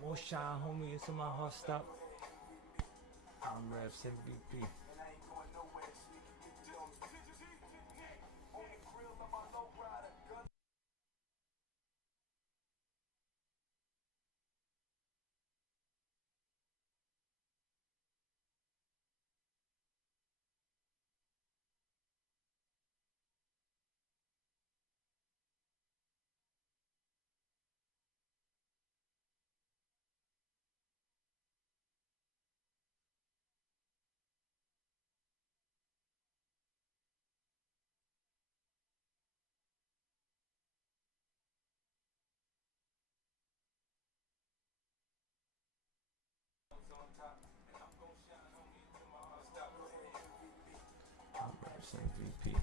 Top more shine, homie, until my heart stop. Harmless MVP. Harmless MVP.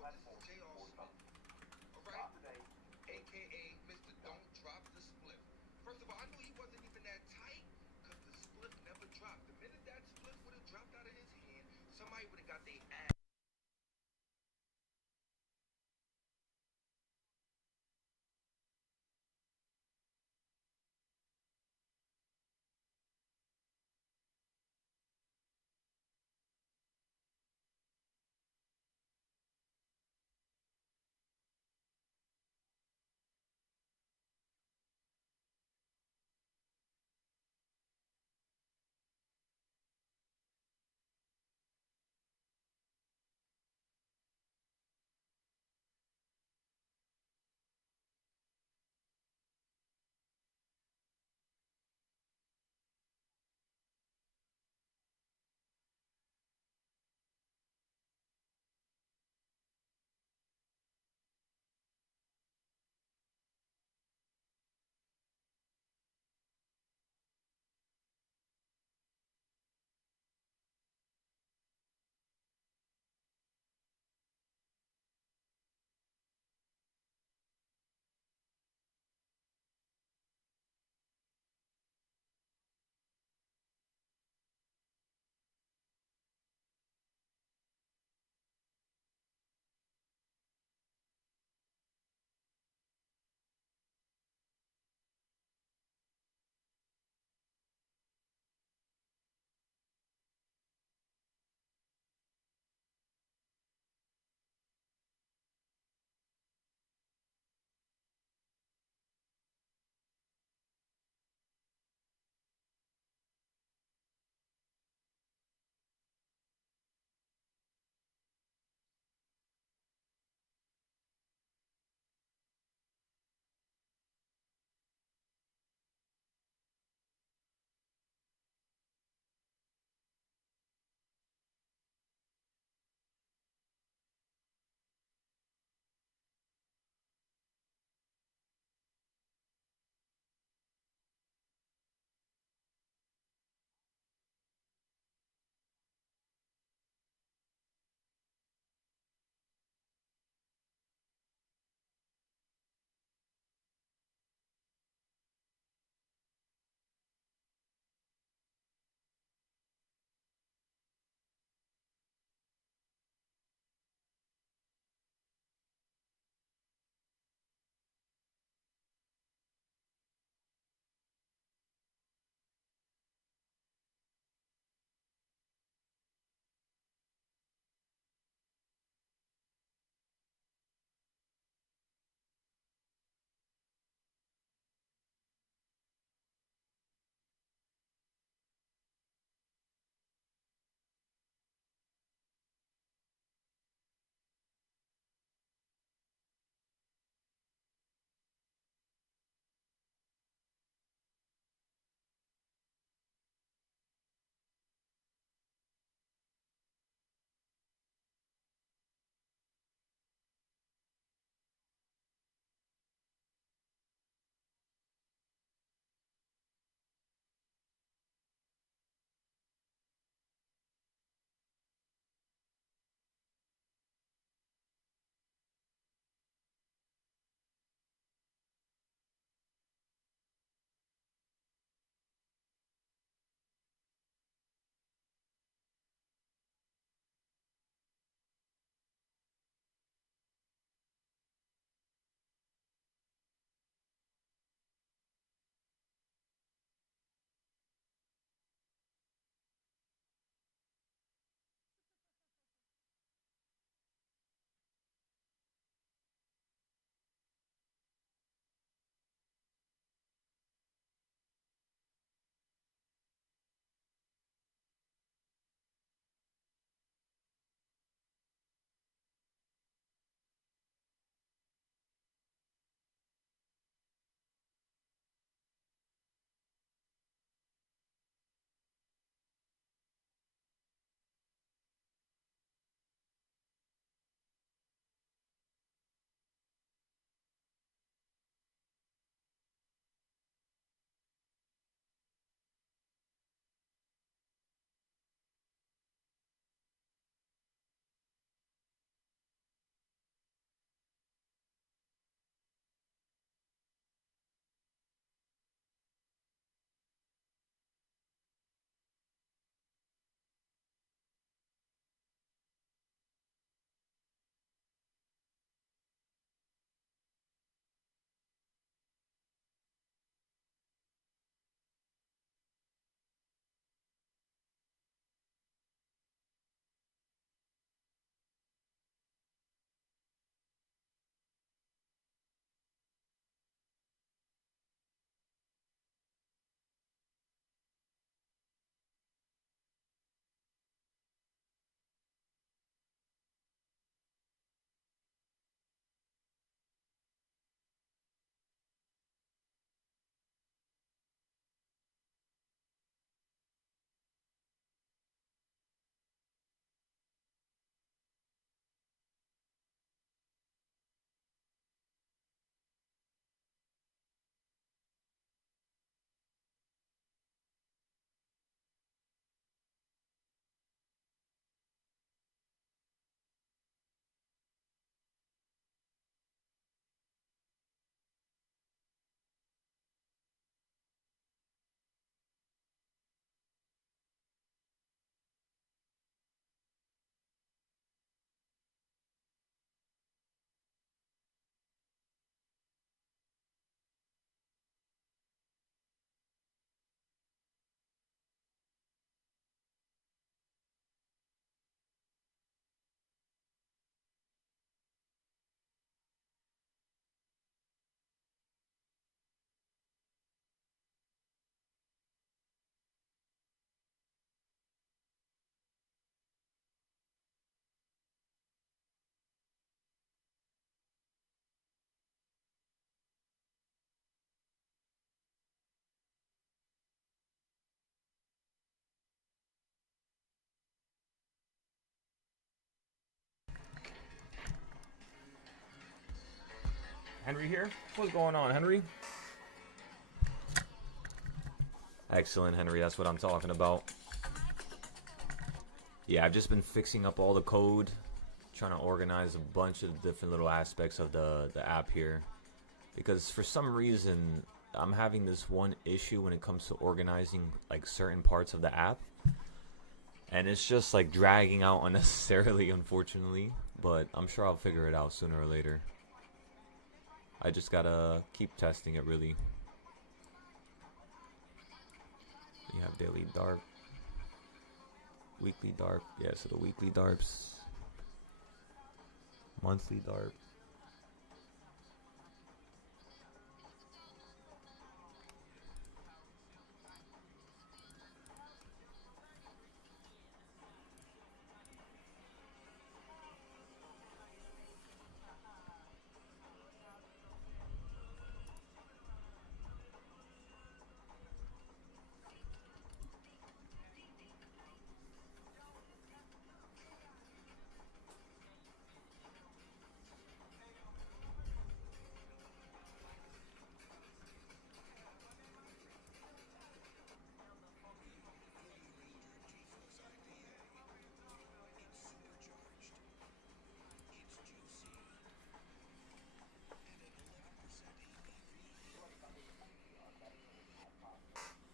this is J.R. Smith, all right? AKA Mr. Don't Drop the Spliff. First of all, I knew he wasn't even that tight because the spliff never dropped. The minute that spliff would have dropped out of his hand, somebody would have got their ass. Henry here. What's going on, Henry? Excellent, Henry. That's what I'm talking about. Yeah, I've just been fixing up all the code, trying to organize a bunch of different little aspects of the app here. Because for some reason, I'm having this one issue when it comes to organizing like certain parts of the app. And it's just like dragging out unnecessarily, unfortunately. But I'm sure I'll figure it out sooner or later. I just gotta keep testing it, really. You have daily DARP, weekly DARP. Yeah, so the weekly DARPs, monthly DARP.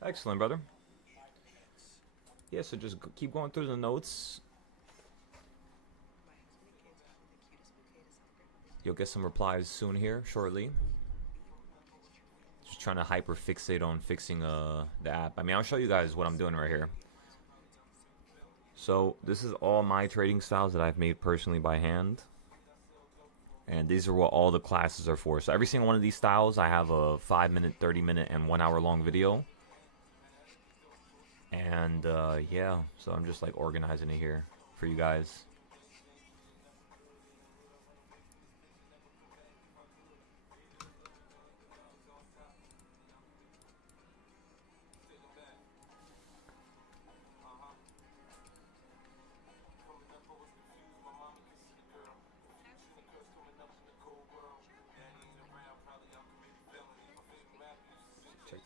Excellent, brother. Yeah, so just keep going through the notes. You'll get some replies soon here, shortly. Just trying to hyper fixate on fixing the app. I mean, I'll show you guys what I'm doing right here. So this is all my trading styles that I've made personally by hand. And these are what all the classes are for. So every single one of these styles, I have a 5-minute, 30-minute, and 1 hour long video. And yeah, so I'm just like organizing it here for you guys.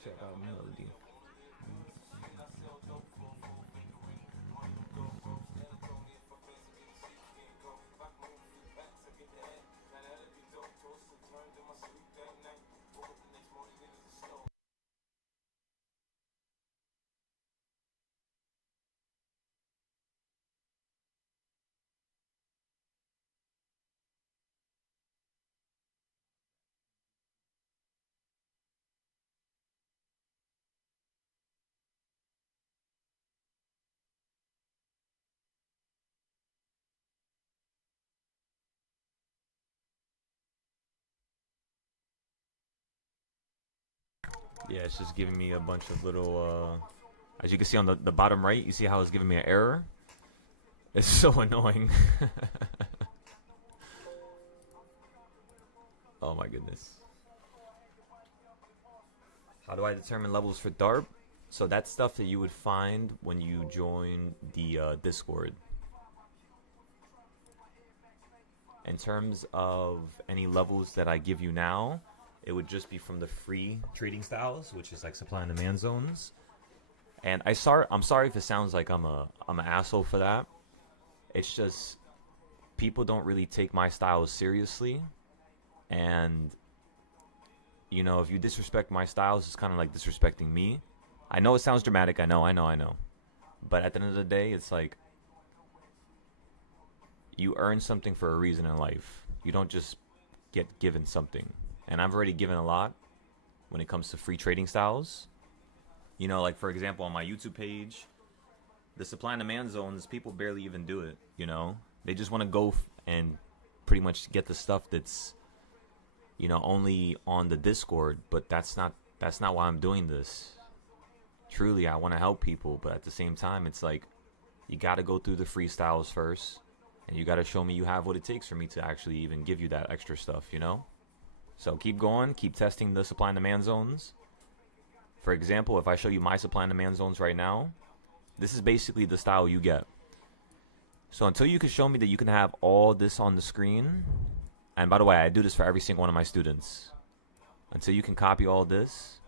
Check out melody. Yeah, it's just giving me a bunch of little, as you can see on the bottom right, you see how it's giving me an error? It's so annoying. Oh my goodness. How do I determine levels for DARP? So that's stuff that you would find when you join the Discord. In terms of any levels that I give you now, it would just be from the free trading styles, which is like supply and demand zones. And I'm sorry if it sounds like I'm an asshole for that. It's just people don't really take my styles seriously, and you know, if you disrespect my styles, it's kind of like disrespecting me. I know it sounds dramatic. I know. But at the end of the day, it's like you earn something for a reason in life. You don't just get given something. And I've already given a lot when it comes to free trading styles. You know, like for example, on my YouTube page, the supply and demand zones, people barely even do it, you know? They just want to go and pretty much get the stuff that's, you know, only on the Discord, but that's not why I'm doing this. Truly, I want to help people, but at the same time, it's like you got to go through the freestyles first, and you got to show me you have what it takes for me to actually even give you that extra stuff, you know? So keep going, keep testing the supply and demand zones. For example, if I show you my supply and demand zones right now, this is basically the style you get. So until you can show me that you can have all this on the screen, And by the way, I do this for every single one of my students. Until you can copy all this,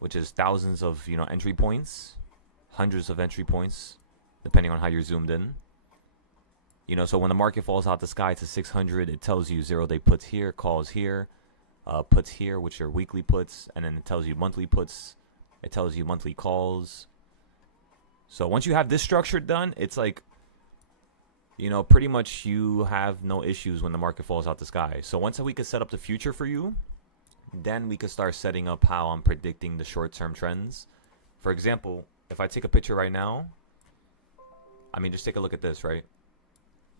which is thousands of, entry points, hundreds of entry points, depending on how you're zoomed in. So when the market falls out the sky to 600, it tells you 0-day puts here, calls here, puts here, which are weekly puts, and then it tells you monthly puts. It tells you monthly calls. So once you have this structure done, it's like, pretty much you have no issues when the market falls out the sky. So once we could set up the future for you, then we could start setting up how I'm predicting the short-term trends. For example, if I take a picture right now, just take a look at this, right?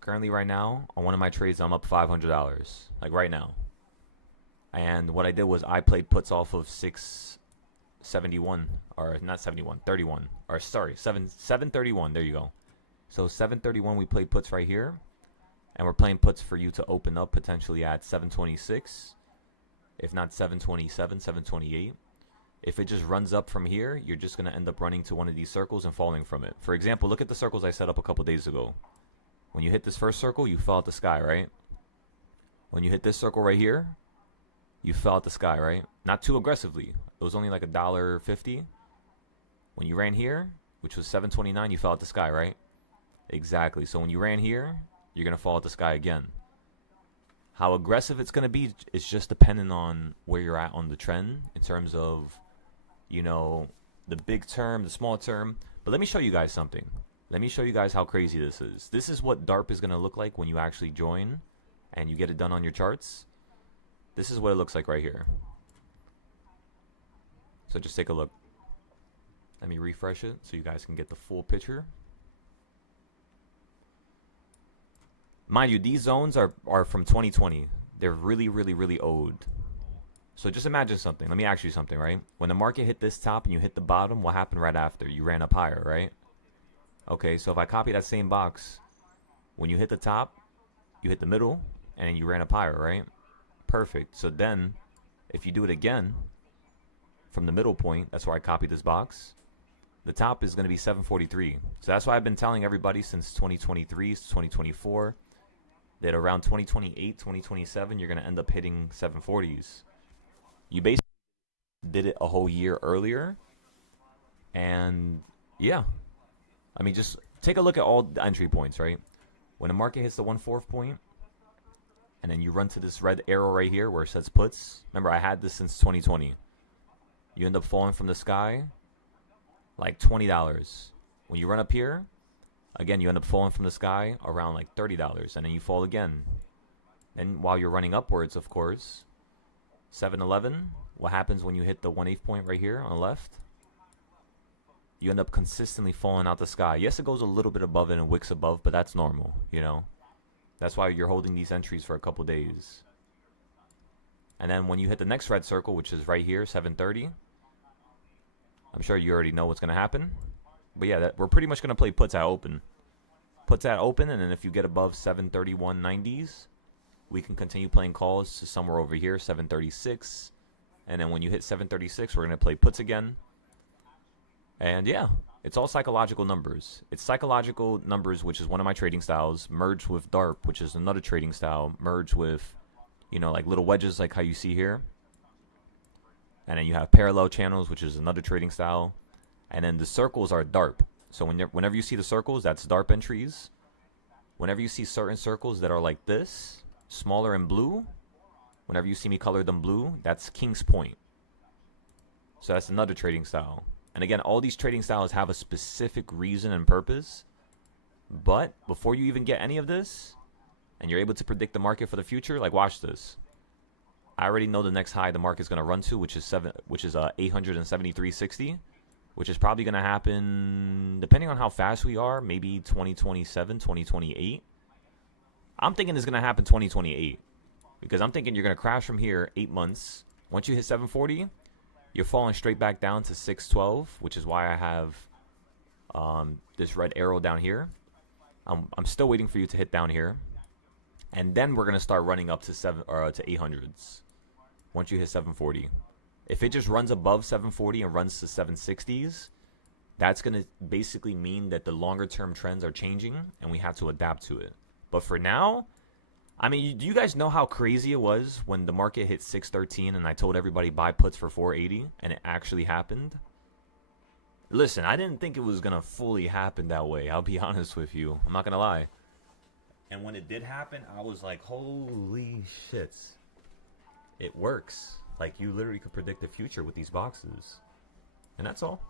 Currently right now, on one of my trades, I'm up $500, like right now. And what I did was I played puts off of 671, or not 71, 31, or sorry, 731, there you go. So 731, we played puts right here, and we're playing puts for you to open up potentially at 726, if not 727, 728. If it just runs up from here, you're just going to end up running to one of these circles and falling from it. For example, look at the circles I set up a couple days ago. When you hit this first circle, you fell out the sky, right? When you hit this circle right here, you fell out the sky, right? Not too aggressively. It was only like $1.50. When you ran here, which was 729, you fell out the sky, right? Exactly. So when you ran here, you're going to fall out the sky again. How aggressive it's going to be is just dependent on where you're at on the trend in terms of, the big term, the small term. But let me show you guys something. Let me show you guys how crazy this is. This is what DARP is going to look like when you actually join and you get it done on your charts. This is what it looks like right here. So just take a look. Let me refresh it so you guys can get the full picture. Mind you, these zones are from 2020. They're really, really, really old. So just imagine something. Let me ask you something, right? When the market hit this top and you hit the bottom, what happened right after? You ran up higher, right? Okay, so if I copy that same box, when you hit the top, you hit the middle, and then you ran up higher, right? Perfect. So then, if you do it again, from the middle point, that's where I copied this box, the top is going to be 743. So that's why I've been telling everybody since 2023, 2024, that around 2028, 2027, you're going to end up hitting 740s. You basically did it a whole year earlier, and yeah. Just take a look at all the entry points, right? When the market hits the 1/4 point, and then you run to this red arrow right here where it says puts. Remember, I had this since 2020. You end up falling from the sky like $20. When you run up here, again, you end up falling from the sky around like $30, and then you fall again. And while you're running upwards, of course, 711, what happens when you hit the 1/8 point right here on the left? You end up consistently falling out the sky. Yes, it goes a little bit above it and wicks above, but that's normal, That's why you're holding these entries for a couple days. And then when you hit the next red circle, which is right here, 730, I'm sure you already know what's going to happen. But yeah, we're pretty much going to play puts at open. Puts at open, and then if you get above 731.90s, we can continue playing calls to somewhere over here, 736. And then when you hit 736, we're going to play puts again. And yeah, it's all psychological numbers. It's psychological numbers, which is one of my trading styles, merged with DARP, which is another trading style, merged with, like little wedges like how you see here. And then you have parallel channels, which is another trading style. And then the circles are DARP. So whenever you see the circles, that's DARP entries. Whenever you see certain circles that are like this, smaller and blue, whenever you see me color them blue, that's King's Point. So that's another trading style. And again, all these trading styles have a specific reason and purpose. But before you even get any of this, and you're able to predict the market for the future, like watch this. I already know the next high the market's going to run to, which is 873.60, which is probably going to happen, depending on how fast we are, maybe 2027, 2028. I'm thinking it's going to happen 2028, because I'm thinking you're going to crash from here 8 months. Once you hit 740, you're falling straight back down to 612, which is why I have this red arrow down here. I'm still waiting for you to hit down here, and then we're gonna start running up to 800s. Once you hit 740, if it just runs above 740 and runs to 760s, that's gonna basically mean that the longer term trends are changing, and we have to adapt to it. But for now, I mean, do you guys know how crazy it was when the market hit 613 and I told everybody buy puts for 480 and it actually happened? Listen, I didn't think it was gonna fully happen that way. I'll be honest with you. I'm not gonna lie. And when it did happen, I was like, holy shit. It works. Like, you literally could predict the future with these boxes. And that's all.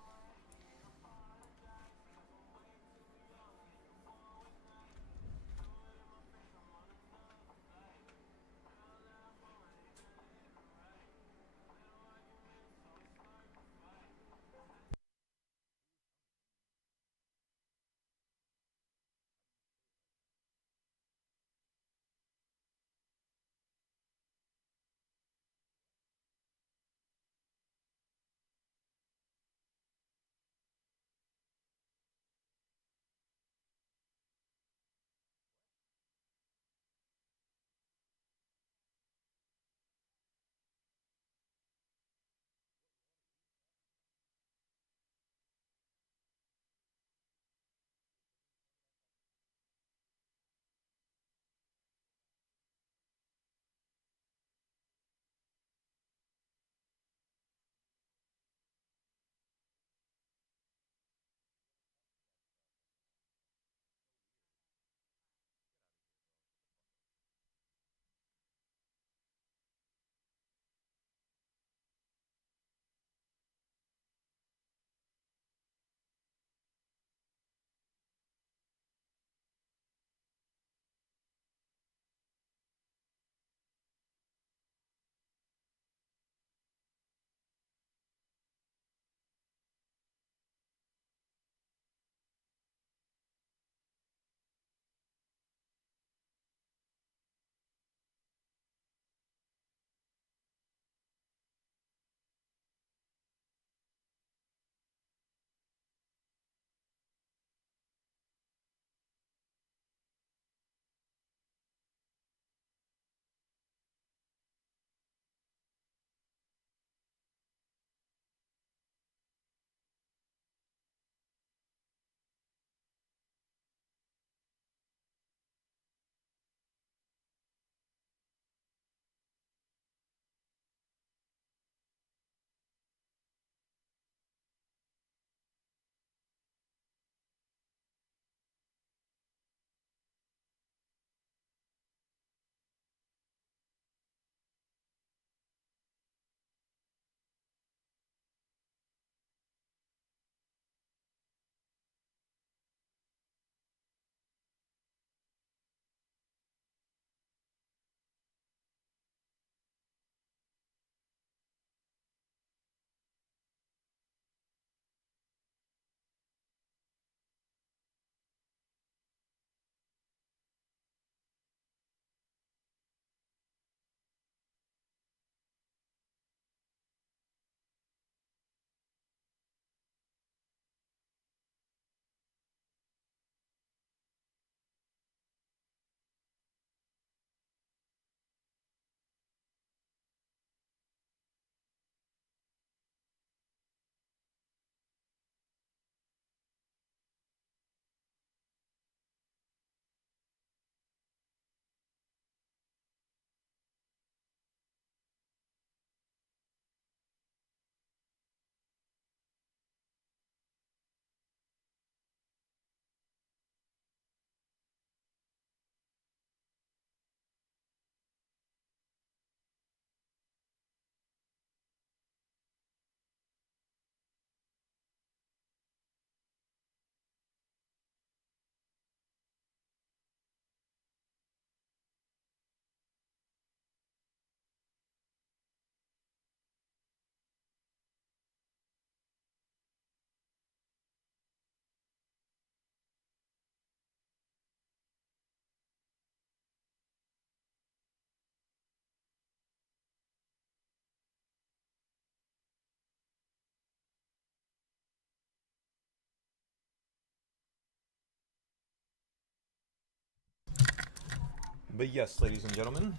But yes, ladies and gentlemen,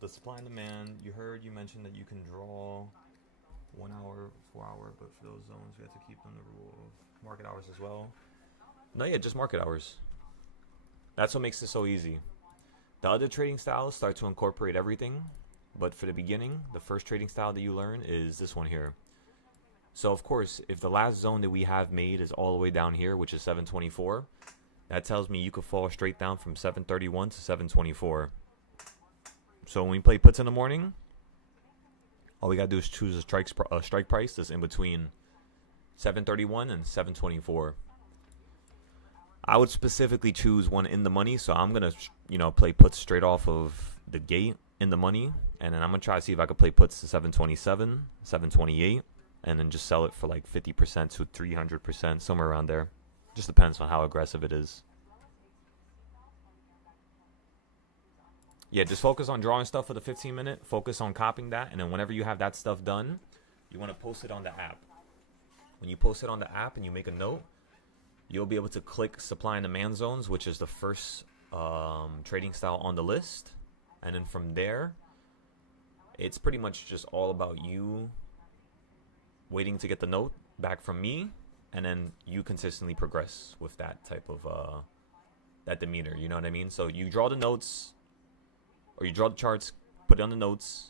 the supply and demand. You mentioned that you can draw 1 hour, 4 hour, but for those zones, we have to keep them the rule of market hours as well. No, yeah, just market hours. That's what makes it so easy. The other trading styles start to incorporate everything, but for the beginning, the first trading style that you learn is this one here. So of course, if the last zone that we have made is all the way down here, which is 724, that tells me you could fall straight down from 731 to 724. So when we play puts in the morning, all we gotta do is choose a strike price that's in between 731 and 724. I would specifically choose one in the money, so I'm gonna play puts straight off of the gate in the money, and then I'm gonna try to see if I could play puts to 727, 728, and then just sell it for like 50% to 300%, somewhere around there. Just depends on how aggressive it is. Yeah, just focus on drawing stuff for the 15-minute. Focus on copying that, and then whenever you have that stuff done, you want to post it on the app. When you post it on the app and you make a note, you'll be able to click supply and demand zones, which is the first trading style on the list. And then from there, it's pretty much just all about you waiting to get the note back from me, and then you consistently progress with that type of that demeanor. You know what I mean? So you draw the notes, or you draw the charts, put it on the notes.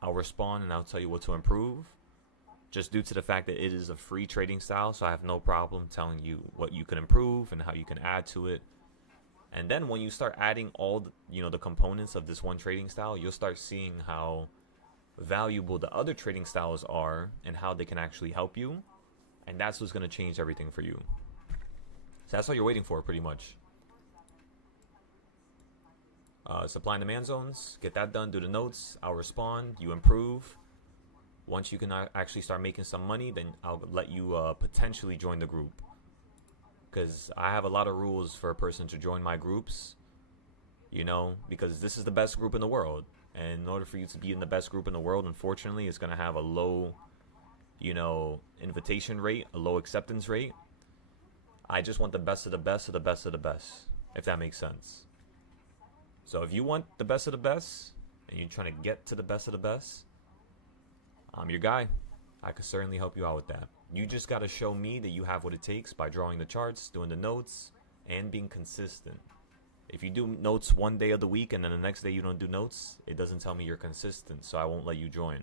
I'll respond and I'll tell you what to improve. Just due to the fact that it is a free trading style, so I have no problem telling you what you can improve and how you can add to it. And then when you start adding all the components of this one trading style, you'll start seeing how valuable the other trading styles are and how they can actually help you. And that's what's going to change everything for you. So that's what you're waiting for, pretty much. Supply and demand zones, get that done, do the notes, I'll respond, you improve. Once you can actually start making some money, then I'll let you potentially join the group. Because I have a lot of rules for a person to join my groups, because this is the best group in the world. And in order for you to be in the best group in the world, unfortunately, it's going to have a low, invitation rate, a low acceptance rate. I just want the best of the best of the best of the best, if that makes sense. So if you want the best of the best, and you're trying to get to the best of the best, I'm your guy. I could certainly help you out with that. You just got to show me that you have what it takes by drawing the charts, doing the notes, and being consistent. If you do notes one day of the week and then the next day you don't do notes, it doesn't tell me you're consistent, so I won't let you join.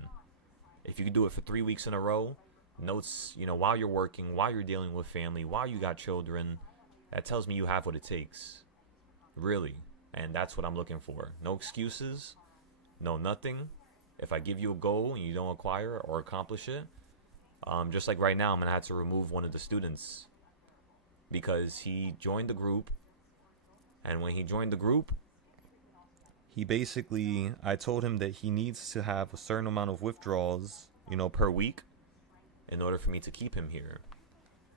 If you can do it for 3 weeks in a row, notes, while you're working, while you're dealing with family, while you got children, that tells me you have what it takes. Really. And that's what I'm looking for. No excuses, no nothing. If I give you a goal and you don't acquire or accomplish it, just like right now, I'm going to have to remove one of the students because he joined the group. And when he joined the group, I told him that he needs to have a certain amount of withdrawals, per week in order for me to keep him here.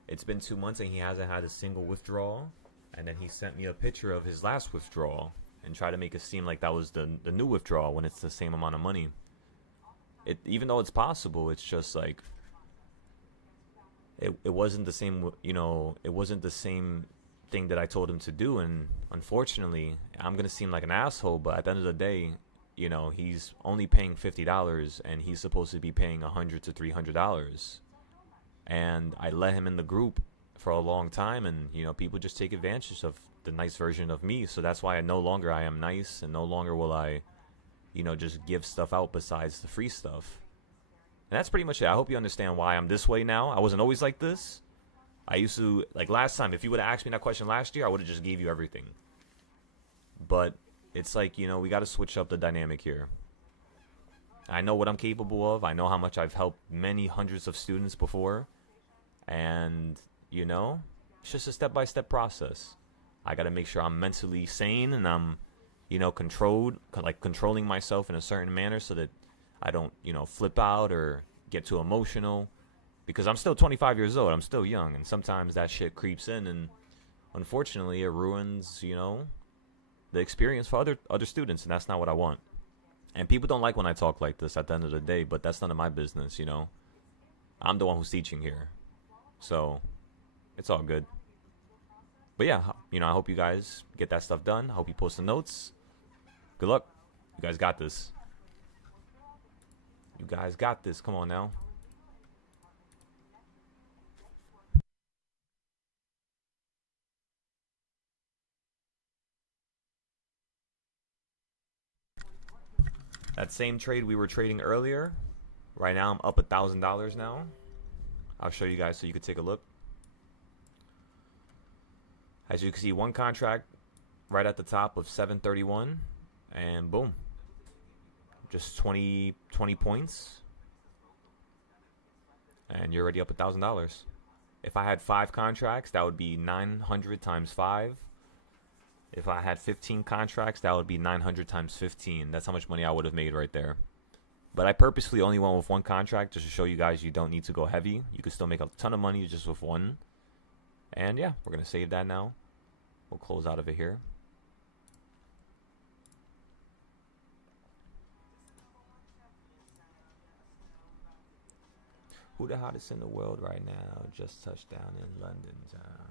It's been 2 months and he hasn't had a single withdrawal. And then he sent me a picture of his last withdrawal and tried to make it seem like that was the new withdrawal when it's the same amount of money. Even though it's possible, it's just like it wasn't the same, it wasn't the same thing that I told him to do. And unfortunately, I'm going to seem like an asshole, but at the end of the day, he's only paying $50 and he's supposed to be paying $100 to $300. And I let him in the group for a long time, and people just take advantage of the nice version of me. So that's why I am nice, and no longer will I just give stuff out besides the free stuff. And that's pretty much it. I hope you understand why I'm this way now. I wasn't always like this. I used to, like last time, if you would have asked me that question last year, I would have just gave you everything. But it's like, we got to switch up the dynamic here. I know what I'm capable of. I know how much I've helped many hundreds of students before. And it's just a step-by-step process. I got to make sure I'm mentally sane and I'm, controlling myself in a certain manner so that I don't, flip out or get too emotional. Because I'm still 25 years old. I'm still young. And sometimes that shit creeps in. And unfortunately, it ruins, the experience for other students. And that's not what I want. And people don't like when I talk like this at the end of the day. But that's none of my business, I'm the one who's teaching here. So it's all good. But yeah, I hope you guys get that stuff done. I hope you post the notes. Good luck. You guys got this. You guys got this. Come on now. That same trade we were trading earlier, right now I'm up $1,000 now. I'll show you guys so you can take a look. As you can see, one contract right at the top of 731, and boom, just 20 points, and you're already up $1,000. If I had 5 contracts, that would be 900 times 5. If I had 15 contracts, that would be 900 times 15. That's how much money I would have made right there. But I purposely only went with one contract just to show you guys you don't need to go heavy. You can still make a ton of money just with one. And yeah, we're going to save that now. We'll close out of it here. Who the hottest in the world right now? Just touched down in London town.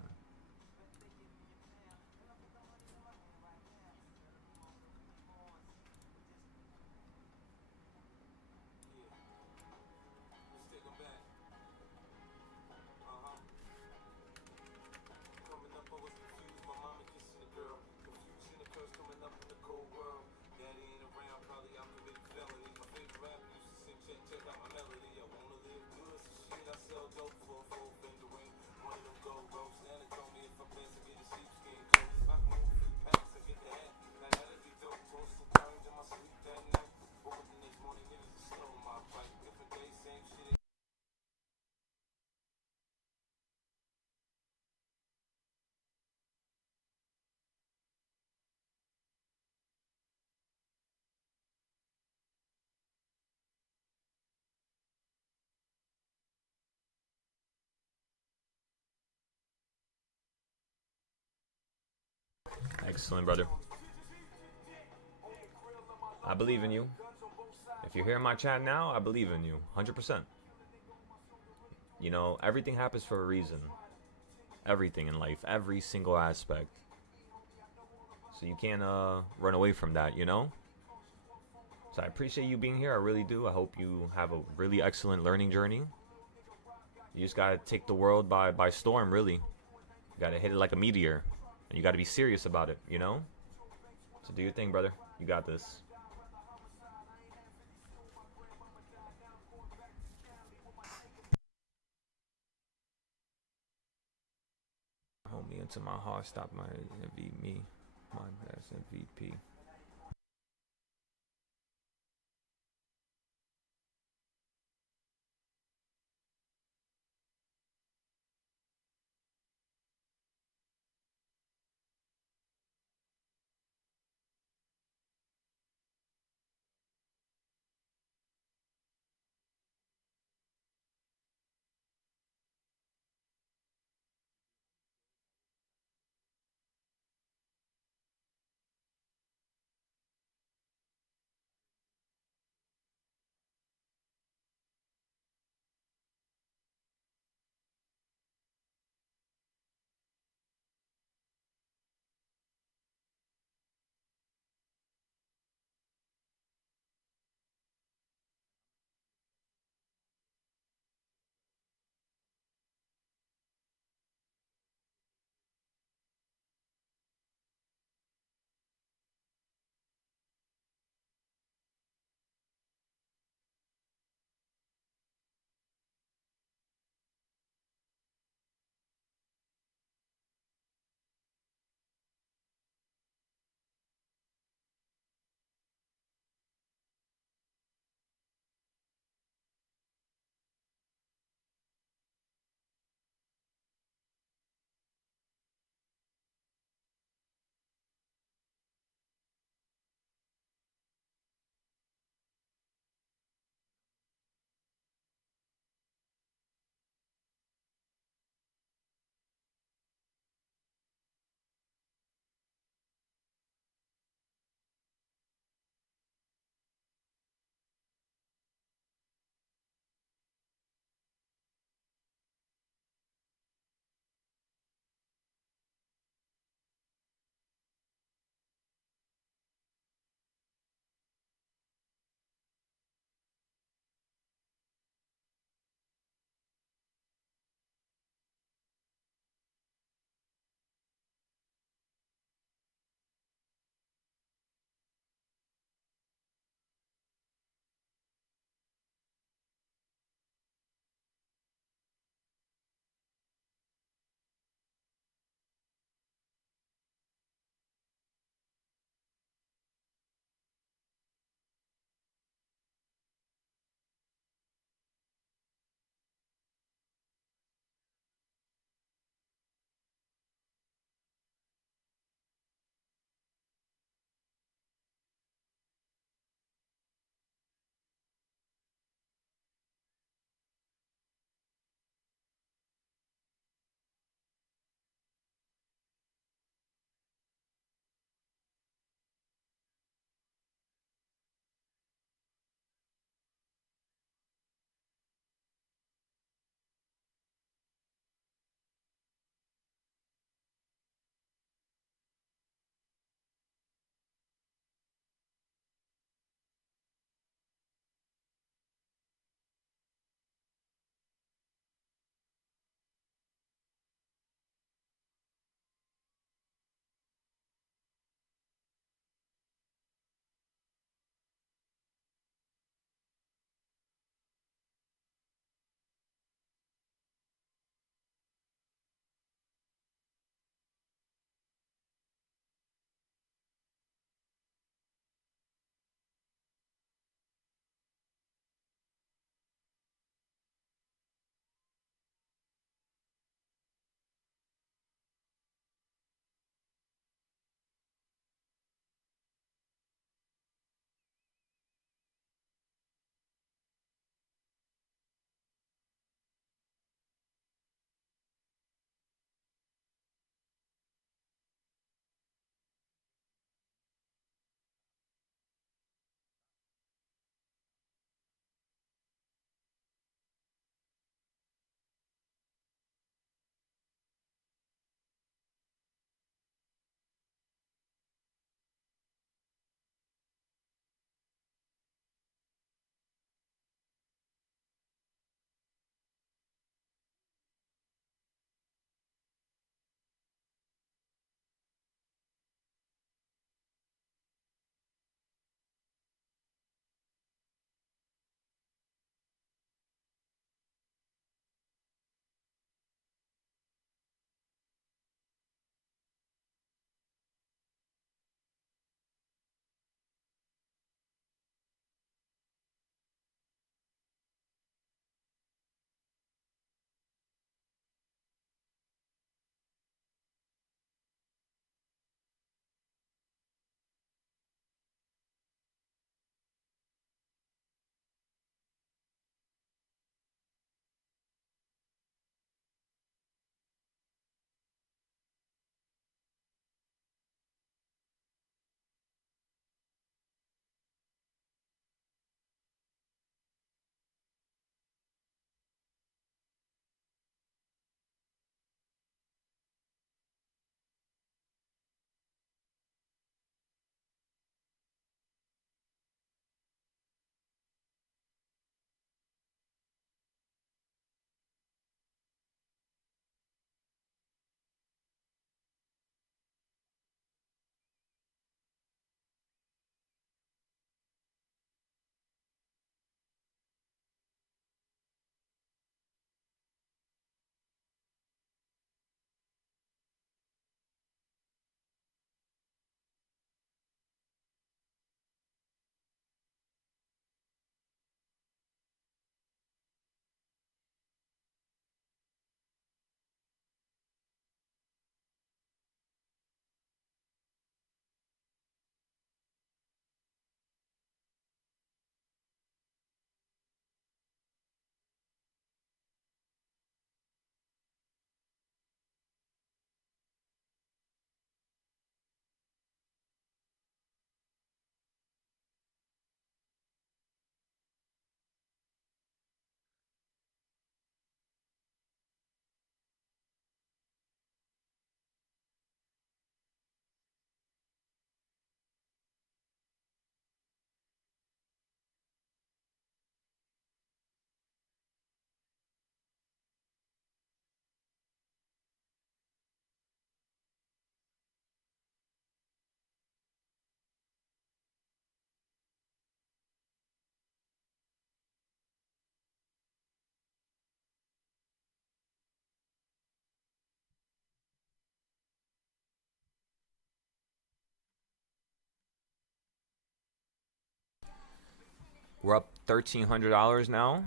Excellent, brother. I believe in you. If you're hearing my chat now, I believe in you 100%. You know, everything happens for a reason. Everything in life, every single aspect. So you can't run away from that, you know? So I appreciate you being here. I really do. I hope you have a really excellent learning journey. You just gotta take the world by storm, really. You gotta hit it like a meteor. And you gotta be serious about it, you know? So do your thing, brother. You got this. Hold me into my heart, stop my MVP, my best MVP. We're up $1,300 now.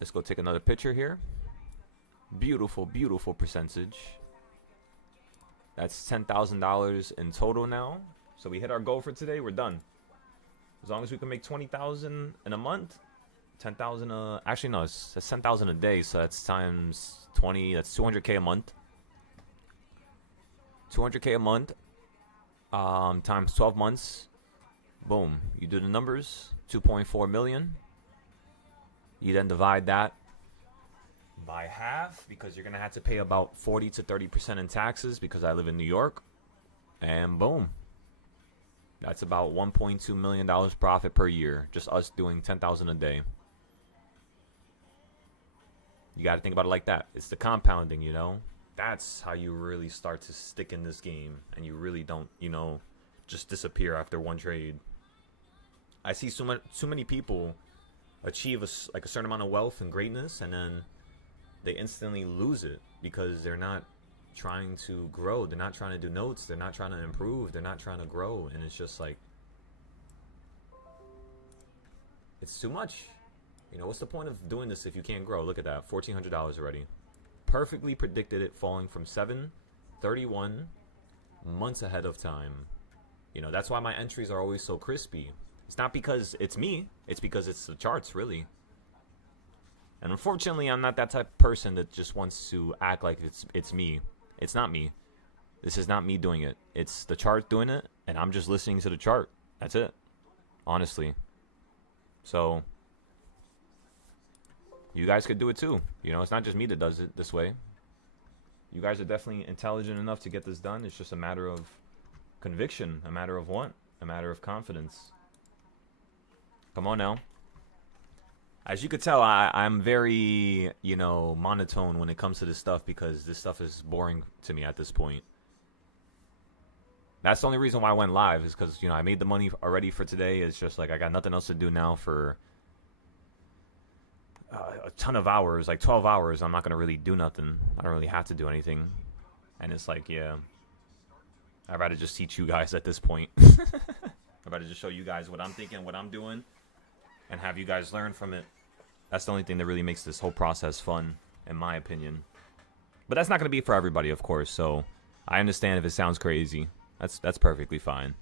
Let's go take another picture here. Beautiful, beautiful percentage. That's $10,000 in total now. So we hit our goal for today. We're done. As long as we can make 20,000 in a month, 10,000. Actually no, that's 10,000 a day. So that's times 20. That's 200K a month. 200K a month. Times 12 months. Boom. You do the numbers. 2.4 million. You then divide that by half because you're gonna have to pay about 40 to 30% in taxes because I live in New York. And boom. That's about $1.2 million profit per year. Just us doing 10,000 a day. You got to think about it like that. It's the compounding, you know? That's how you really start to stick in this game. And you really don't, you know, just disappear after one trade. I see so many people achieve a certain amount of wealth and greatness, and then they instantly lose it because they're not trying to grow. They're not trying to do notes. They're not trying to improve. They're not trying to grow. And it's just like, it's too much. You know, what's the point of doing this if you can't grow? Look at that, $1,400 already. Perfectly predicted it falling from 731 months ahead of time. You know, that's why my entries are always so crispy. It's not because it's me. It's because it's the charts, really. And unfortunately, I'm not that type of person that just wants to act like it's me. It's not me. This is not me doing it. It's the chart doing it, and I'm just listening to the chart. That's it. Honestly. So, you guys could do it too. You know, it's not just me that does it this way. You guys are definitely intelligent enough to get this done. It's just a matter of conviction, a matter of want, a matter of confidence. Come on now. As you could tell, I'm very, you know, monotone when it comes to this stuff because this stuff is boring to me at this point. That's the only reason why I went live is because, you know, I made the money already for today. It's just like I got nothing else to do now for a ton of hours, like 12 hours. I'm not going to really do nothing. I don't really have to do anything. And it's like, yeah, I'd rather just teach you guys at this point. I'd rather just show you guys what I'm thinking, what I'm doing, and have you guys learn from it. That's the only thing that really makes this whole process fun, in my opinion. But that's not going to be for everybody, of course, so I understand if it sounds crazy. That's perfectly fine.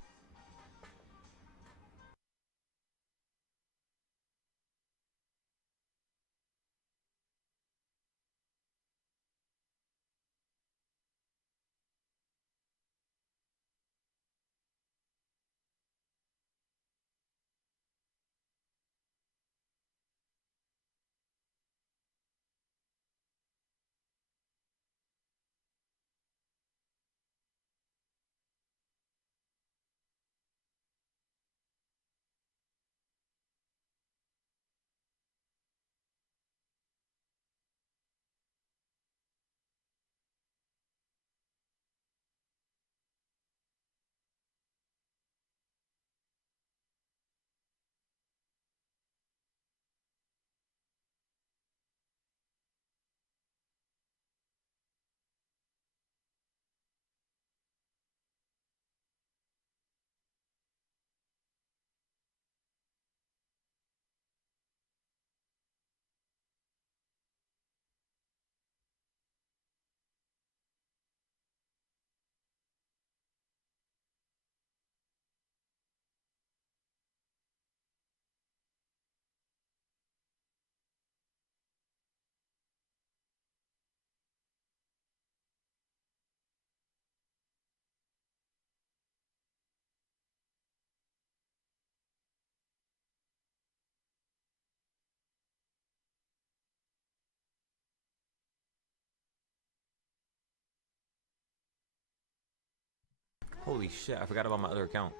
Holy shit, I forgot about my other account.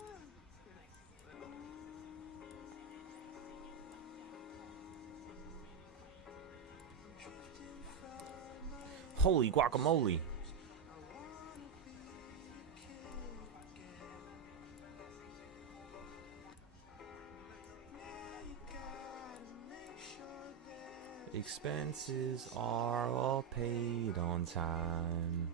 Holy guacamole. Expenses are all paid on time.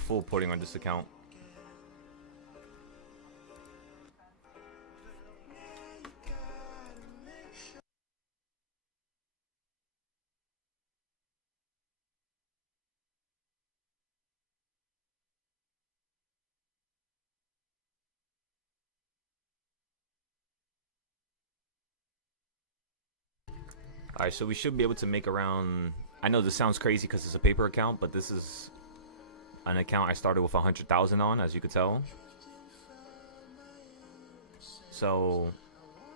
full putting on this account. Alright, so we should be able to make around... I know this sounds crazy because it's a paper account, but this is an account I started with 100,000 on, as you could tell. So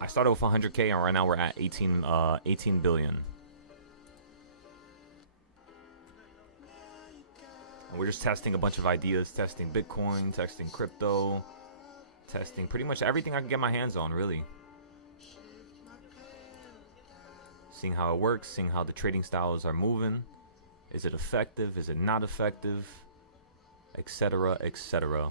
I started with 100K, and right now we're at 18 billion. And we're just testing a bunch of ideas, testing Bitcoin, testing crypto, testing pretty much everything I can get my hands on, really. Seeing how it works, seeing how the trading styles are moving. Is it effective? Is it not effective? Etc., etc.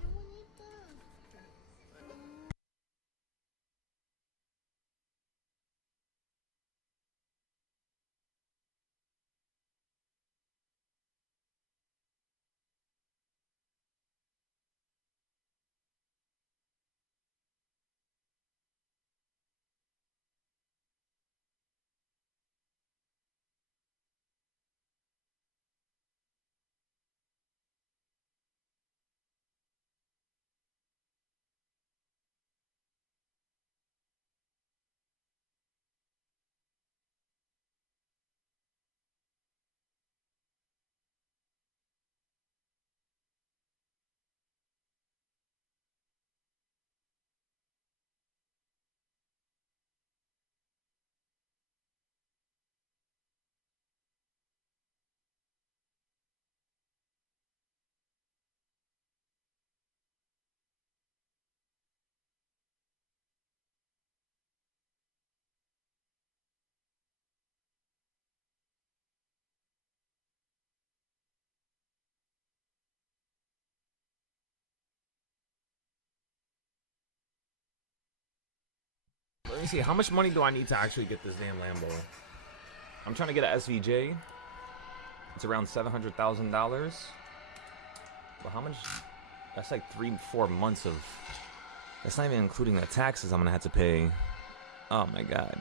Let me see, how much money do I need to actually get this damn Lambo? I'm trying to get a SVJ. It's around $700,000. Well, how much? That's like 3-4 months of... That's not even including the taxes I'm gonna have to pay. Oh my god.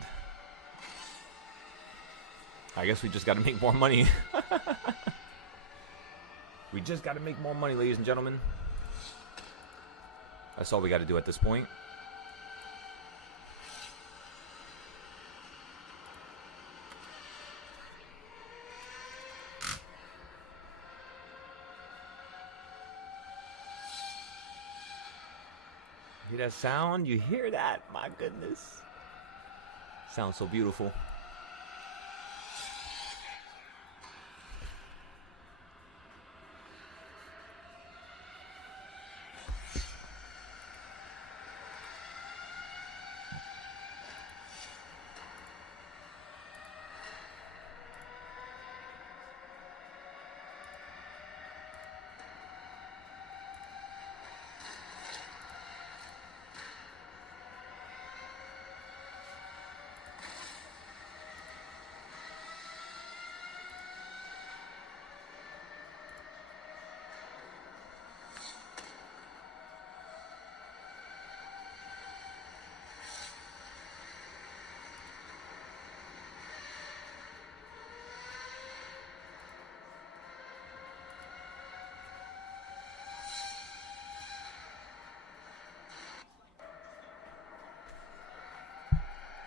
I guess we just gotta make more money. We just gotta make more money, ladies and gentlemen. That's all we gotta do at this point. Hear that sound? You hear that? My goodness. Sounds so beautiful.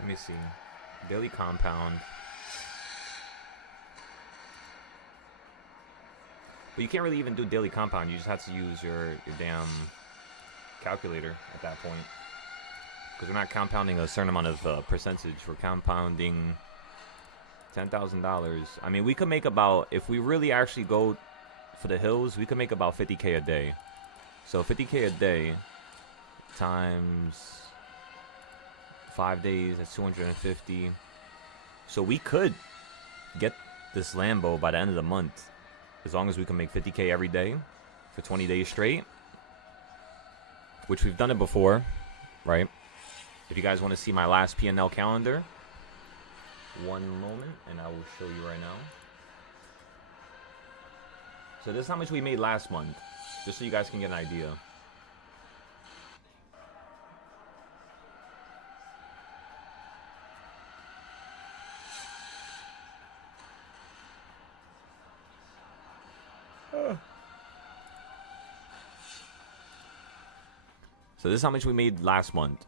Let me see. Daily compound. But you can't really even do daily compound. You just have to use your damn calculator at that point. Because we're not compounding a certain amount of percentage. We're compounding $10,000. I mean, we could make about, if we really actually go for the hills, we could make about 50K a day. So 50K a day times 5 days, that's 250. So we could get this Lambo by the end of the month, as long as we can make 50K every day for 20 days straight, which we've done it before, right? If you guys want to see my last P&L calendar, one moment, and I will show you right now. So this is how much we made last month. just so you guys can get an idea. So this is how much we made last month.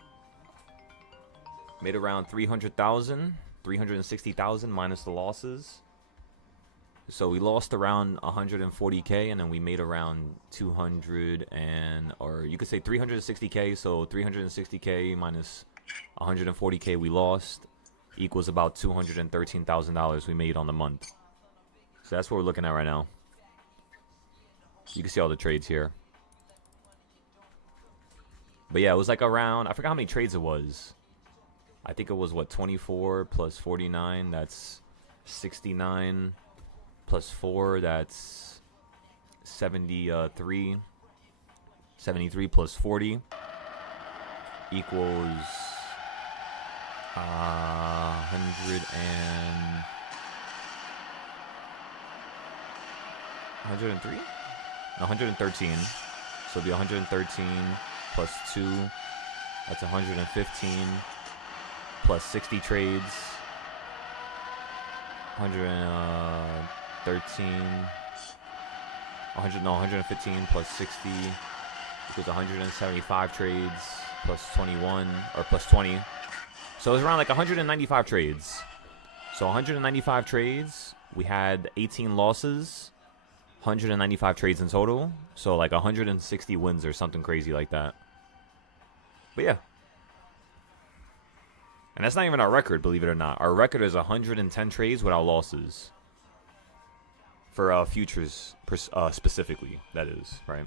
Made around 300,000, 360,000 minus the losses. So we lost around 140k, and then we made around 200 and, or you could say 360k. So 360k minus 140k we lost equals about $213,000 we made on the month. So that's what we're looking at right now. You can see all the trades here. But yeah, it was like around, I forgot how many trades it was. I think it was what, 24 plus 49, that's 69 plus 4, that's 73. 73 plus 40 equals 100 and 103? No, 113. So it'll be 113 plus 2. That's 115 plus 60 trades. 115 plus 60 equals 175 trades plus 21 or plus 20. So it was around like 195 trades. So 195 trades. We had 18 losses. 195 trades in total. So like 160 wins or something crazy like that. But yeah. And that's not even our record, believe it or not. Our record is 110 trades without losses. For futures specifically, that is, right?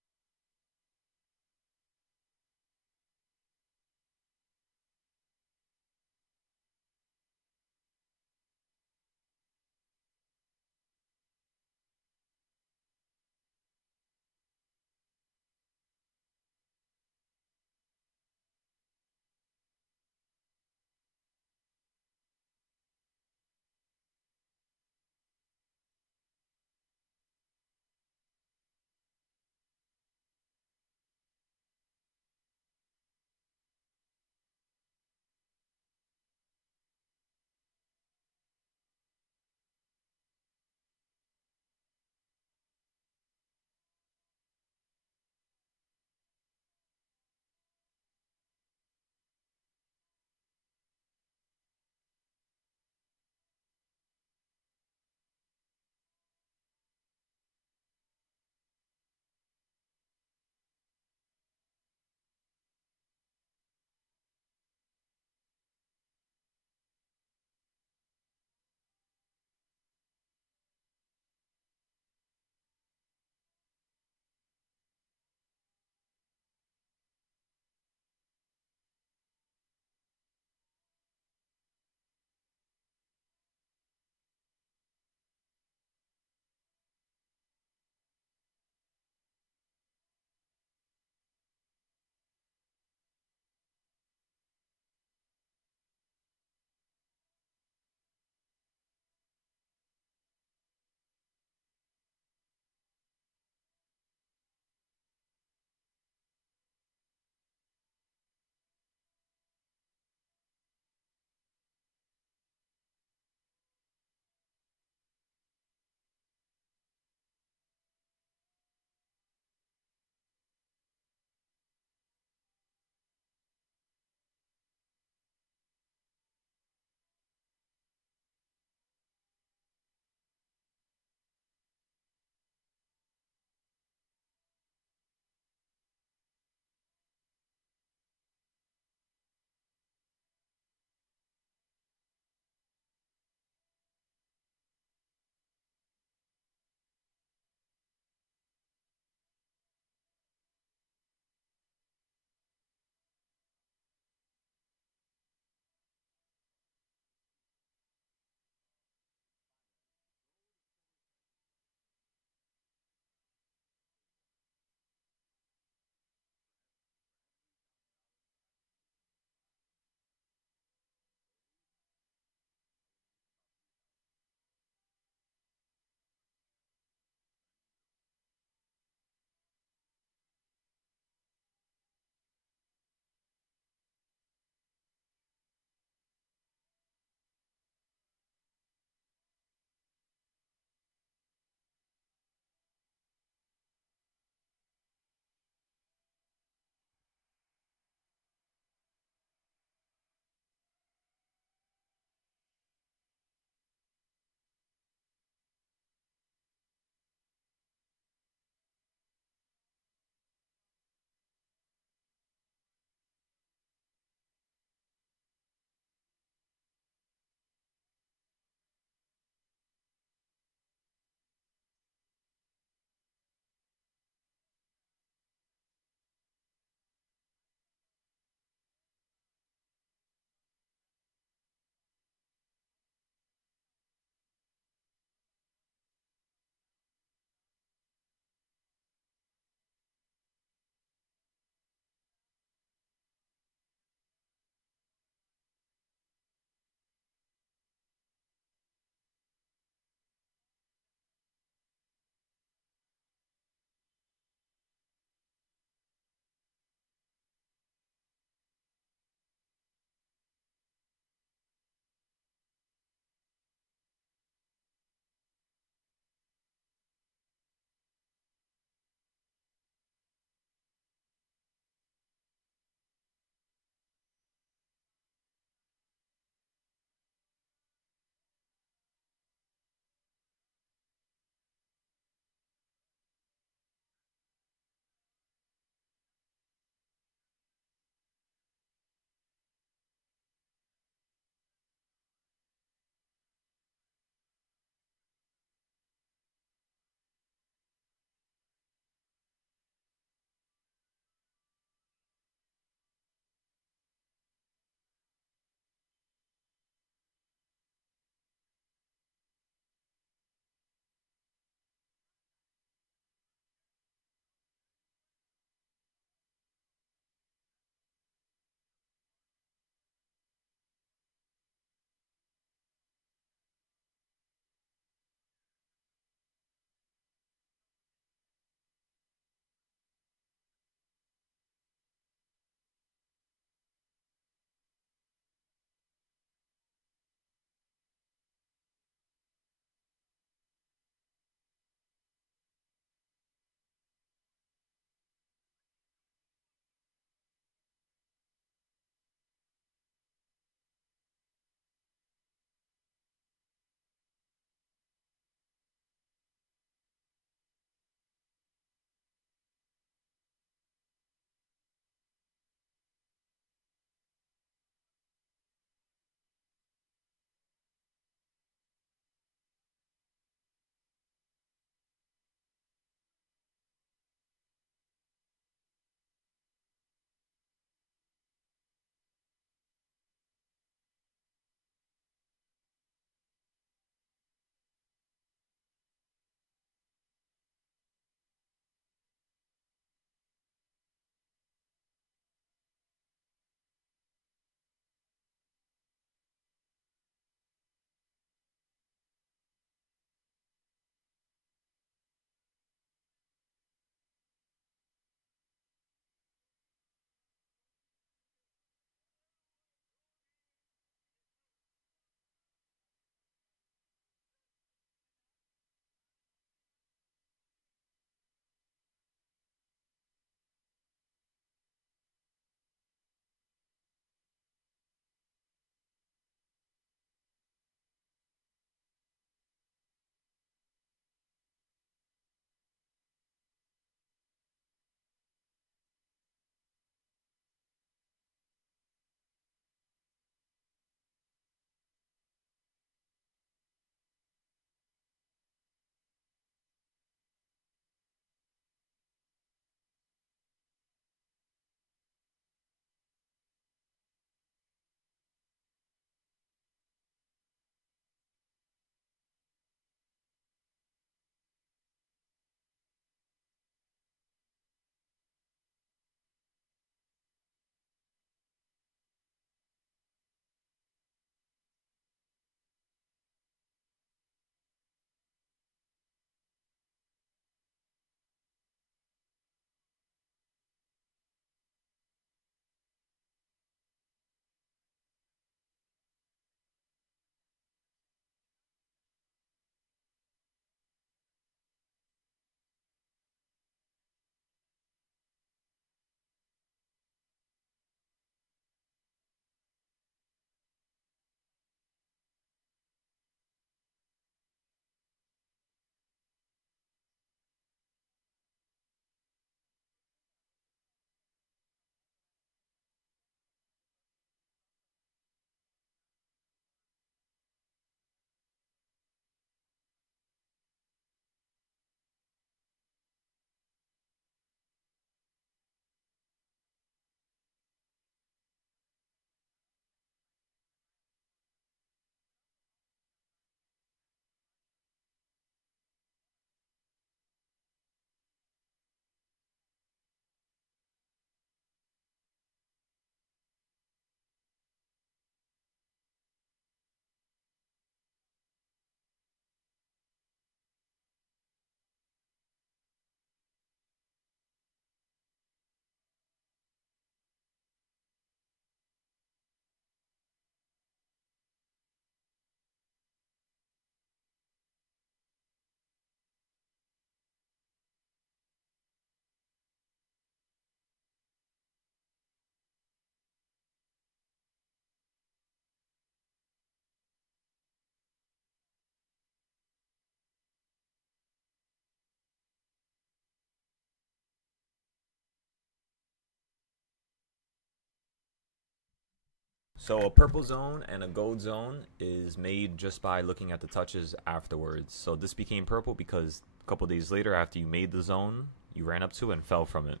So a purple zone and a gold zone is made just by looking at the touches afterwards. So this became purple because a couple days later after you made the zone, you ran up to it and fell from it.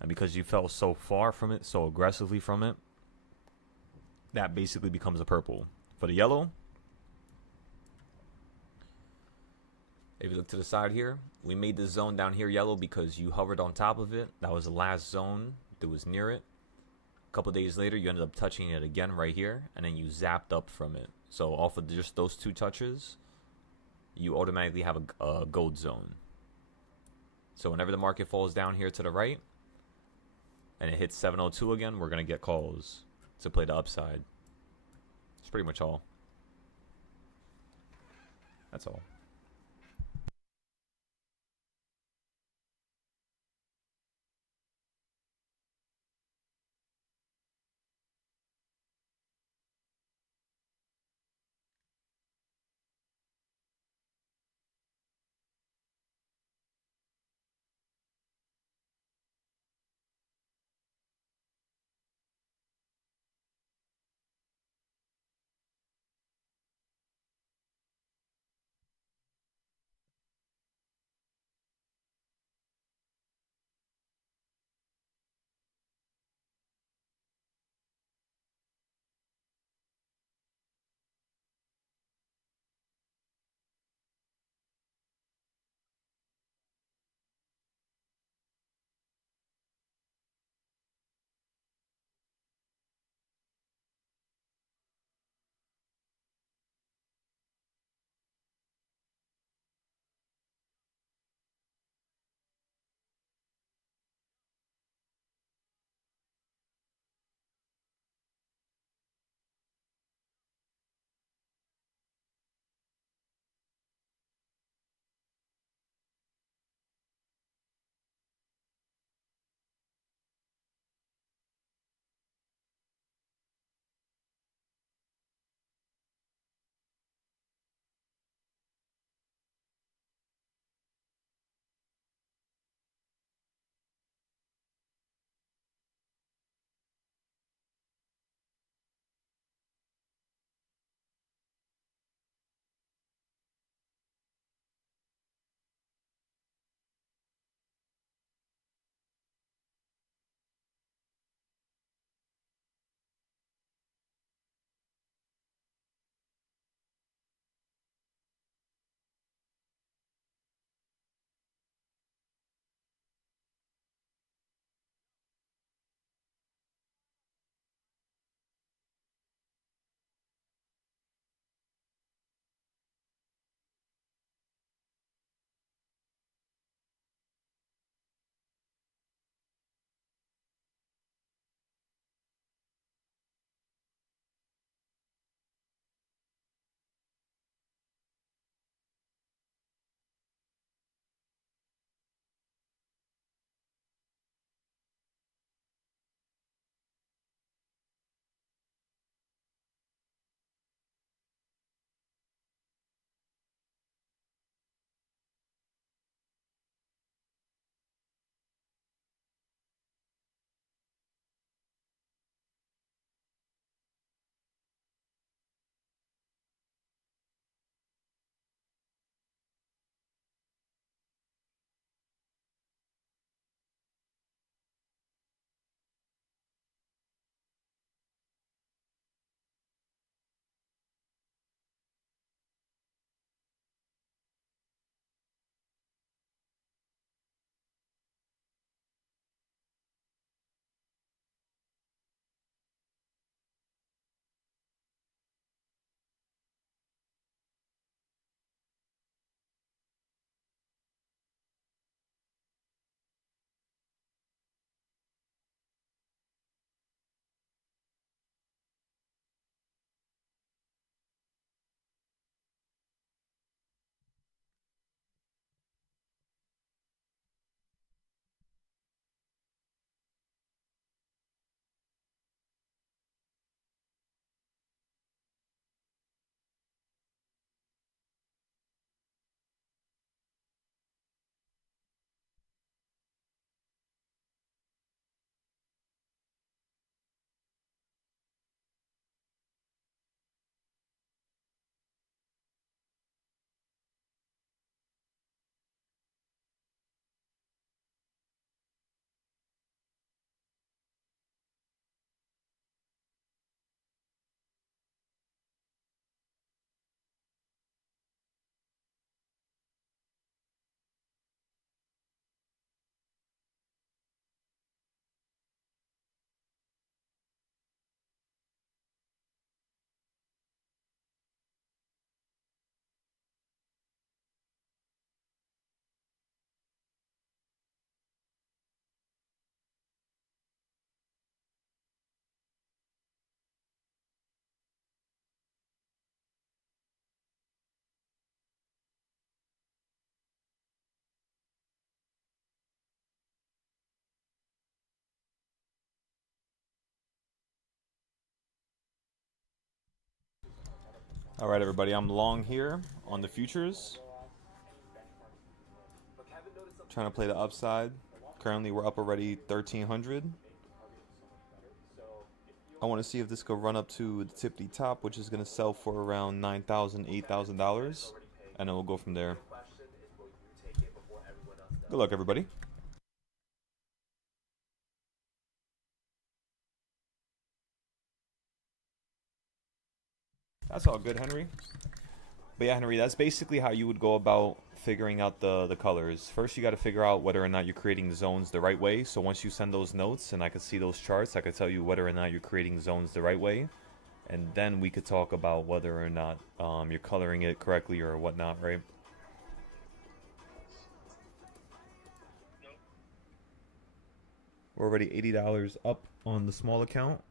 And because you fell so far from it, so aggressively from it, that basically becomes a purple. For the yellow, if you look to the side here, we made this zone down here yellow because you hovered on top of it. That was the last zone that was near it. A couple days later, you ended up touching it again right here, and then you zapped up from it. So off of just those two touches, you automatically have a gold zone. So whenever the market falls down here to the right, and it hits 702 again, we're going to get calls to play the upside. That's pretty much all. That's all. All right, everybody, I'm long here on the futures, trying to play the upside. Currently, we're up already 1,300. I want to see if this could run up to the tippy top, which is going to sell for around $9,000, $8,000, and then we'll go from there. Good luck, everybody. That's all good, Henry. But yeah, Henry, that's basically how you would go about figuring out the colors. First, you got to figure out whether or not you're creating zones the right way. So once you send those notes and I could see those charts, I could tell you whether or not you're creating zones the right way. And then we could talk about whether or not you're coloring it correctly or whatnot, right? We're already $80 up on the small account.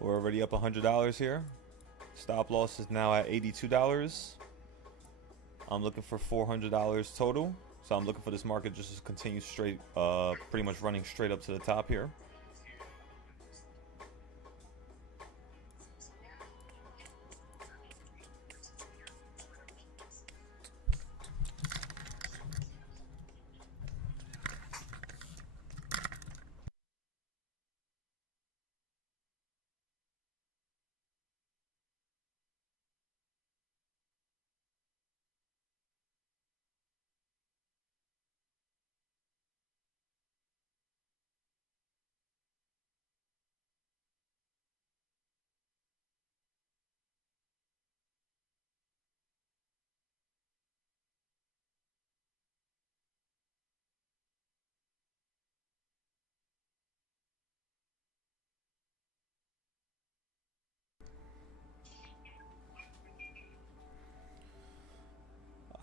We're already up $100 here. Stop loss is now at $82. I'm looking for $400 total. So I'm looking for this market just to continue straight, pretty much running straight up to the top here.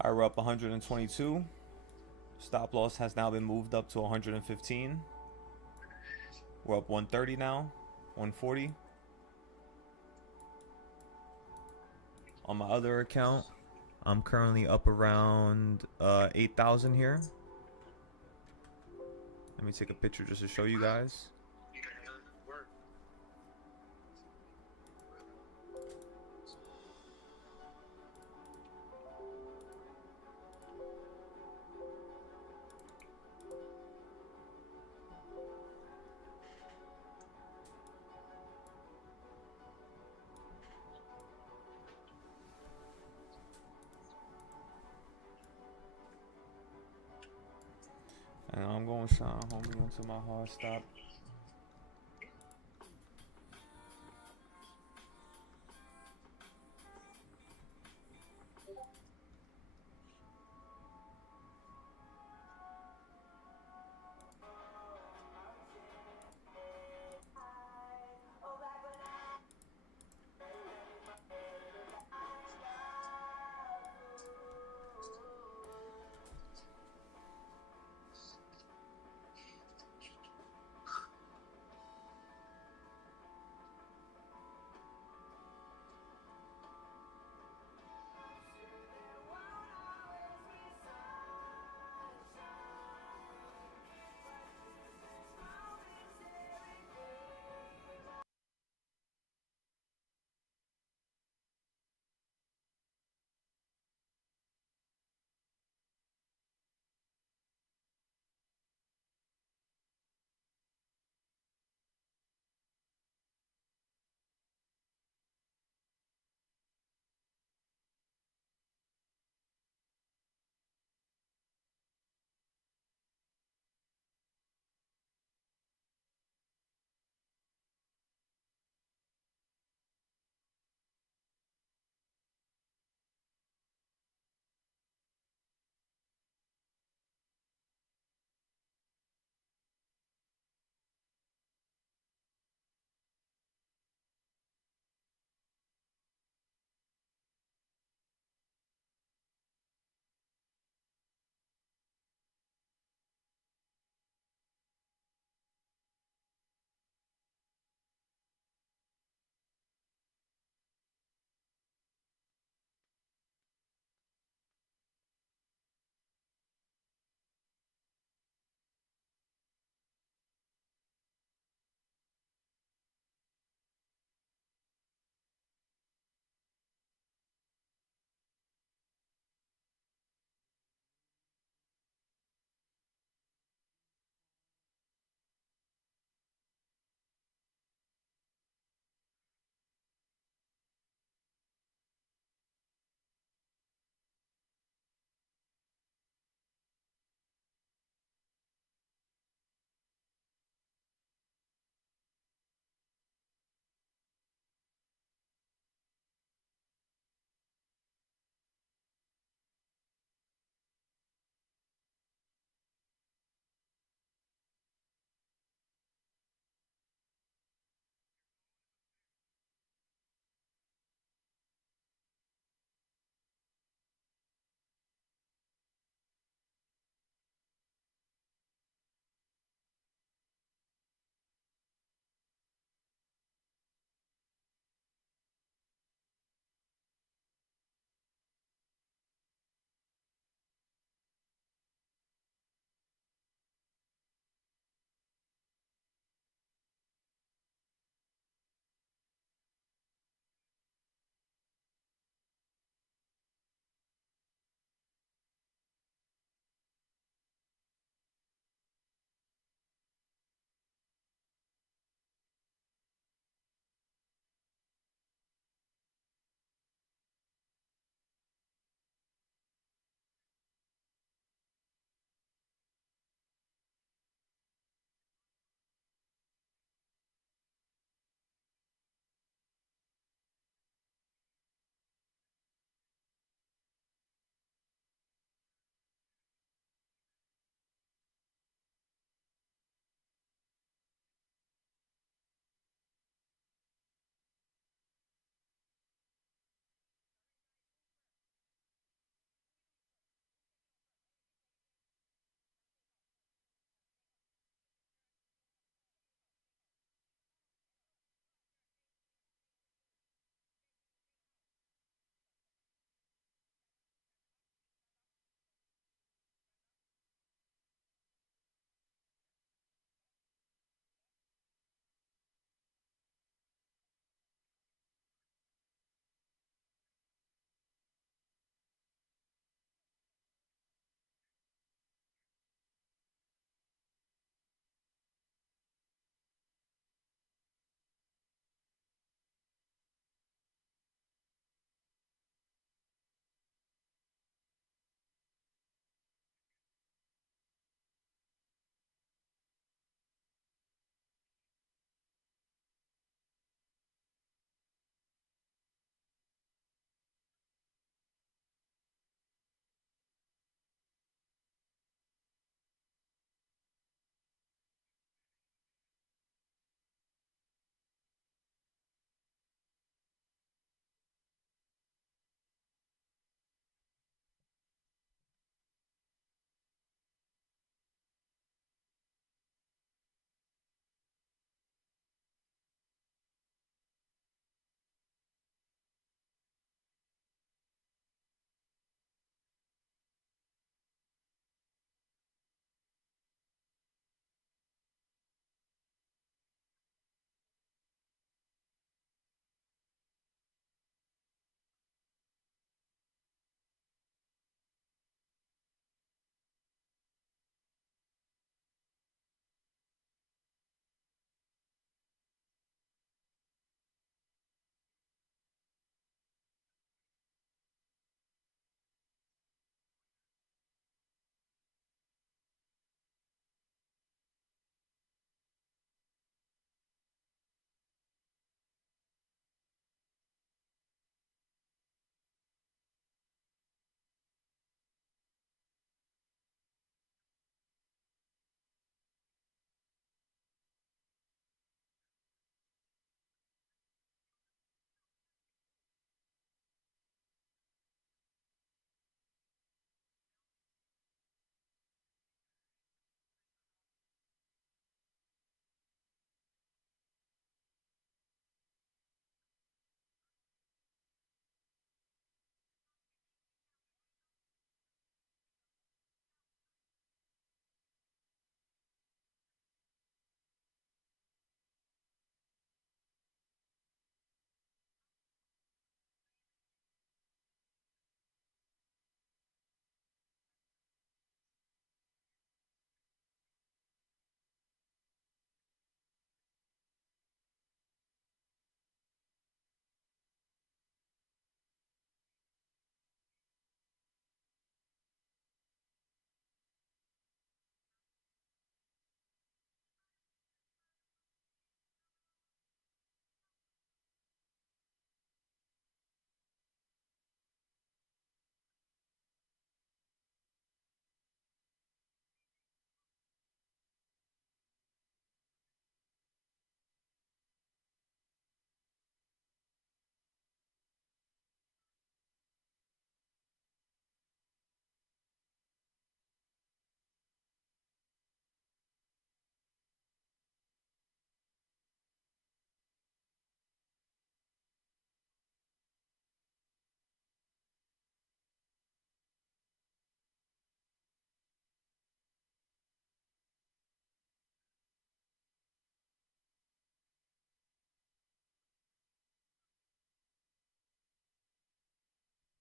Alright, we're up 122. Stop loss has now been moved up to 115. We're up 130 now. 140. On my other account, I'm currently up around 8,000 here. Let me take a picture just to show you guys. And I'm going to sign home into my hard stop.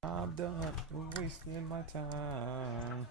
I'm done wasting my time.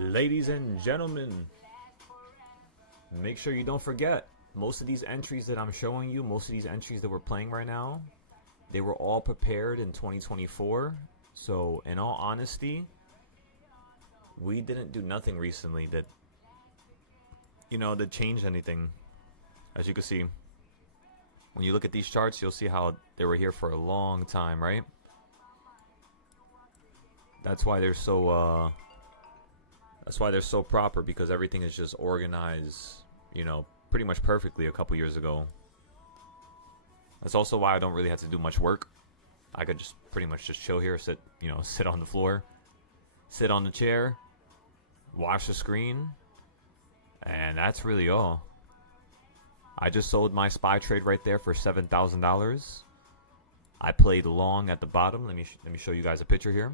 Ladies and gentlemen, make sure you don't forget, most of these entries that I'm showing you, most of these entries that we're playing right now, they were all prepared in 2024. So, in all honesty, we didn't do nothing recently that, that changed anything. As you can see, when you look at these charts, you'll see how they were here for a long time, right? That's why they're so proper, because everything is just organized, pretty much perfectly a couple years ago. That's also why I don't really have to do much work. I could just pretty much just chill here, sit on the floor, sit on the chair, watch the screen, and that's really all. I just sold my SPY trade right there for $7,000. I played long at the bottom. Let me show you guys a picture here.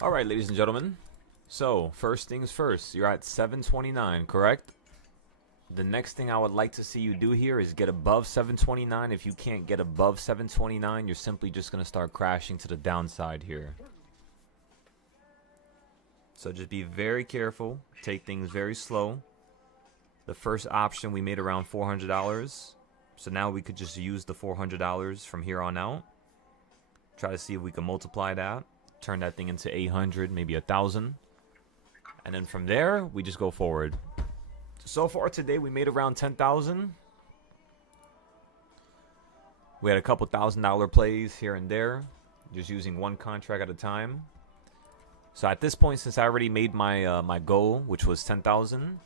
All right, ladies and gentlemen. So, first things first, you're at 729, correct? The next thing I would like to see you do here is get above 729. If you can't get above 729, you're simply just going to start crashing to the downside here. So just be very careful. Take things very slow. The first option we made around $400. So now we could just use the $400 from here on out. Try to see if we can multiply that. Turn that thing into 800, maybe 1,000. And then from there, we just go forward. So far today, we made around 10,000. We had a couple $1,000 plays here and there, just using one contract at a time. So at this point, since I already made my my goal, which was 10,000,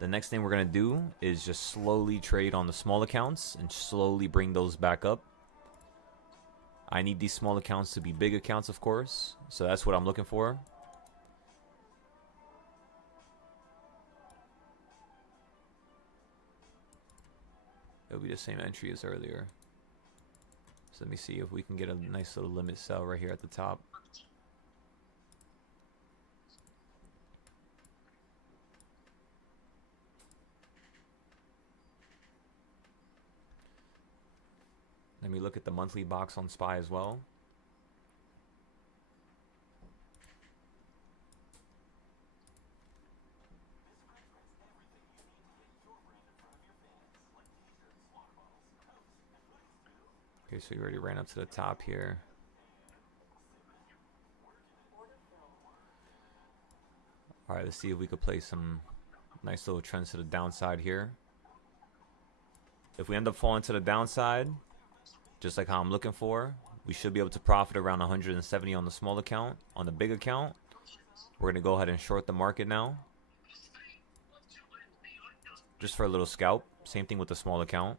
the next thing we're gonna do is just slowly trade on the small accounts and slowly bring those back up. I need these small accounts to be big accounts, of course. So that's what I'm looking for. It'll be the same entry as earlier. So let me see if we can get a nice little limit sell right here at the top. Let me look at the monthly box on SPY as well. Okay, so we already ran up to the top here. All right, let's see if we could play some nice little trends to the downside here. If we end up falling to the downside, just like how I'm looking for, we should be able to profit around 170 on the small account. On the big account, we're going to go ahead and short the market now. Just for a little scalp. Same thing with the small account.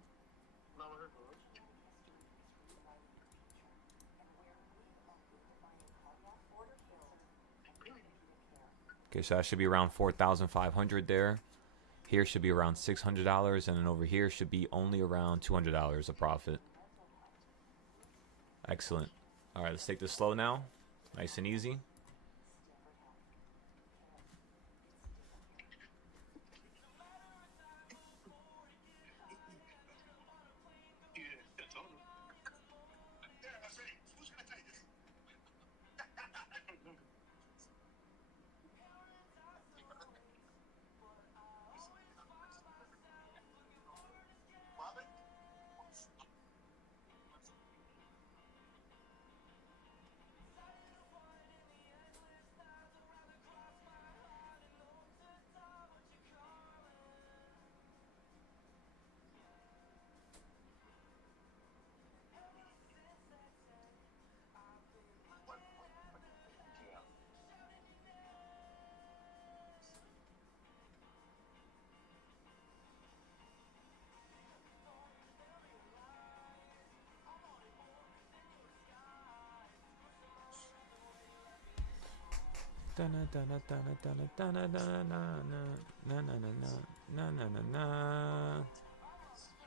Okay, so that should be around 4,500 there. Here should be around $600, and then over here should be only around $200 of profit. Excellent. All right, let's take this slow now. Nice and easy.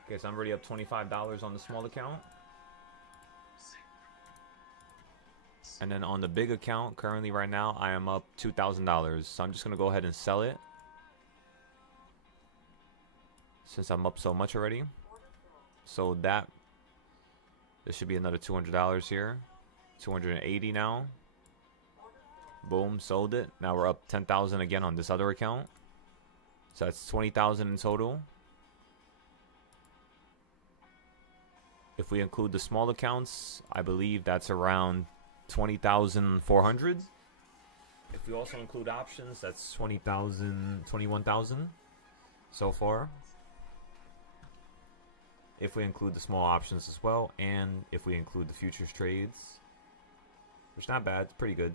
Okay, so I'm already up $25 on the small account. And then on the big account, currently right now, I am up $2,000. So I'm just going to go ahead and sell it, since I'm up so much already. So that, there should be another $200 here. 280 now. Boom, sold it. Now we're up 10,000 again on this other account. So that's 20,000 in total. If we include the small accounts, I believe that's around 20,400. If we also include options, that's 20,000, 21,000 so far. If we include the small options as well, and if we include the futures trades, which is not bad, it's pretty good.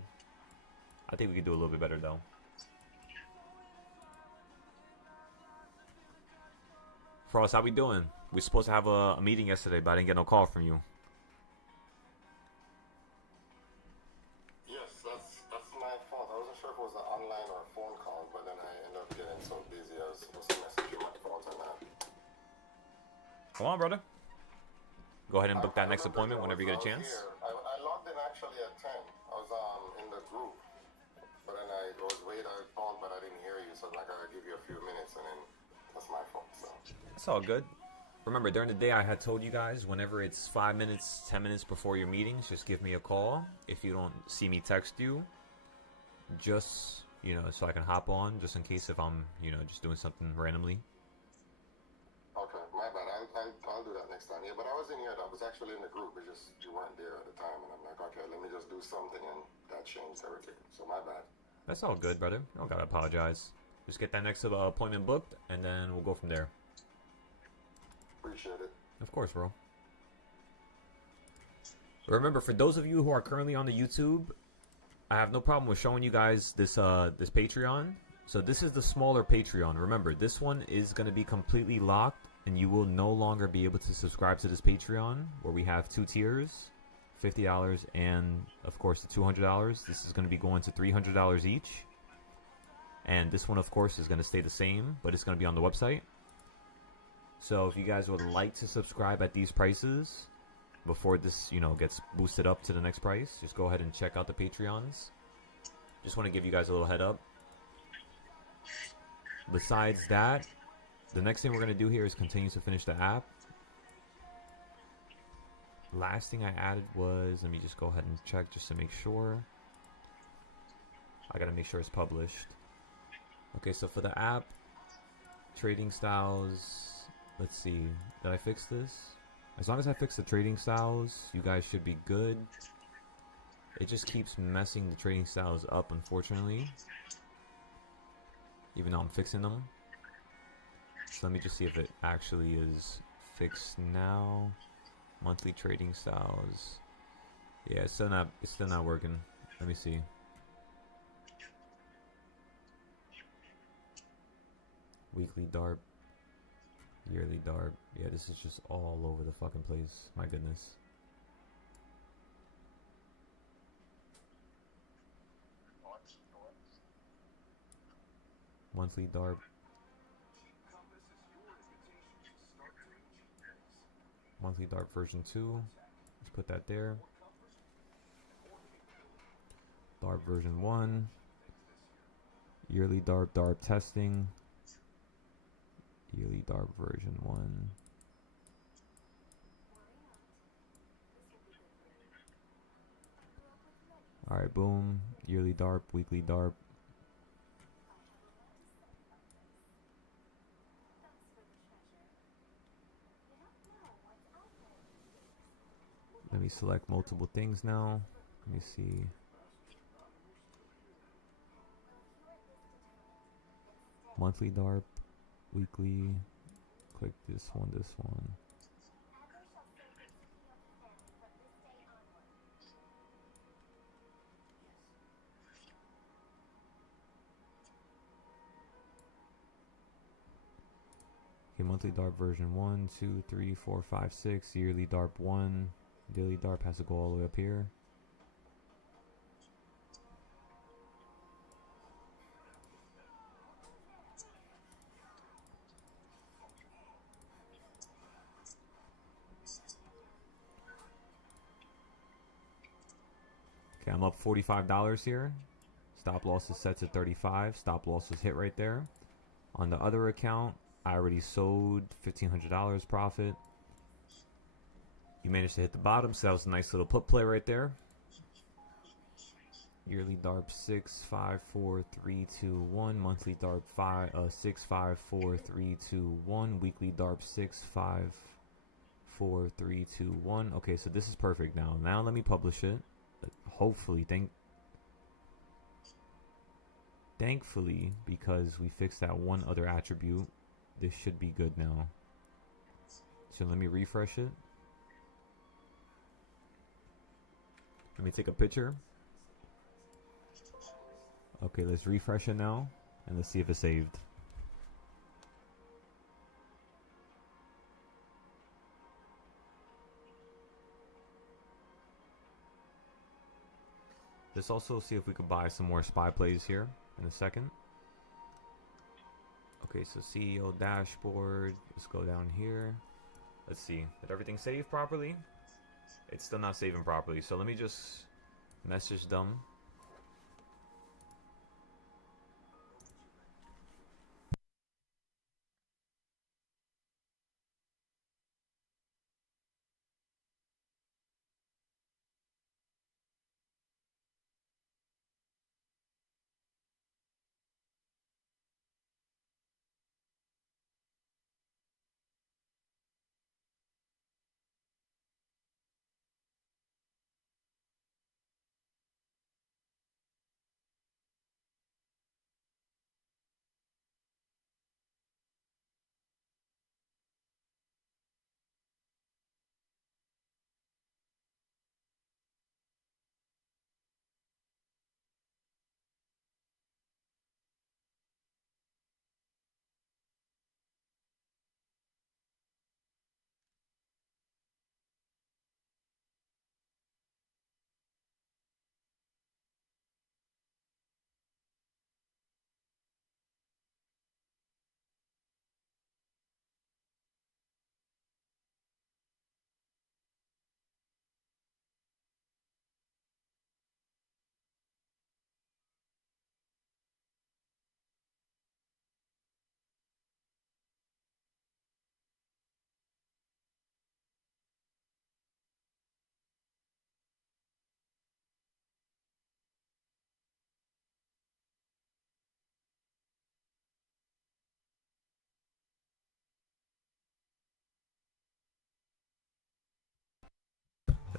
I think we could do a little bit better though. Frost, how we doing? We were supposed to have a meeting yesterday, but I didn't get no call from you. Yes, that's my fault. I wasn't sure if it was an online or a phone call, but then I ended up getting so busy I was supposed to message you my fault on that. Come on, brother. Go ahead and book that next appointment whenever you get a chance. I logged in actually at 10. I was in the group. But then I was waiting on phone, but I didn't hear you, so like I'll give you a few minutes, and then that's my fault. So It's all good. Remember, during the day, I had told you guys whenever it's 5 minutes, 10 minutes before your meetings, just give me a call. If you don't see me text you, just, so I can hop on, just in case if I'm, just doing something randomly. okay, my bad. I'll do that next time. Yeah, but I was in here. I was actually in the group. It's just you weren't there at the time, and I'm like, okay, let me just do something, and that changed everything. So my bad. That's all good, brother. You don't gotta apologize. Just get that next appointment booked, and then we'll go from there. Appreciate it. Of course, bro. Remember, for those of you who are currently on the YouTube, I have no problem with showing you guys this this Patreon. So this is the smaller Patreon. Remember, this one is going to be completely locked, and you will no longer be able to subscribe to this Patreon, where we have 2 tiers, $50 and, of course, the $200. This is going to be going to $300 each. And this one, of course, is going to stay the same, but it's going to be on the website. So if you guys would like to subscribe at these prices before this, gets boosted up to the next price, just go ahead and check out the Patreons. Just want to give you guys a little head up. Besides that, the next thing we're going to do here is continue to finish the app. Last thing I added was, let me just go ahead and check just to make sure. I got to make sure it's published. Okay, so for the app, trading styles, let's see, did I fix this? As long as I fix the trading styles, you guys should be good. It just keeps messing the trading styles up, unfortunately. Even though I'm fixing them. So let me just see if it actually is fixed now. Monthly trading styles. Yeah, it's still not working. Let me see. Weekly DARP. Yearly DARP. Yeah, this is just all over the fucking place. My goodness. Monthly DARP. Monthly DARP version 2. Let's put that there. DARP version 1. Yearly DARP testing. Yearly DARP version 1. Alright, boom. Yearly DARP, weekly DARP. Let me select multiple things now. Let me see. Monthly DARP, weekly. Click this one, this one. Okay, monthly DARP version 1, 2, 3, 4, 5, 6. Yearly DARP 1. Daily DARP has to go all the way up here. Okay, I'm up $45 here. Stop loss is set to 35. Stop loss is hit right there. On the other account, I already sold $1,500 profit. You managed to hit the bottom, so that was a nice little put play right there. Yearly DARP 6, 5, 4, 3, 2, 1. Monthly DARP 6, 5, 4, 3, 2, 1. Weekly DARP 6, 5, 4, 3, 2, 1. Okay, so this is perfect now. Now let me publish it. Hopefully, thankfully, because we fixed that one other attribute, this should be good now. So let me refresh it. Let me take a picture. Okay, let's refresh it now, and let's see if it's saved. Let's also see if we could buy some more spy plays here in a second. Okay, so CEO dashboard. Let's go down here. Let's see. Did everything save properly? It's still not saving properly. So let me just message them.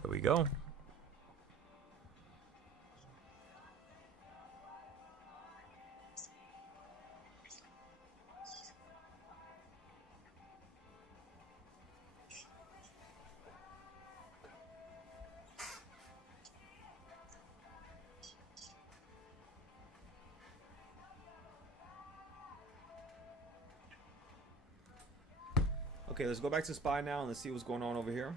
There we go. Okay, let's go back to SPY now and let's see what's going on over here.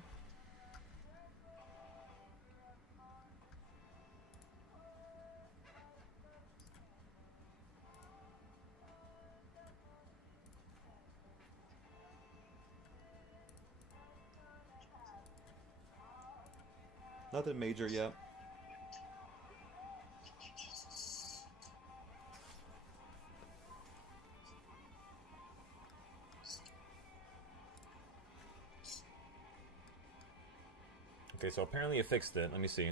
Nothing major yet. Okay, so apparently it fixed it. Let me see.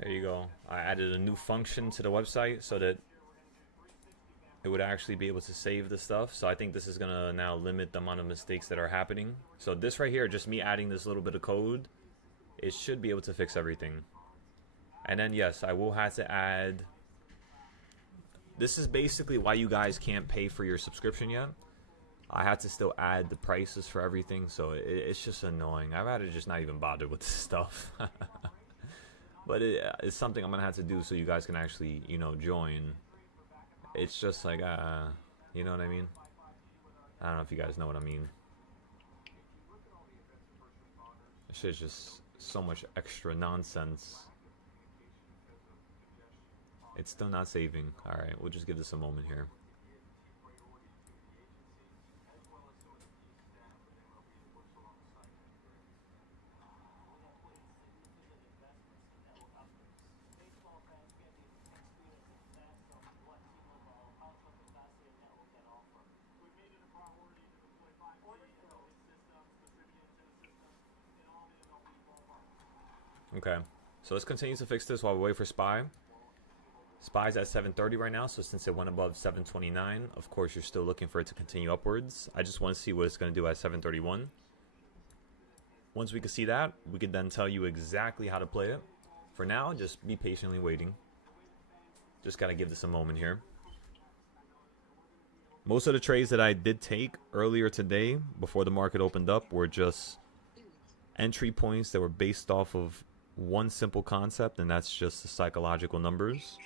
There you go. I added a new function to the website so that it would actually be able to save the stuff. So I think this is gonna now limit the amount of mistakes that are happening. So this right here, just me adding this little bit of code, it should be able to fix everything. And then yes, I will have to add. This is basically why you guys can't pay for your subscription yet. I had to still add the prices for everything, so it's just annoying. I'd rather just not even bother with this stuff. But it's something I'm gonna have to do so you guys can actually, you know, join. It's just like, you know what I mean? I don't know if you guys know what I mean. It's just so much extra nonsense. It's still not saving. Alright, we'll just give this a moment here. Okay, so let's continue to fix this while we wait for SPY. SPY's at 730 right now, so since it went above 729, of course you're still looking for it to continue upwards. I just want to see what it's going to do at 731. Once we can see that, we could then tell you exactly how to play it. For now, just be patiently waiting. Just got to give this a moment here. Most of the trades that I did take earlier today, before the market opened up, were just entry points that were based off of one simple concept, and that's just the psychological numbers.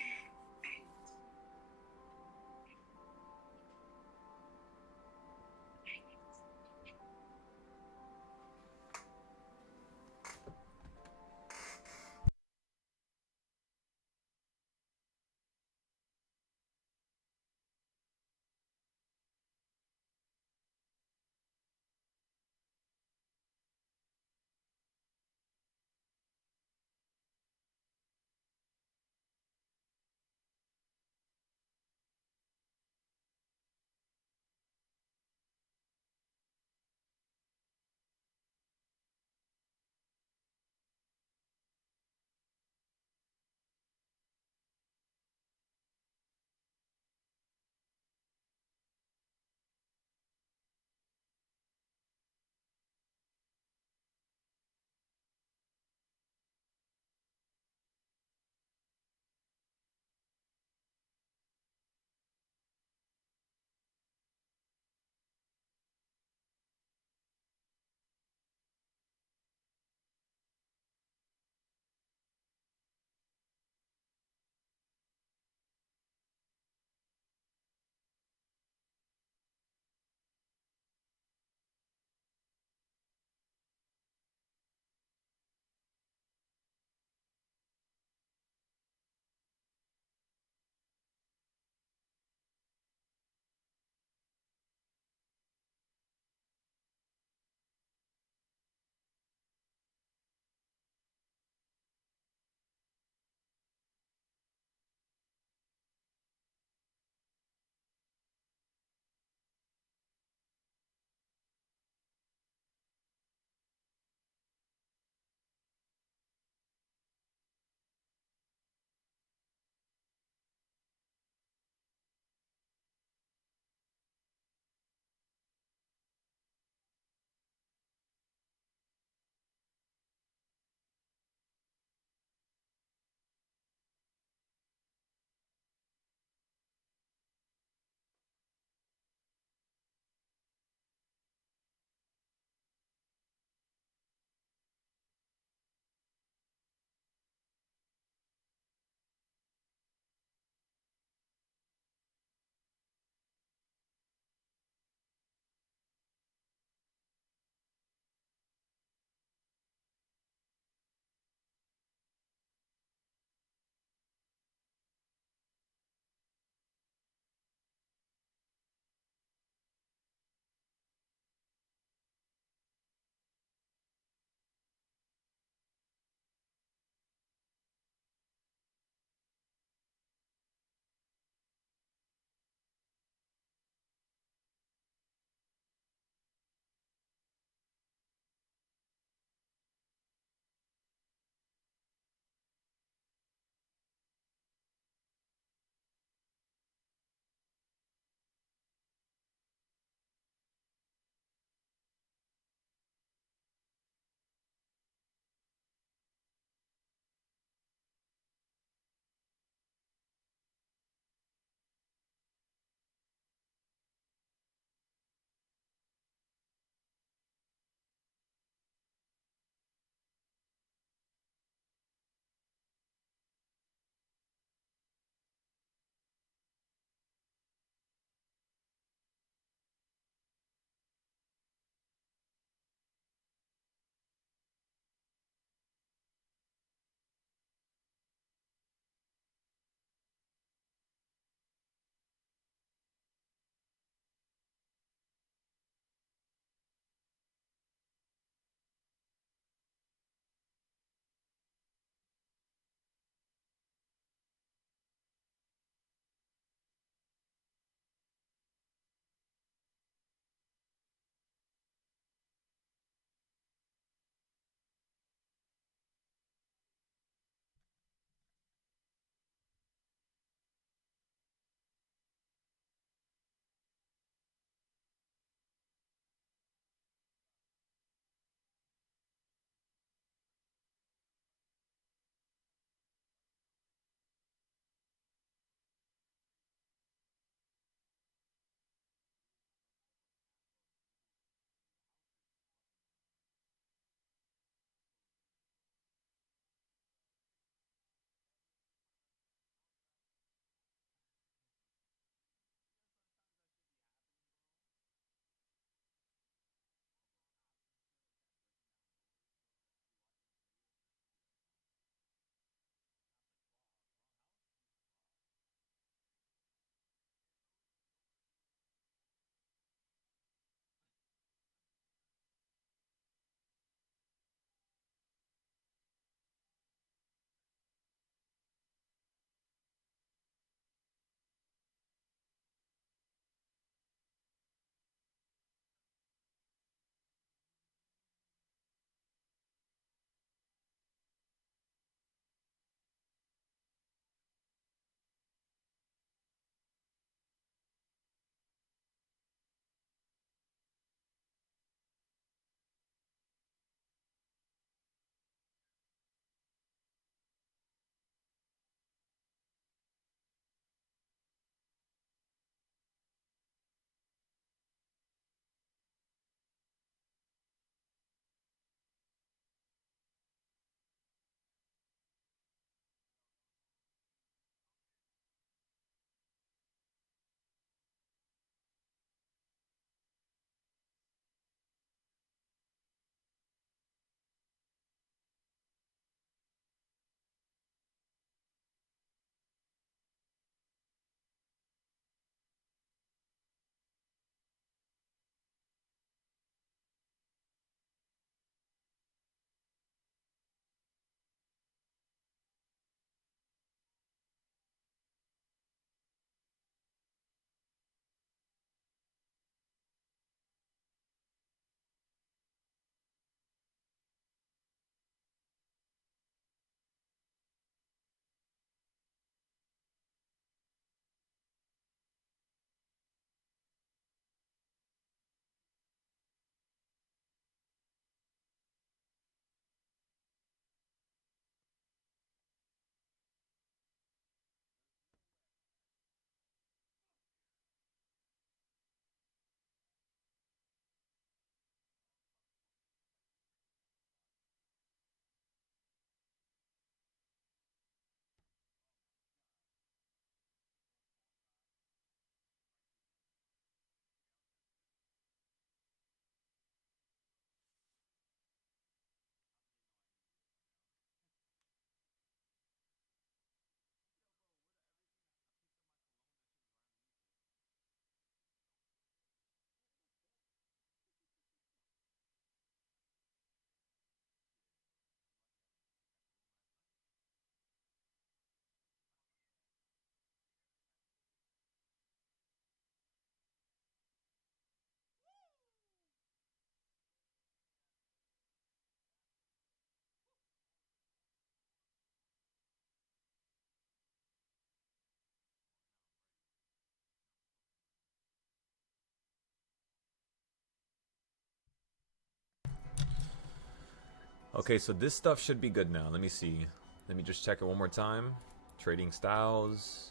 Okay, so this stuff should be good now. Let me see. Let me just check it one more time. Trading styles.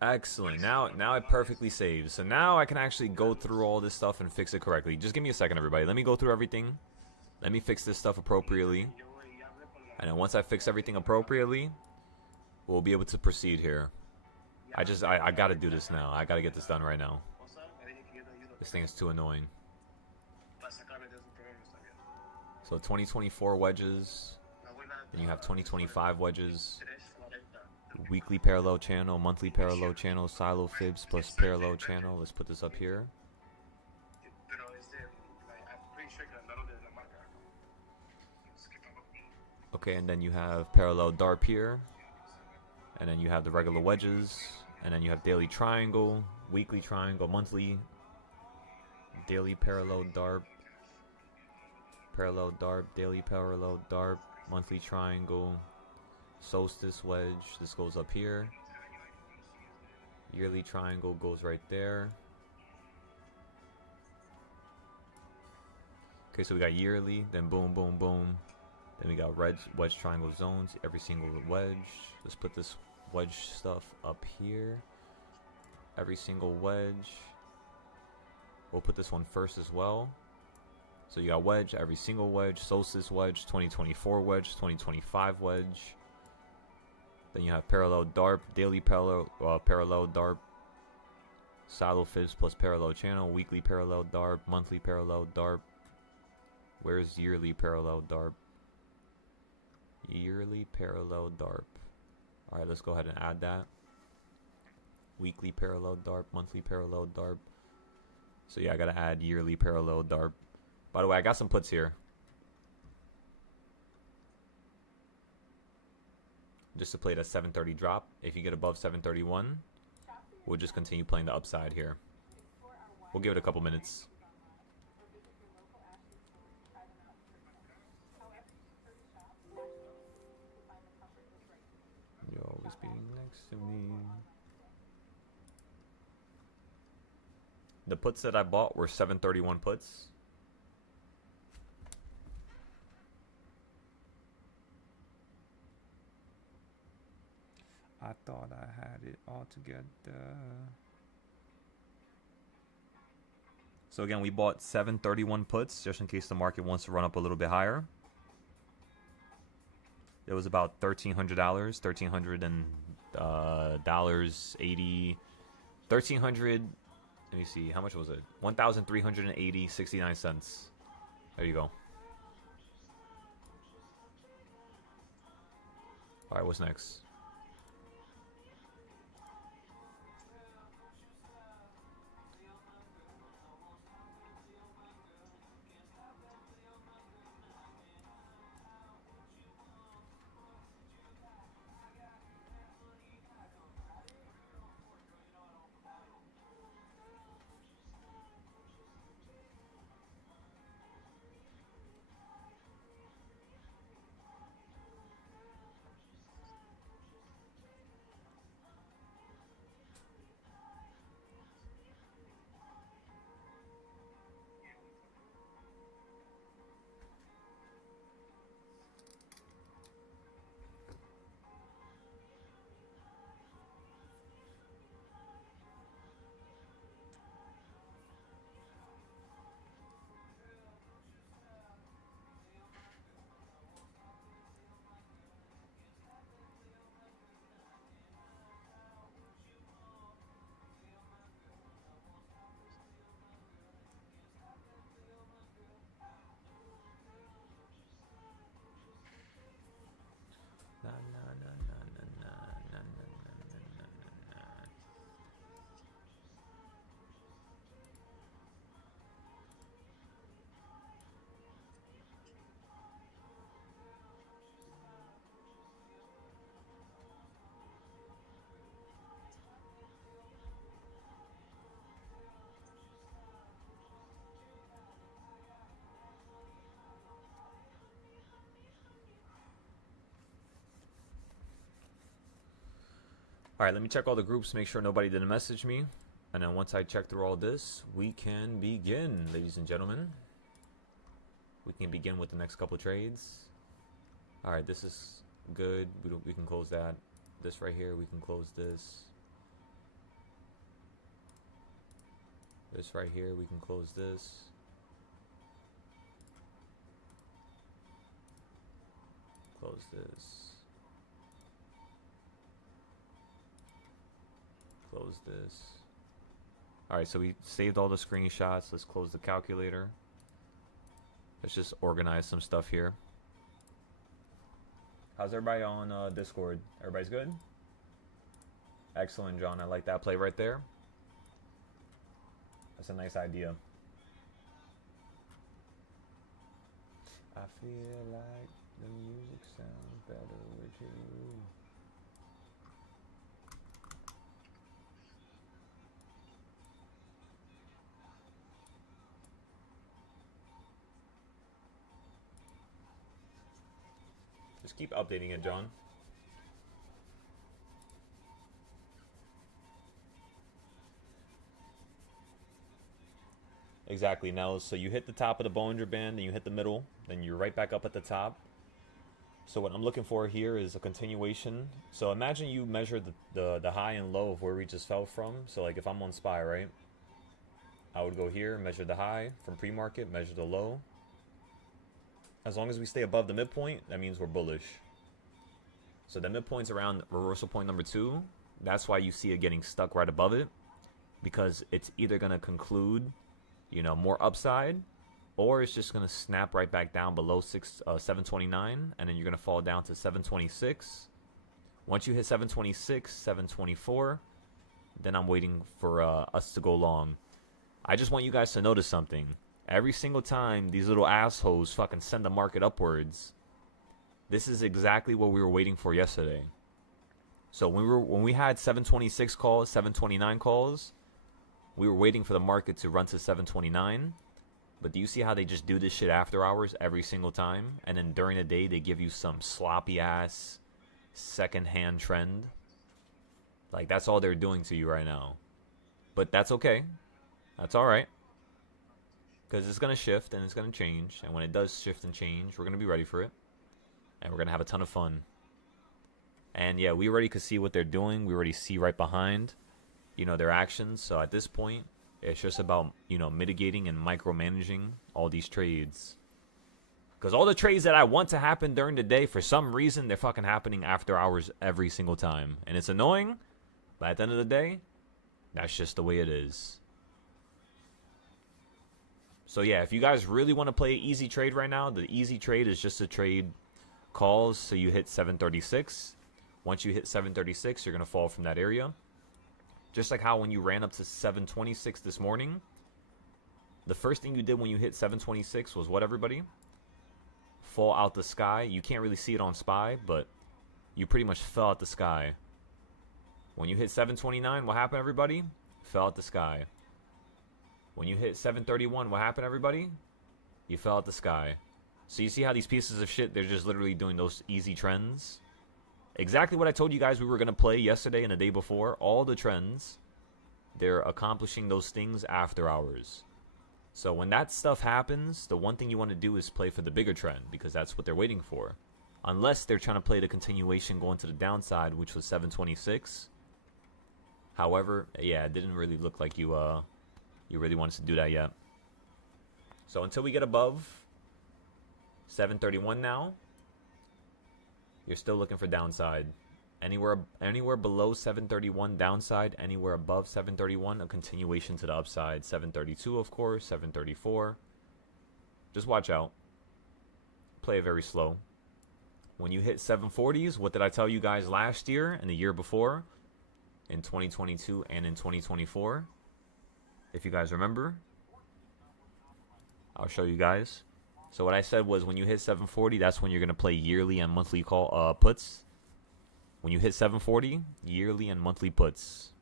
Excellent. Now it perfectly saves. So now I can actually go through all this stuff and fix it correctly. Just give me a second, everybody. Let me go through everything. Let me fix this stuff appropriately. And then once I fix everything appropriately, we'll be able to proceed here. I gotta do this now. I gotta get this done right now. This thing is too annoying. So 2024 wedges. Then you have 2025 wedges. Weekly parallel channel, monthly parallel channel, silo fibs plus parallel channel. Let's put this up here. Okay, and then you have parallel DARP here. And then you have the regular wedges. And then you have daily triangle, weekly triangle, monthly, daily parallel DARP, daily parallel DARP, monthly triangle, solstice wedge. This goes up here. Yearly triangle goes right there. Okay, so we got yearly, then boom, boom, boom. Then we got wedge triangle zones, every single wedge. Let's put this wedge stuff up here. Every single wedge. We'll put this one first as well. So you got wedge, every single wedge, solstice wedge, 2024 wedge, 2025 wedge. Then you have parallel DARP, daily parallel DARP, silo fibs plus parallel channel, weekly parallel DARP, monthly parallel DARP. Where's yearly parallel DARP? Yearly parallel DARP. Alright, let's go ahead and add that. Weekly parallel DARP, monthly parallel DARP. So yeah, I gotta add yearly parallel DARP. By the way, I got some puts here. Just to play that 730 drop. If you get above 731, we'll just continue playing the upside here. We'll give it a couple minutes. You'll always be next to me. The puts that I bought were 731 puts. I thought I had it all together. So again, we bought 731 puts just in case the market wants to run up a little bit higher. It was about $1,300, $1,300.80, 1,300. Let me see, how much was it? 1,380.69 cents. There you go. All right, what's next? All right, let me check all the groups, make sure nobody didn't message me. And then once I check through all this, we can begin, ladies and gentlemen. We can begin with the next couple trades. All right, this is good. We can close that. This right here, we can close this. This right here, we can close this. Close this. Close this. All right, so we saved all the screenshots. Let's close the calculator. Let's just organize some stuff here. How's everybody on Discord? Everybody's good? Excellent, John. I like that play right there. That's a nice idea. I feel like the music sounds better with you. Just keep updating it, John. Exactly. Now, so you hit the top of the Bollinger Band, then you hit the middle, then you're right back up at the top. So what I'm looking for here is a continuation. So imagine you measure the high and low of where we just fell from. So like if I'm on SPY, right? I would go here, measure the high from pre-market, measure the low. As long as we stay above the midpoint, that means we're bullish. So the midpoint's around reversal point number 2. That's why you see it getting stuck right above it. Because it's either going to conclude, you know, more upside, or it's just going to snap right back down below 729, and then you're going to fall down to 726. Once you hit 726, 724, then I'm waiting for us to go long. I just want you guys to notice something. Every single time these little assholes fucking send the market upwards, this is exactly what we were waiting for yesterday. So when we had 726 calls, 729 calls, we were waiting for the market to run to 729. But do you see how they just do this shit after hours every single time? And then during the day, they give you some sloppy ass second-hand trend. Like, that's all they're doing to you right now. But that's okay. That's all right. Because it's going to shift and it's going to change. And when it does shift and change, we're going to be ready for it. And we're going to have a ton of fun. And yeah, we already could see what they're doing. We already see right behind, you know, their actions. So at this point, it's just about, you know, mitigating and micromanaging all these trades. Because all the trades that I want to happen during the day, for some reason, they're fucking happening after hours every single time. And it's annoying. But at the end of the day, that's just the way it is. So yeah, if you guys really want to play an easy trade right now, the easy trade is just to trade calls so you hit 736. Once you hit 736, you're going to fall from that area. Just like how when you ran up to 726 this morning, the first thing you did when you hit 726 was what, everybody? Fall out the sky. You can't really see it on SPY, but you pretty much fell out the sky. When you hit 729, what happened, everybody? Fell out the sky. When you hit 731, what happened, everybody? You fell out the sky. So you see how these pieces of shit, they're just literally doing those easy trends? Exactly what I told you guys we were going to play yesterday and the day before. All the trends, they're accomplishing those things after hours. So when that stuff happens, the one thing you want to do is play for the bigger trend, because that's what they're waiting for. Unless they're trying to play the continuation going to the downside, which was 726. However, yeah, it didn't really look like you really wanted to do that yet. So until we get above 731 now, you're still looking for downside. Anywhere below 731 downside, anywhere above 731 a continuation to the upside. 732, of course, 734. Just watch out. Play it very slow. When you hit 740s, what did I tell you guys last year and the year before? In 2022 and in 2024? If you guys remember, I'll show you guys. So what I said was when you hit 740, that's when you're going to play yearly and monthly call puts. When you hit 740, yearly and monthly puts.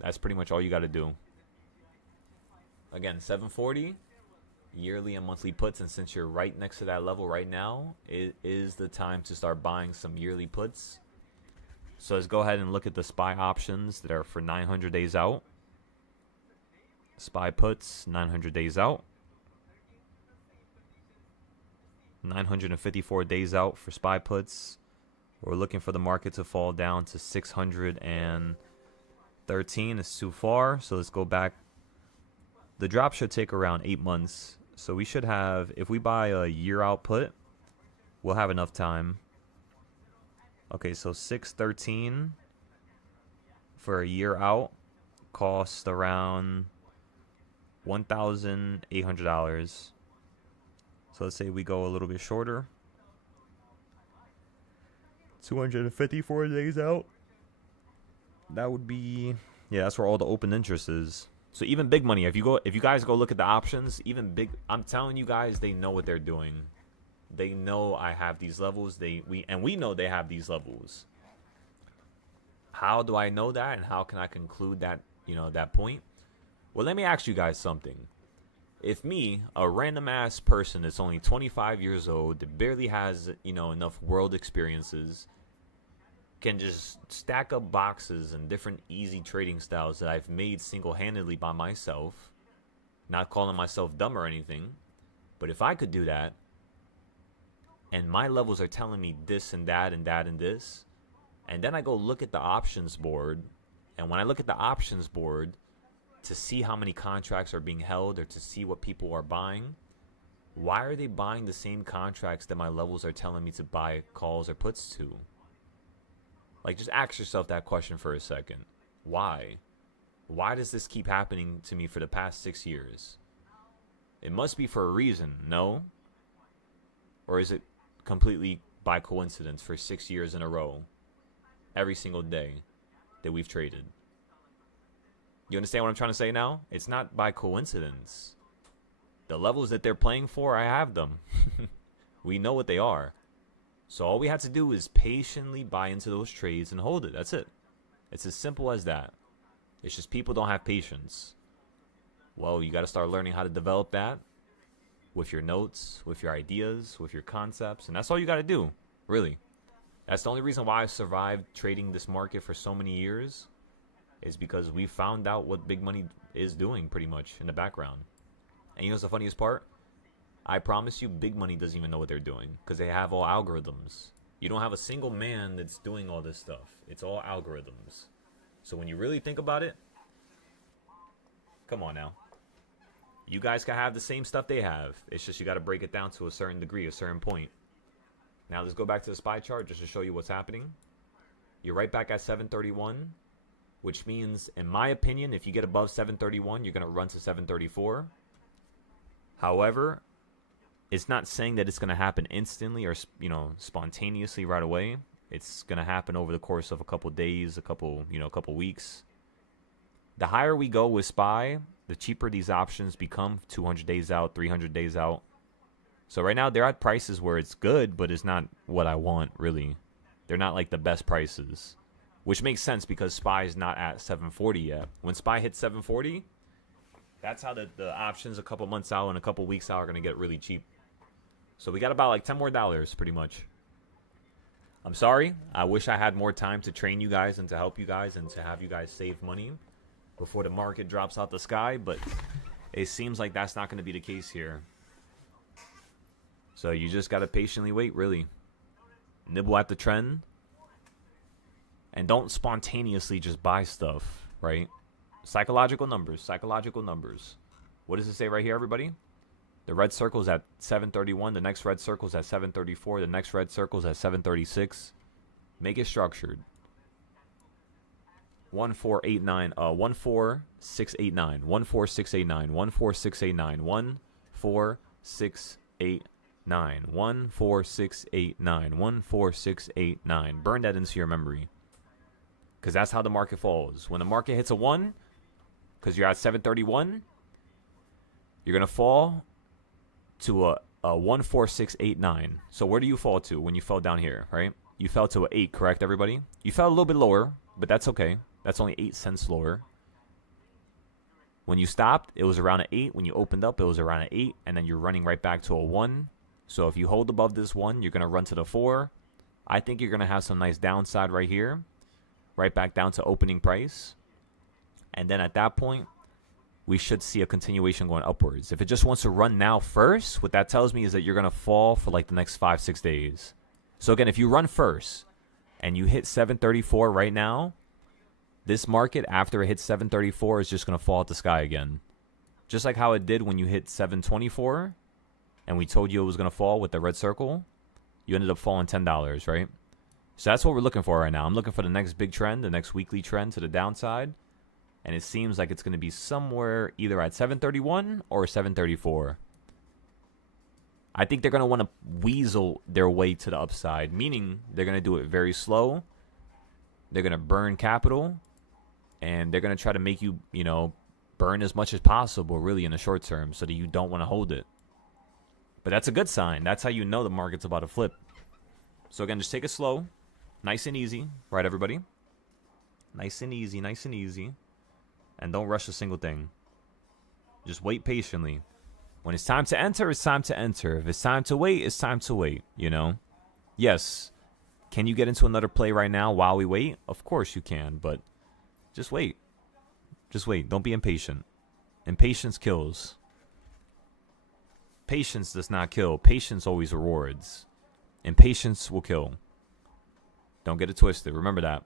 That's pretty much all you got to do. Again, 740, yearly and monthly puts. And since you're right next to that level right now, it is the time to start buying some yearly puts. So let's go ahead and look at the SPY options that are for 900 days out. SPY puts, 900 days out. 954 days out for SPY puts. We're looking for the market to fall down to 613. It's too far, so let's go back. The drop should take around 8 months. So we should have, if we buy a year out put, we'll have enough time. Okay, so 613 for a year out cost around $1,800. So let's say we go a little bit shorter. 254 days out. That would be, yeah, that's where all the open interest is. So even big money, if you guys go look at the options, even big, I'm telling you guys, they know what they're doing. They know I have these levels. We know they have these levels. How do I know that, and how can I conclude that, that point? Well, let me ask you guys something. If me, a random ass person that's only 25 years old, that barely has, enough world experiences, can just stack up boxes and different easy trading styles that I've made single-handedly by myself, not calling myself dumb or anything, but if I could do that, and my levels are telling me this and that and that and this, and then I go look at the options board, and when I look at the options board to see how many contracts are being held or to see what people are buying, why are they buying the same contracts that my levels are telling me to buy calls or puts to? Like, just ask yourself that question for a second. Why? Why does this keep happening to me for the past 6 years? It must be for a reason, no? Or is it completely by coincidence for 6 years in a row, every single day that we've traded? You understand what I'm trying to say now? It's not by coincidence. The levels that they're playing for, I have them. We know what they are. So all we have to do is patiently buy into those trades and hold it. That's it. It's as simple as that. It's just people don't have patience. Well, you got to start learning how to develop that with your notes, with your ideas, with your concepts. And that's all you got to do, really. That's the only reason why I survived trading this market for so many years, is because we found out what big money is doing pretty much in the background. And you know what's the funniest part? I promise you, big money doesn't even know what they're doing, because they have all algorithms. You don't have a single man that's doing all this stuff. It's all algorithms. So when you really think about it, come on now. You guys can have the same stuff they have. It's just you got to break it down to a certain degree, a certain point. Now let's go back to the SPY chart just to show you what's happening. You're right back at 731, which means, in my opinion, if you get above 731, you're going to run to 734. However, it's not saying that it's going to happen instantly or, spontaneously right away. It's going to happen over the course of a couple days, a couple weeks. The higher we go with SPY, the cheaper these options become. 200 days out, 300 days out. So right now they're at prices where it's good, but it's not what I want, really. They're not like the best prices, which makes sense because SPY is not at 740 yet. When SPY hits 740, that's how the options a couple months out and a couple weeks out are going to get really cheap. So we got about like $10 more, pretty much. I'm sorry. I wish I had more time to train you guys and to help you guys and to have you guys save money before the market drops out the sky, but it seems like that's not going to be the case here. So you just got to patiently wait, really. Nibble at the trend. And don't spontaneously just buy stuff, right? Psychological numbers, psychological numbers. What does it say right here, everybody? The red circle's at 731. The next red circle's at 734. The next red circle's at 736. Make it structured. 14689. 14689. 14689. 14689. 14689. 14689. Burn that into your memory. Because that's how the market falls. When the market hits a 1, because you're at 731, you're going to fall to a 14689. So where do you fall to when you fell down here, right? You fell to an 8, correct, everybody? You fell a little bit lower, but that's okay. That's only 8 cents lower. When you stopped, it was around an 8. When you opened up, it was around an 8. And then you're running right back to a 1. So if you hold above this 1, you're going to run to the 4. I think you're going to have some nice downside right here. Right back down to opening price. And then at that point, we should see a continuation going upwards. If it just wants to run now first, what that tells me is that you're going to fall for like the next 5-6 days. So again, if you run first and you hit 734 right now, this market after it hits 734 is just going to fall out the sky again. Just like how it did when you hit 724 and we told you it was going to fall with the red circle, you ended up falling $10, right? So that's what we're looking for right now. I'm looking for the next big trend, the next weekly trend to the downside. And it seems like it's going to be somewhere either at 731 or 734. I think they're going to want to weasel their way to the upside, meaning they're going to do it very slow. They're going to burn capital. And they're going to try to make you, burn as much as possible, really, in the short term, so that you don't want to hold it. But that's a good sign. That's how you know the market's about to flip. So again, just take it slow. Nice and easy. Right, everybody? Nice and easy, nice and easy. And don't rush a single thing. Just wait patiently. When it's time to enter, it's time to enter. If it's time to wait, it's time to wait, Yes. Can you get into another play right now while we wait? Of course you can, but just wait. Just wait. Don't be impatient. Impatience kills. Patience does not kill. Patience always rewards. Impatience will kill. Don't get it twisted. Remember that.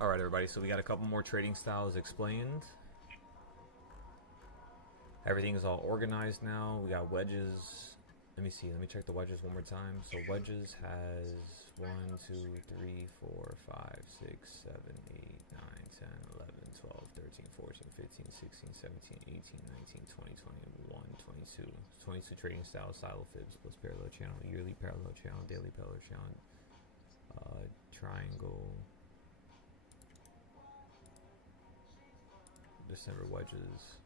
All right, everybody. So we got a couple more trading styles explained. Everything is all organized now. We got wedges. Let me see. Let me check the wedges one more time. So wedges has 1, 2, 3, 4, 5, 6, 7, 8, 9, 10, 11, 12, 13, 14, 15, 16, 17, 18, 19, 20, 21, 22. 22 trading styles, silo fibs, plus parallel channel, yearly parallel channel, daily parallel channel, triangle, December wedges.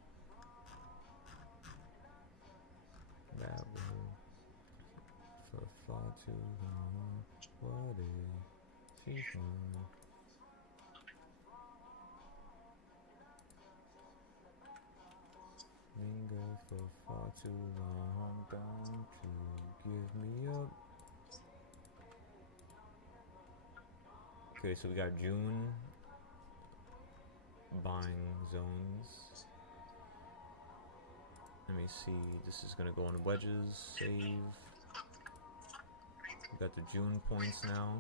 That will for far too long. What is she from? Linger for far too long. Don't you give me up. Okay, so we got June buying zones. Let me see. This is gonna go on wedges. Save. We got the June points now.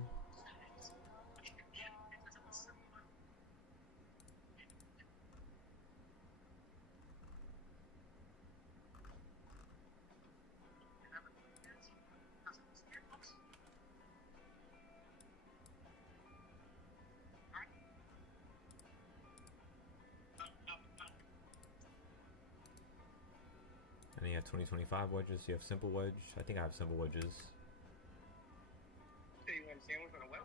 And you have 2025 wedges. You have simple wedge. I think I have simple wedges. So you want a sandwich on a wedge?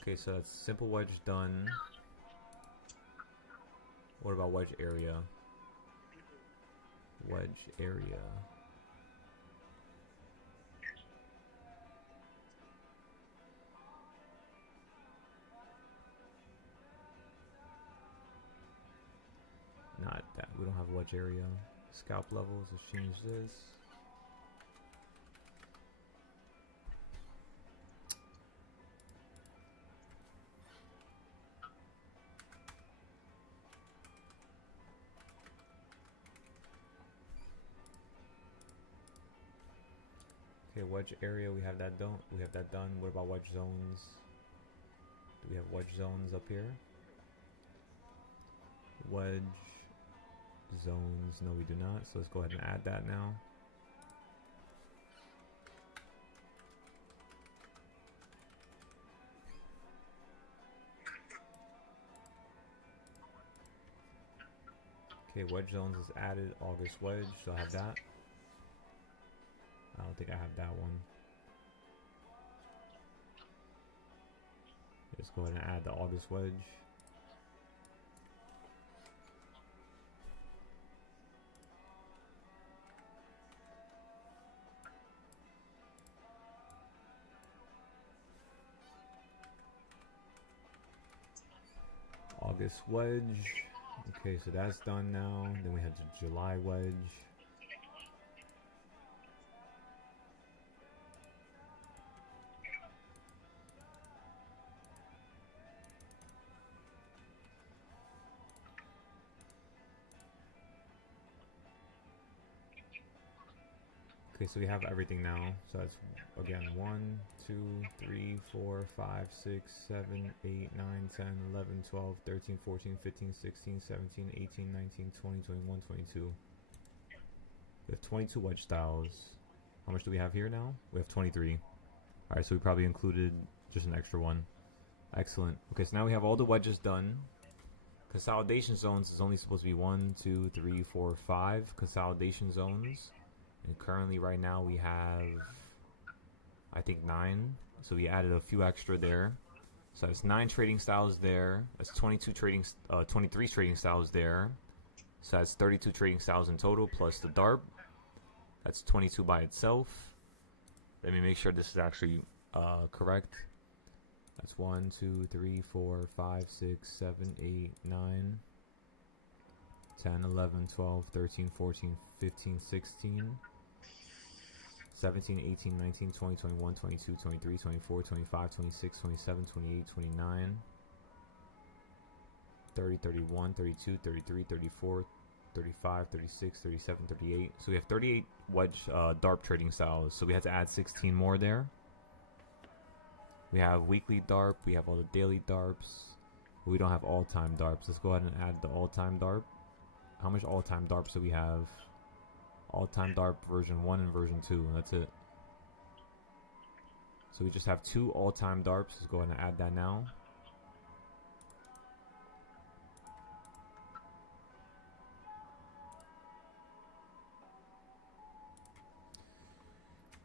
Okay, so that's simple wedge done. What about wedge area? Wedge area. Not that. We don't have wedge area. Scalp levels. Let's change this. Okay, wedge area, we have that done. We have that done. What about wedge zones? Do we have wedge zones up here? Wedge zones, no we do not. So let's go ahead and add that now. Okay, wedge zones is added. August wedge, so I have that. I don't think I have that one. Let's go ahead and add the August wedge. August wedge. Okay, so that's done now. Then we have the July wedge. Okay, so we have everything now. So that's again 1, 2, 3, 4, 5, 6, 7, 8, 9, 10, 11, 12, 13, 14, 15, 16, 17, 18, 19, 20, 21, 22. We have 22 wedge styles. How much do we have here now? We have 23. Alright, so we probably included just an extra one. Excellent. Okay, so now we have all the wedges done. Consolidation zones is only supposed to be 1, 2, 3, 4, 5 consolidation zones. And currently right now we have, I think 9. So we added a few extra there. So that's 9 trading styles there. That's 23 trading styles there. So that's 32 trading styles in total plus the DARP. That's 22 by itself. Let me make sure this is actually correct. That's 1, 2, 3, 4, 5, 6, 7, 8, 9, 10, 11, 12, 13, 14, 15, 16, 17, 18, 19, 20, 21, 22, 23, 24, 25, 26, 27, 28, 29, 30, 31, 32, 33, 34, 35, 36, 37, 38. So we have 38 wedge DARP trading styles. So we had to add 16 more there. We have weekly DARP. We have all the daily DARPs. We don't have all-time DARPs. Let's go ahead and add the all-time DARP. How much all-time DARPs do we have? All-time DARP version 1 and version 2. That's it. So we just have 2 all-time DARPs. Let's go ahead and add that now.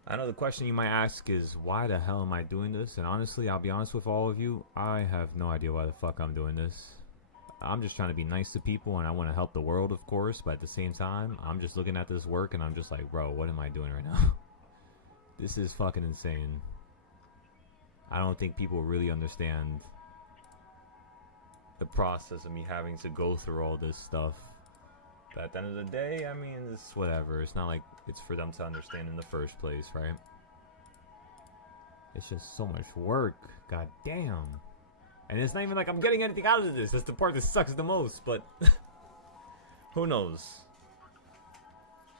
I know the question you might ask is, why the hell am I doing this? And honestly, I'll be honest with all of you, I have no idea why the fuck I'm doing this. I'm just trying to be nice to people and I want to help the world, of course, but at the same time, I'm just looking at this work and I'm just like, bro, what am I doing right now? This is fucking insane. I don't think people really understand the process of me having to go through all this stuff. But at the end of the day, I mean, it's whatever. It's not like it's for them to understand in the first place, right? It's just so much work. God damn. And it's not even like I'm getting anything out of this. That's the part that sucks the most, but who knows?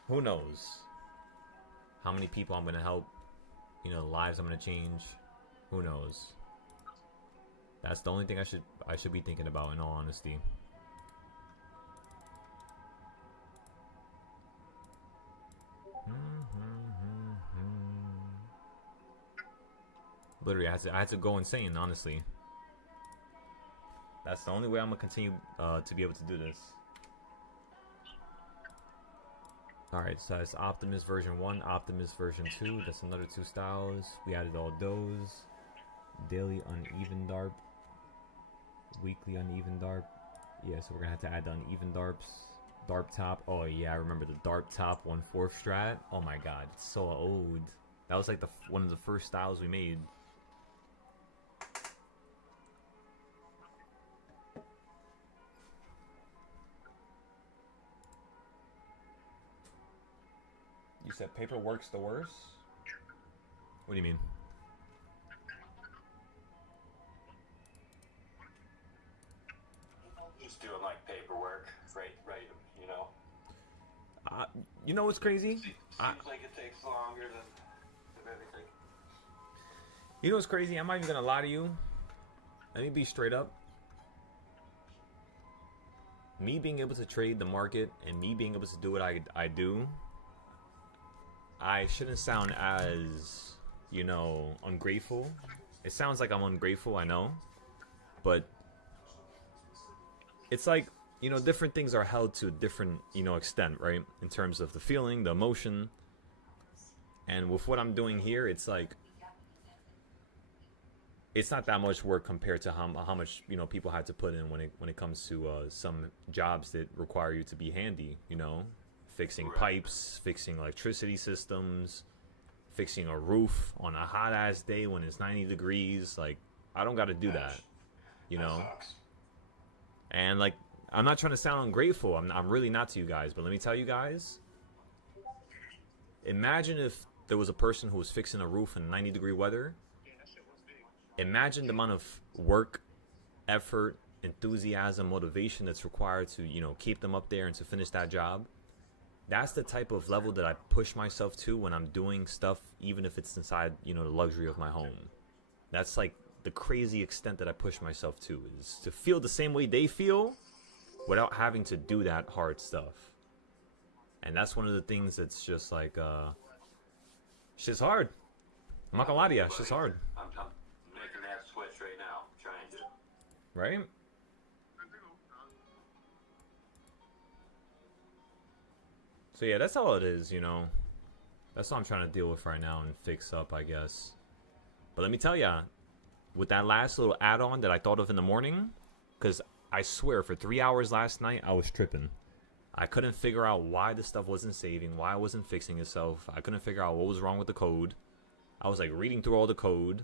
Who knows how many people I'm gonna help, you know, lives I'm gonna change. Who knows? That's the only thing I should be thinking about, in all honesty. Literally, I had to go insane, honestly. That's the only way I'm gonna continue to be able to do this. Alright, so that's Optimus version 1, Optimus version 2. That's another 2 styles. We added all those. Daily uneven DARP. Weekly uneven DARP. Yeah, so we're gonna have to add the uneven DARPs. DARP top. Oh yeah, I remember the DARP top 1/4 strat. Oh my god, it's so old. That was like one of the first styles we made. You said paperwork's the worst? What do you mean? Just doing like paperwork, right, you know. You know what's crazy? Seems like it takes longer than everything. You know what's crazy? I'm not even gonna lie to you. Let me be straight up. Me being able to trade the market and me being able to do what I do, I shouldn't sound as, you know, ungrateful. It sounds like I'm ungrateful, I know. But it's like, you know, different things are held to a different, you know, extent, right? In terms of the feeling, the emotion. And with what I'm doing here, it's like, it's not that much work compared to how much, you know, people had to put in when it comes to some jobs that require you to be handy, you know, fixing pipes, fixing electricity systems, fixing a roof on a hot ass day when it's 90 degrees. Like, I don't got to do that, you know. And like, I'm not trying to sound ungrateful. I'm really not to you guys, but let me tell you guys. Imagine if there was a person who was fixing a roof in 90-degree weather. Imagine the amount of work, effort, enthusiasm, motivation that's required to, you know, keep them up there and to finish that job. That's the type of level that I push myself to when I'm doing stuff, even if it's inside, you know, the luxury of my home. That's like the crazy extent that I push myself to, is to feel the same way they feel without having to do that hard stuff. And that's one of the things that's just like, shit's hard. I'm not gonna lie to you, shit's hard. I'm making that switch right now, trying to. Right? So yeah, that's all it is, you know. That's what I'm trying to deal with right now and fix up, I guess. But let me tell ya, with that last little add-on that I thought of in the morning, because I swear for 3 hours last night, I was tripping. I couldn't figure out why the stuff wasn't saving, why it wasn't fixing itself. I couldn't figure out what was wrong with the code. I was like reading through all the code,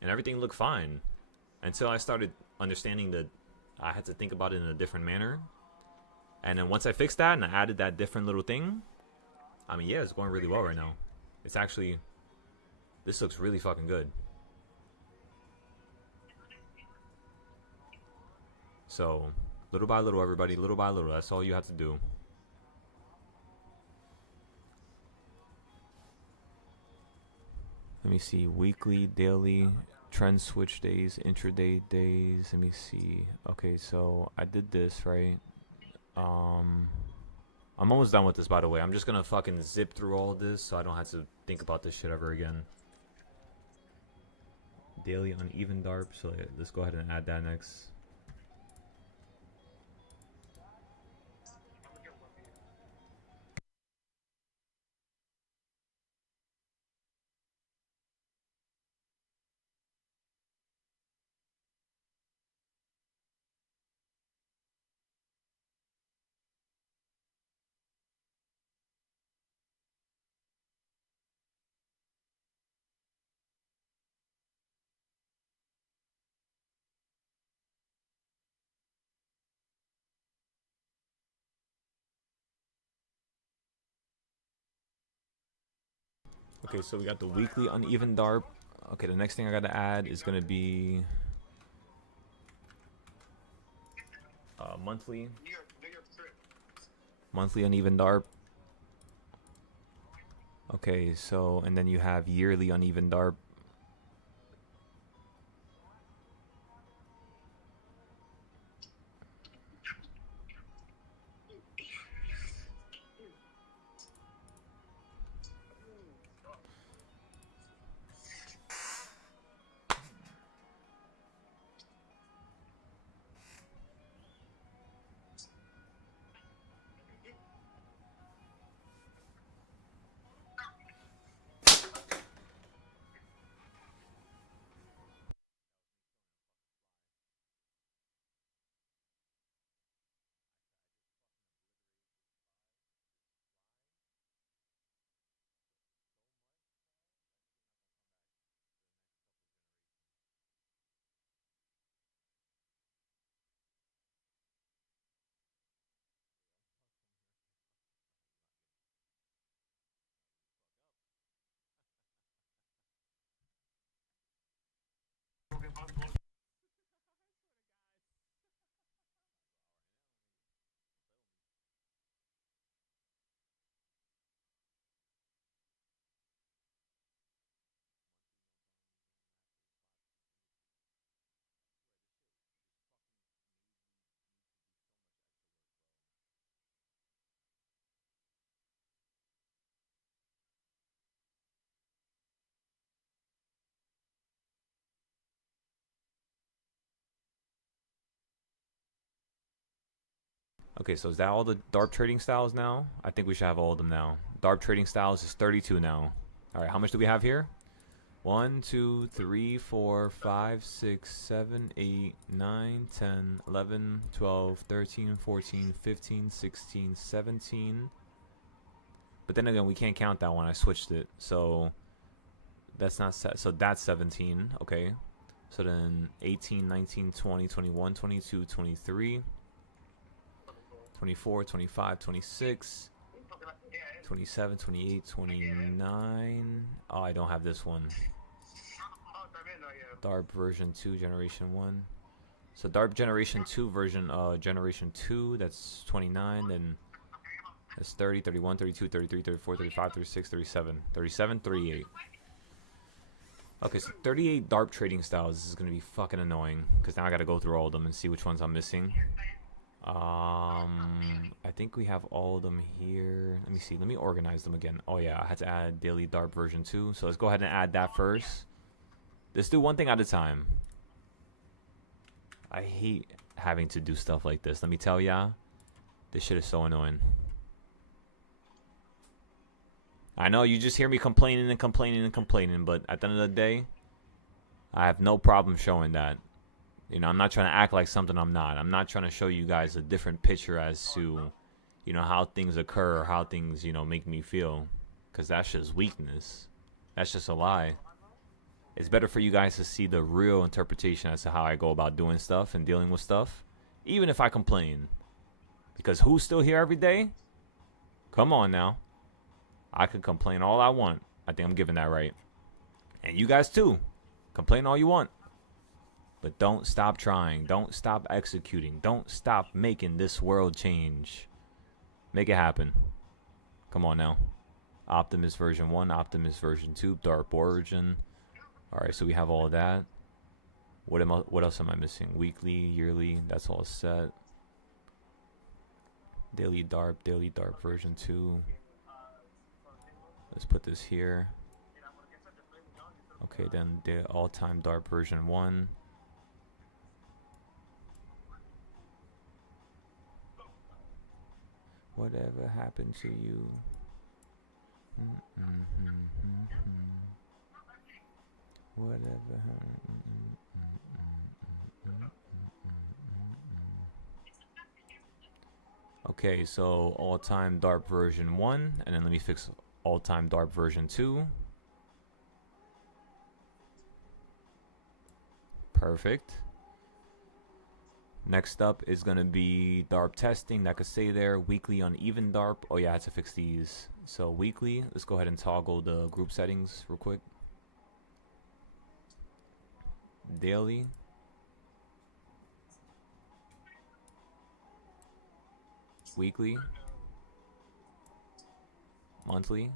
and everything looked fine until I started understanding that I had to think about it in a different manner. And then once I fixed that and I added that different little thing, I mean, yeah, it's going really well right now. It's actually, this looks really fucking good. So, little by little, everybody, little by little, that's all you have to do. Let me see, weekly, daily, trend switch days, intraday days. Let me see. Okay, so I did this, right? I'm almost done with this, by the way. I'm just gonna fucking zip through all this so I don't have to think about this shit ever again. Daily uneven DARP, so let's go ahead and add that next. Okay, so we got the weekly uneven DARP. Okay, the next thing I gotta add is gonna be monthly uneven DARP. Okay, so and then you have yearly uneven DARP. Okay, so is that all the DARP trading styles now? I think we should have all of them now. DARP trading styles is 32 now. All right, how much do we have here? 1, 2, 3, 4, 5, 6, 7, 8, 9, 10, 11, 12, 13, 14, 15, 16, 17. But then again, we can't count that one. I switched it. So that's not set. So that's 17. Okay. So then 18, 19, 20, 21, 22, 23, 24, 25, 26, 27, 28, 29. Oh, I don't have this one. DARP version 2, generation 1. So DARP generation 2 version generation 2, that's 29, then that's 30, 31, 32, 33, 34, 35, 36, 37. 37, 38. Okay, so 38 DARP trading styles. This is going to be fucking annoying because now I got to go through all of them and see which ones I'm missing. I think we have all of them here. Let me see. Let me organize them again. Oh yeah, I had to add daily DARP version 2. So let's go ahead and add that first. Let's do one thing at a time. I hate having to do stuff like this. Let me tell ya, this shit is so annoying. I know you just hear me complaining and complaining and complaining, but at the end of the day, I have no problem showing that. You know, I'm not trying to act like something I'm not. I'm not trying to show you guys a different picture as to, you know, how things occur or how things, you know, make me feel. Because that's just weakness. That's just a lie. It's better for you guys to see the real interpretation as to how I go about doing stuff and dealing with stuff. Even if I complain. Because who's still here every day? Come on now. I can complain all I want. I think I'm giving that right. And you guys too. Complain all you want. But don't stop trying. Don't stop executing. Don't stop making this world change. Make it happen. Come on now. Optimus version 1, Optimus version 2, Dark Origin. Alright, so we have all of that. What else am I missing? Weekly, yearly, that's all set. Daily Dark version 2. Let's put this here. Okay, then the all-time Dark version 1. Whatever happened to you? Whatever happened? Okay, so all-time Dark version 1, and then let me fix all-time Dark version 2. Perfect. Next up is going to be DARP testing. That could stay there. Weekly uneven DARP. Oh yeah, I had to fix these. So weekly, let's go ahead and toggle the group settings real quick. Daily. Weekly. Monthly.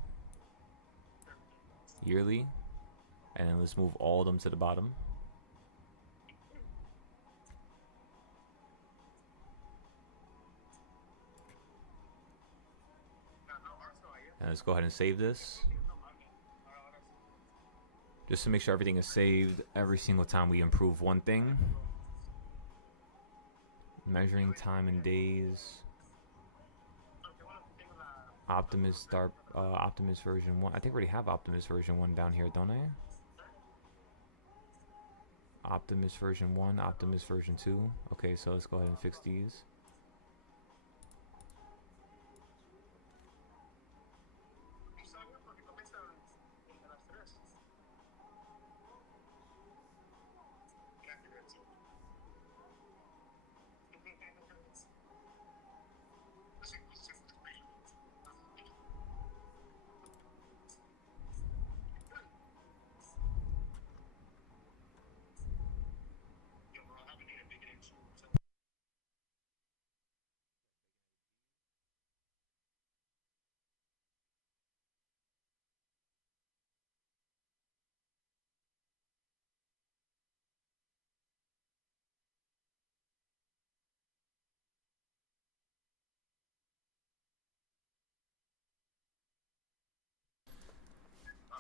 Yearly. And then let's move all of them to the bottom. And let's go ahead and save this. Just to make sure everything is saved every single time we improve one thing. Measuring time in days. Optimus Dark, Optimus version 1. I think we already have Optimus version 1 down here, don't I? Optimus version 1, Optimus version 2. Okay, so let's go ahead and fix these.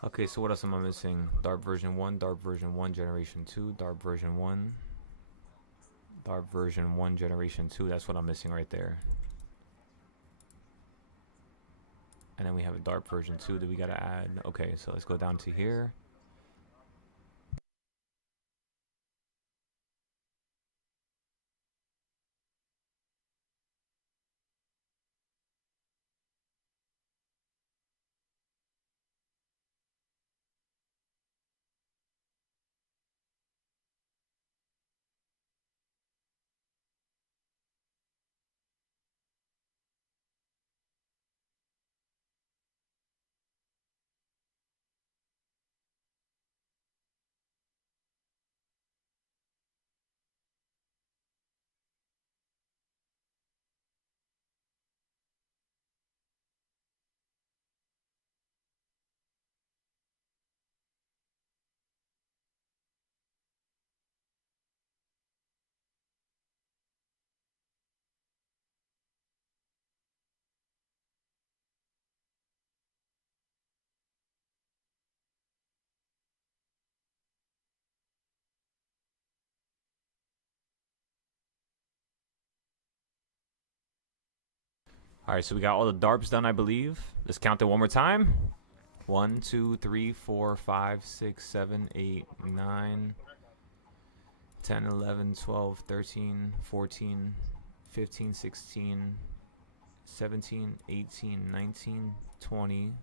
Okay, so what else am I missing? Dark version 1, Dark version 1, Generation 2, Dark version 1. Dark version 1, Generation 2, that's what I'm missing right there. And then we have a Dark version 2 that we gotta add. Okay, so let's go down to here. Alright, so we got all the DARPs done, I believe. Let's count it one more time. 1, 2, 3, 4, 5, 6, 7, 8, 9, 10, 11, 12, 13, 14, 15, 16, 17, 18, 19, 20,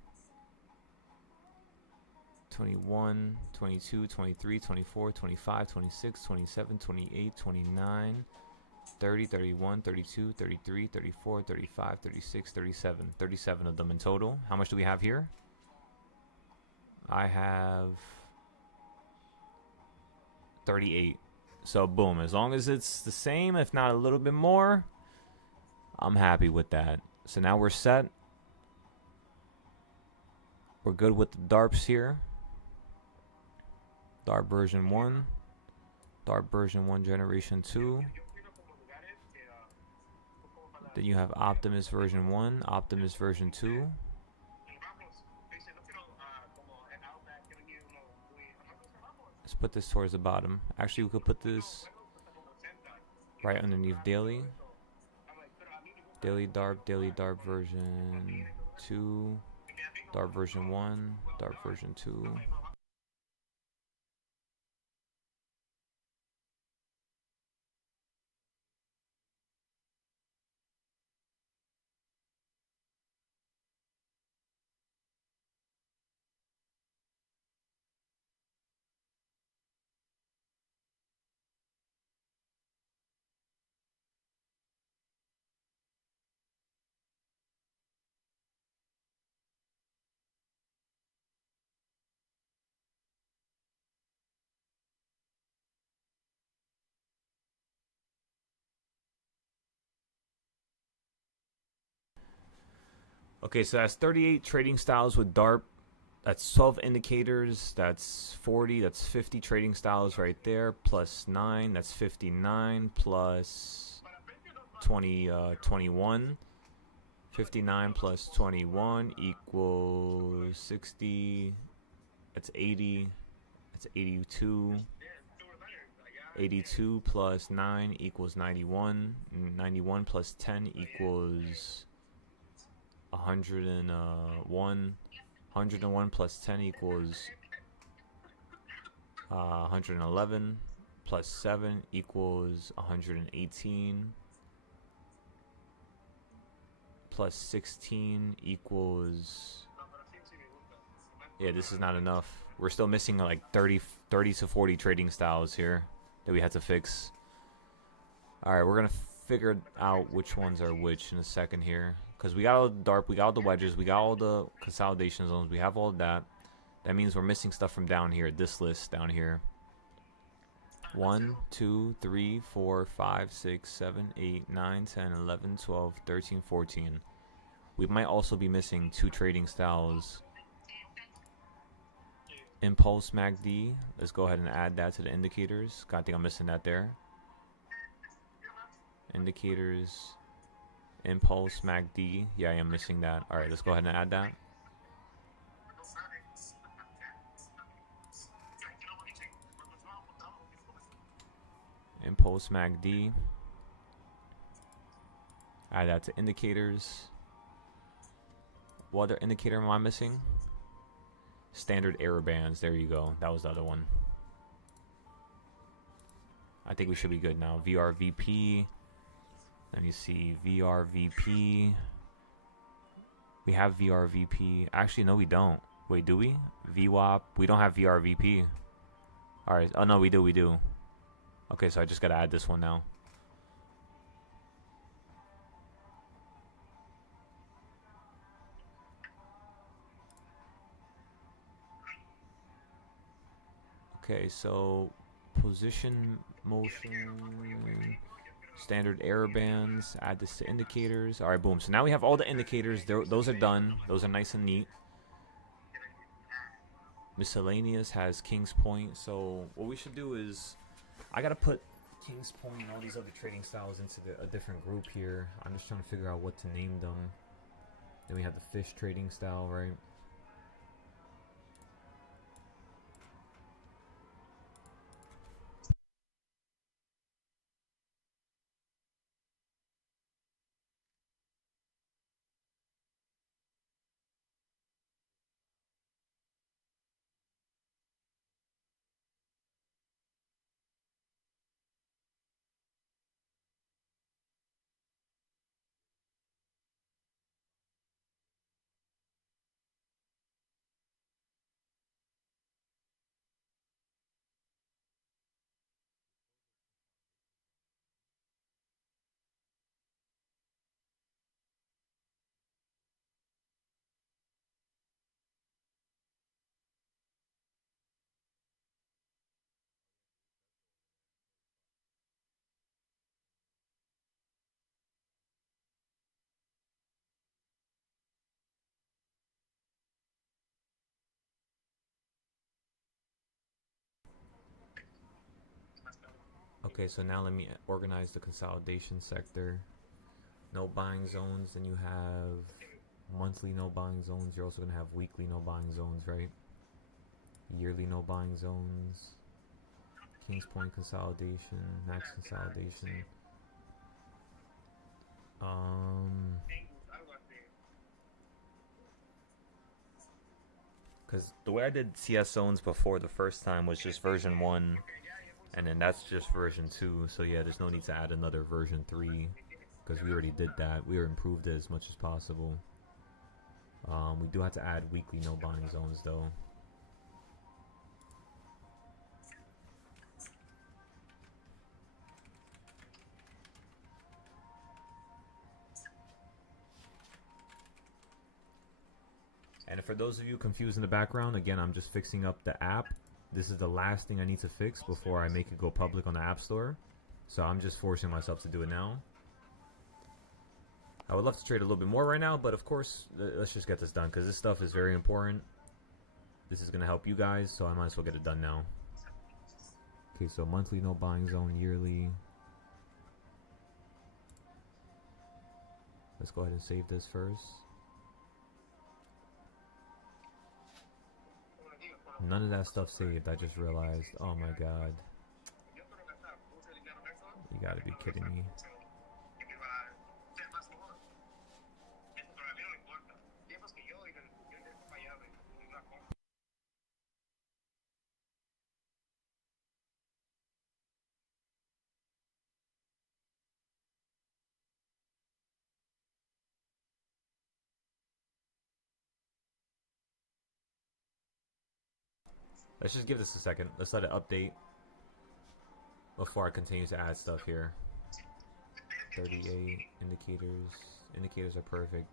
21, 22, 23, 24, 25, 26, 27, 28, 29, 30, 31, 32, 33, 34, 35, 36, 37. 37 of them in total. How much do we have here? I have 38. So boom, as long as it's the same, if not a little bit more, I'm happy with that. So now we're set. We're good with the DARPs here. DARP version 1. DARP version 1 generation 2. Then you have Optimus version 1, Optimus version 2. Let's put this towards the bottom. Actually, we could put this right underneath daily. Daily DARP version 2, DARP version 1, DARP version 2. Okay, so that's 38 trading styles with DARP. That's 12 indicators. That's 40. That's 50 trading styles right there. Plus 9. That's 59. Plus 20, 21. 59 plus 21 equals 60. That's 80. That's 82. 82 plus 9 equals 91. 91 plus 10 equals 101. 101 plus 10 equals 111. Plus 7 equals 118. Plus 16 equals... Yeah, this is not enough. We're still missing like 30 to 40 trading styles here that we had to fix. Alright, we're going to figure out which ones are which in a second here. Because we got all the DARP, we got all the wedges, we got all the consolidation zones, we have all of that. That means we're missing stuff from down here, this list down here. 1, 2, 3, 4, 5, 6, 7, 8, 9, 10, 11, 12, 13, 14. We might also be missing 2 trading styles. Impulse MACD. Let's go ahead and add that to the indicators. I think I'm missing that there. Indicators. Impulse MACD. Yeah, I am missing that. Alright, let's go ahead and add that. Impulse MACD. Add that to indicators. What other indicator am I missing? Standard error bands. There you go. That was the other one. I think we should be good now. VRVP. Let me see. VRVP. We have VRVP. Actually, no, we don't. Wait, do we? VWAP. We don't have VRVP. Alright. Oh, no, we do. We do. Okay, so I just got to add this one now. Okay, so position, motion, standard error bands, add this to indicators. All right, boom. So now we have all the indicators. Those are done. Those are nice and neat. Miscellaneous has King's Point. So what we should do is, I got to put King's Point and all these other trading styles into a different group here. I'm just trying to figure out what to name them. Then we have the fish trading style, right? Okay, so now let me organize the consolidation sector. No buying zones, then you have monthly no buying zones. You're also going to have weekly no buying zones, right? Yearly no buying zones. King's Point consolidation, max consolidation. Because the way I did CS zones before the first time was just version 1, and then that's just version 2. So yeah, there's no need to add another version 3, because we already did that. We improved it as much as possible. We do have to add weekly no buying zones though. And for those of you confused in the background, again, I'm just fixing up the app. This is the last thing I need to fix before I make it go public on the App Store. So I'm just forcing myself to do it now. I would love to trade a little bit more right now, but of course, let's just get this done because this stuff is very important. This is going to help you guys, so I might as well get it done now. Okay, so monthly no buying zone, yearly. Let's go ahead and save this first. None of that stuff saved, I just realized. Oh my god. You gotta be kidding me. Let's just give this a second. Let's let it update before I continue to add stuff here. 38 indicators. Indicators are perfect.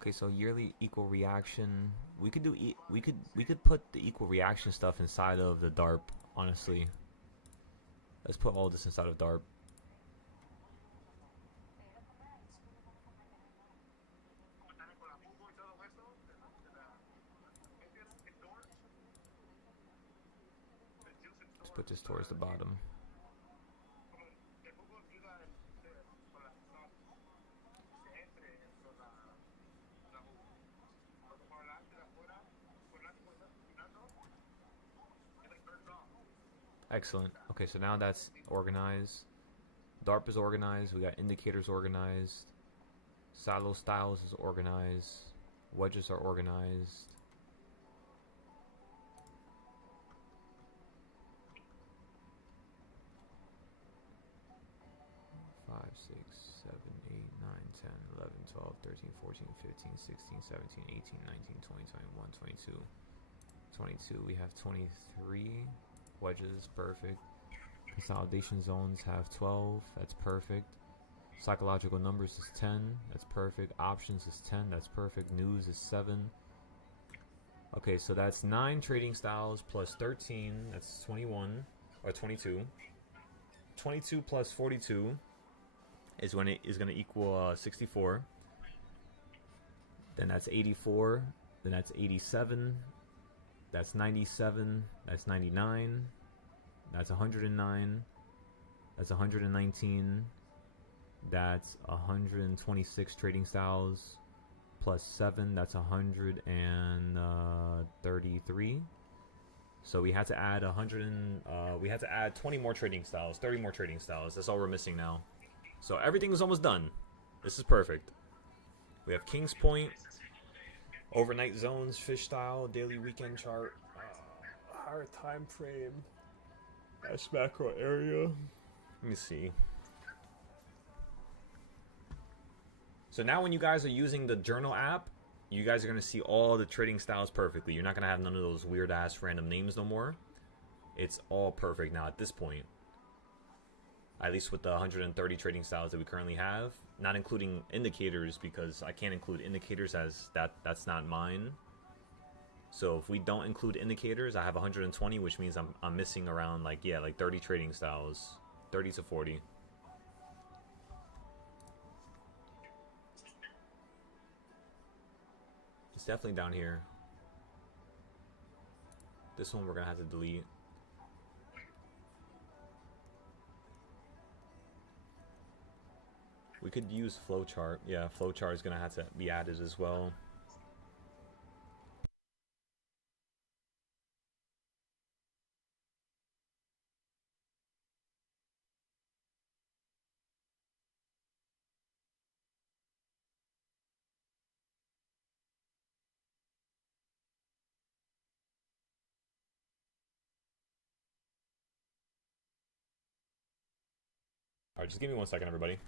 Okay, so yearly equal reaction. We could do we could put the equal reaction stuff inside of the DARP. Honestly, let's put all this inside of DARP. Let's put this towards the bottom. Excellent. Okay, so now that's organized. DARP is organized. We got indicators organized. Silo styles is organized. Wedges are organized. Five, 6, 7, 8, 9, 10, 11, 12, 13, 14, 15, 16, 17, 18, 19, 20, 21, 22, 22. We have 23 wedges. Perfect. Consolidation zones have 12. That's perfect. Psychological numbers is 10. That's perfect. Options is 10. That's perfect. News is 7. Okay, so that's 9 trading styles plus 13. That's 21 or 22. 22 plus 42 is when it is going to equal 64. Then that's 84. Then that's 87. That's 97. That's 99. That's 109. That's 119. That's 126 trading styles plus 7. That's 133. So we had to add 100 we had to add 20 more trading styles, 30 more trading styles. That's all we're missing now. So everything is almost done. This is perfect. We have King's Point, overnight zones, fish style, daily weekend chart, higher time frame, S macro area. Let me see. So now when you guys are using the journal app, you guys are going to see all the trading styles perfectly. You're not going to have none of those weird ass random names no more. It's all perfect now at this point. At least with the 130 trading styles that we currently have. Not including indicators, because I can't include indicators as that's not mine. So if we don't include indicators, I have 120, which means I'm missing around like 30 trading styles. 30 to 40. It's definitely down here. This one we're gonna have to delete. We could use flowchart. Yeah, flowchart is gonna have to be added as well. Alright, just give me 1 second, everybody.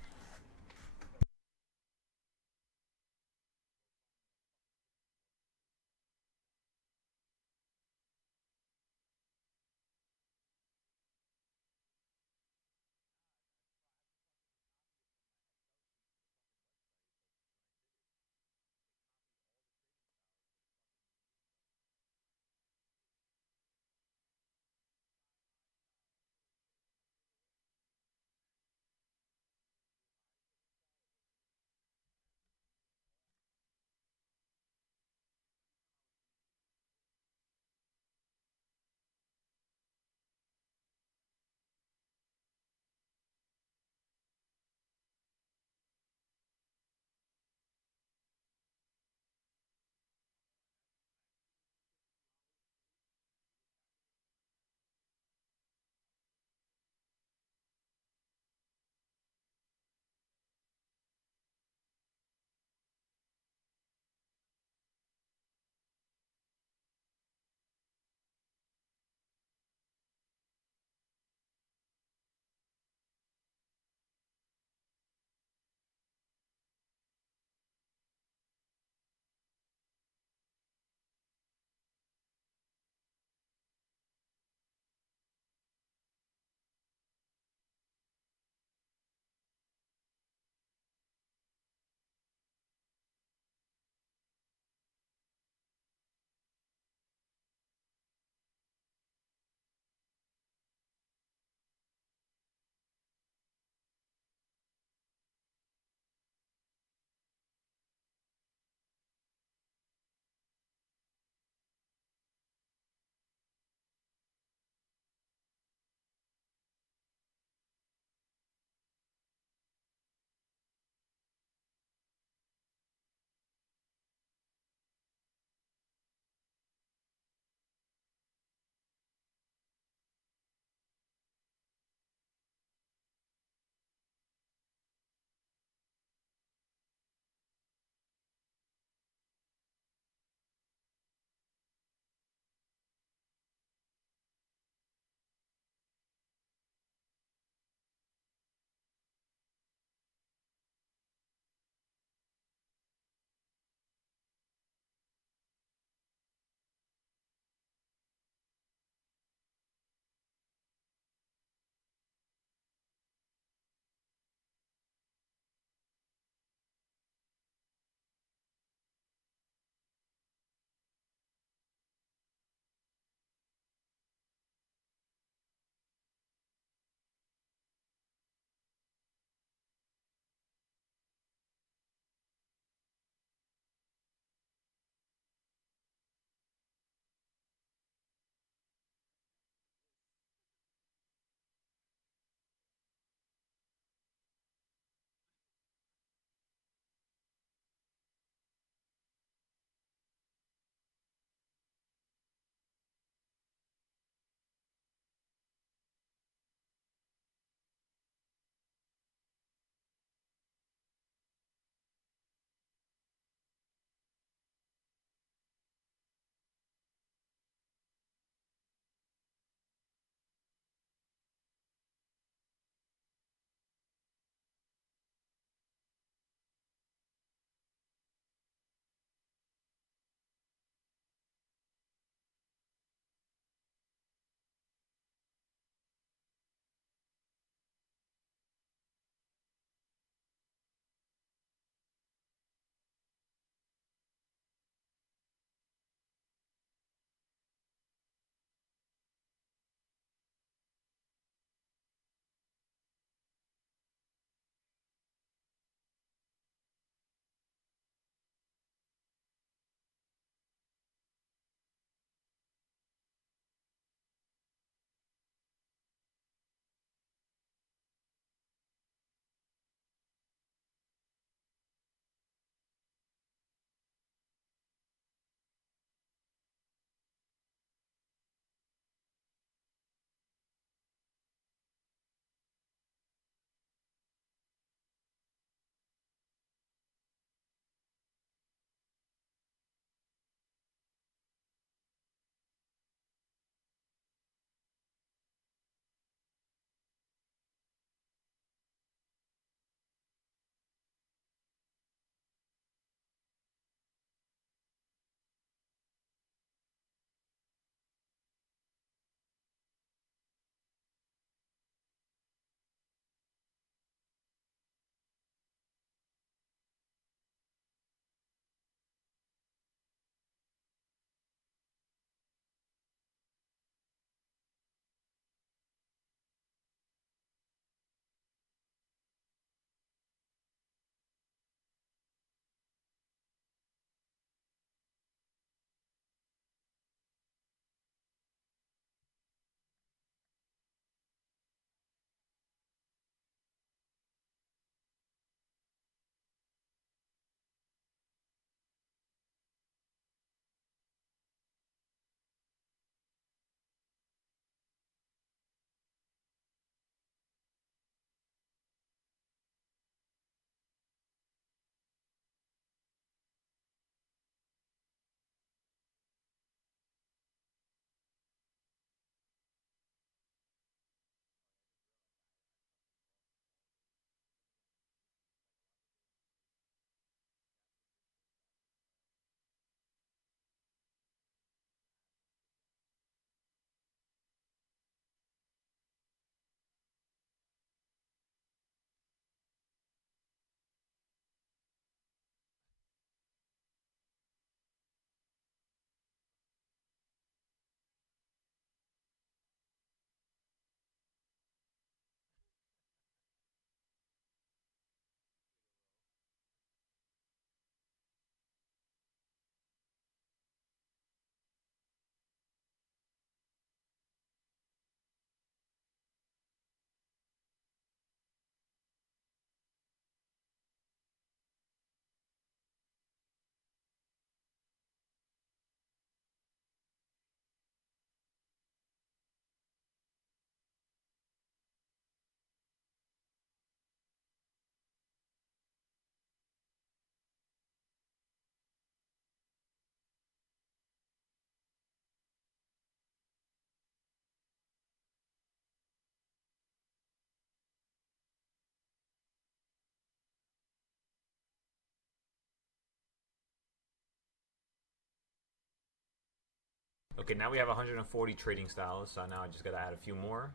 Okay, now we have 140 trading styles, so now I just gotta add a few more.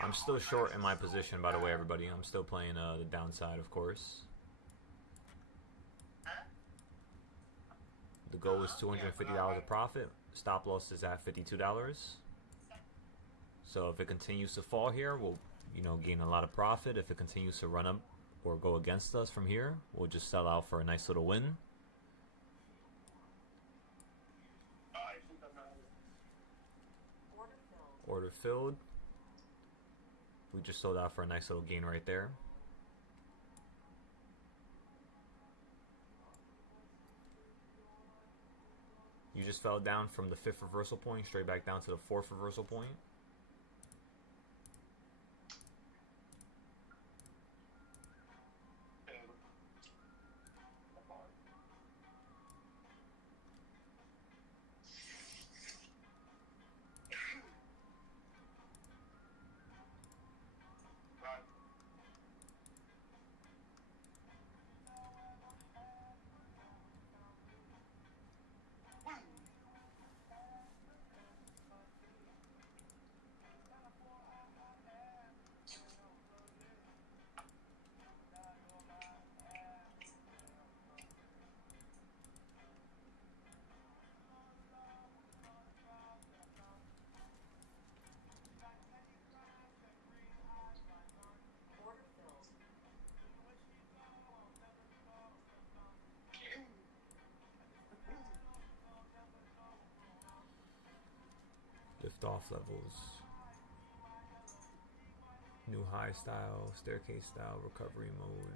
I'm still short in my position, by the way, everybody. I'm still playing the downside, of course. The goal is $250 of profit. Stop loss is at $52. So if it continues to fall here, we'll, you know, gain a lot of profit. If it continues to run up or go against us from here, we'll just sell out for a nice little win. Order filled. We just sold out for a nice little gain right there. You just fell down from the 5th reversal point straight back down to the 4th reversal point. Lift off levels. New high style, staircase style, recovery mode.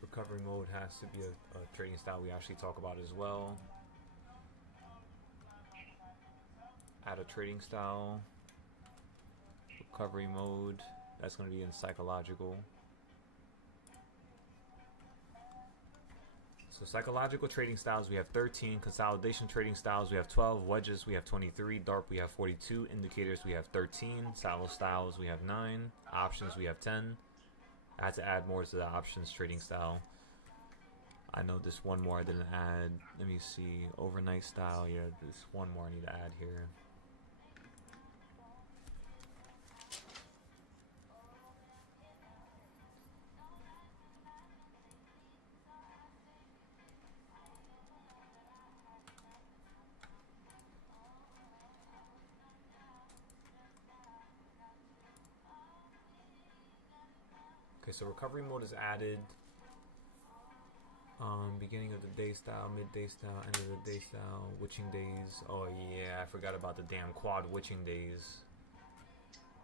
Recovery mode has to be a trading style we actually talk about as well. Add a trading style. Recovery mode. That's going to be in psychological. So psychological trading styles, we have 13. Consolidation trading styles, we have 12. Wedges, we have 23. DARP, we have 42. Indicators, we have 13. Saddle styles, we have 9. Options, we have 10. I had to add more to the options trading style. I know this one more I didn't add. Let me see. Overnight style, yeah, there's one more I need to add here. Okay, so recovery mode is added. Beginning of the day style, midday style, end of the day style, witching days. Oh yeah, I forgot about the damn quad witching days.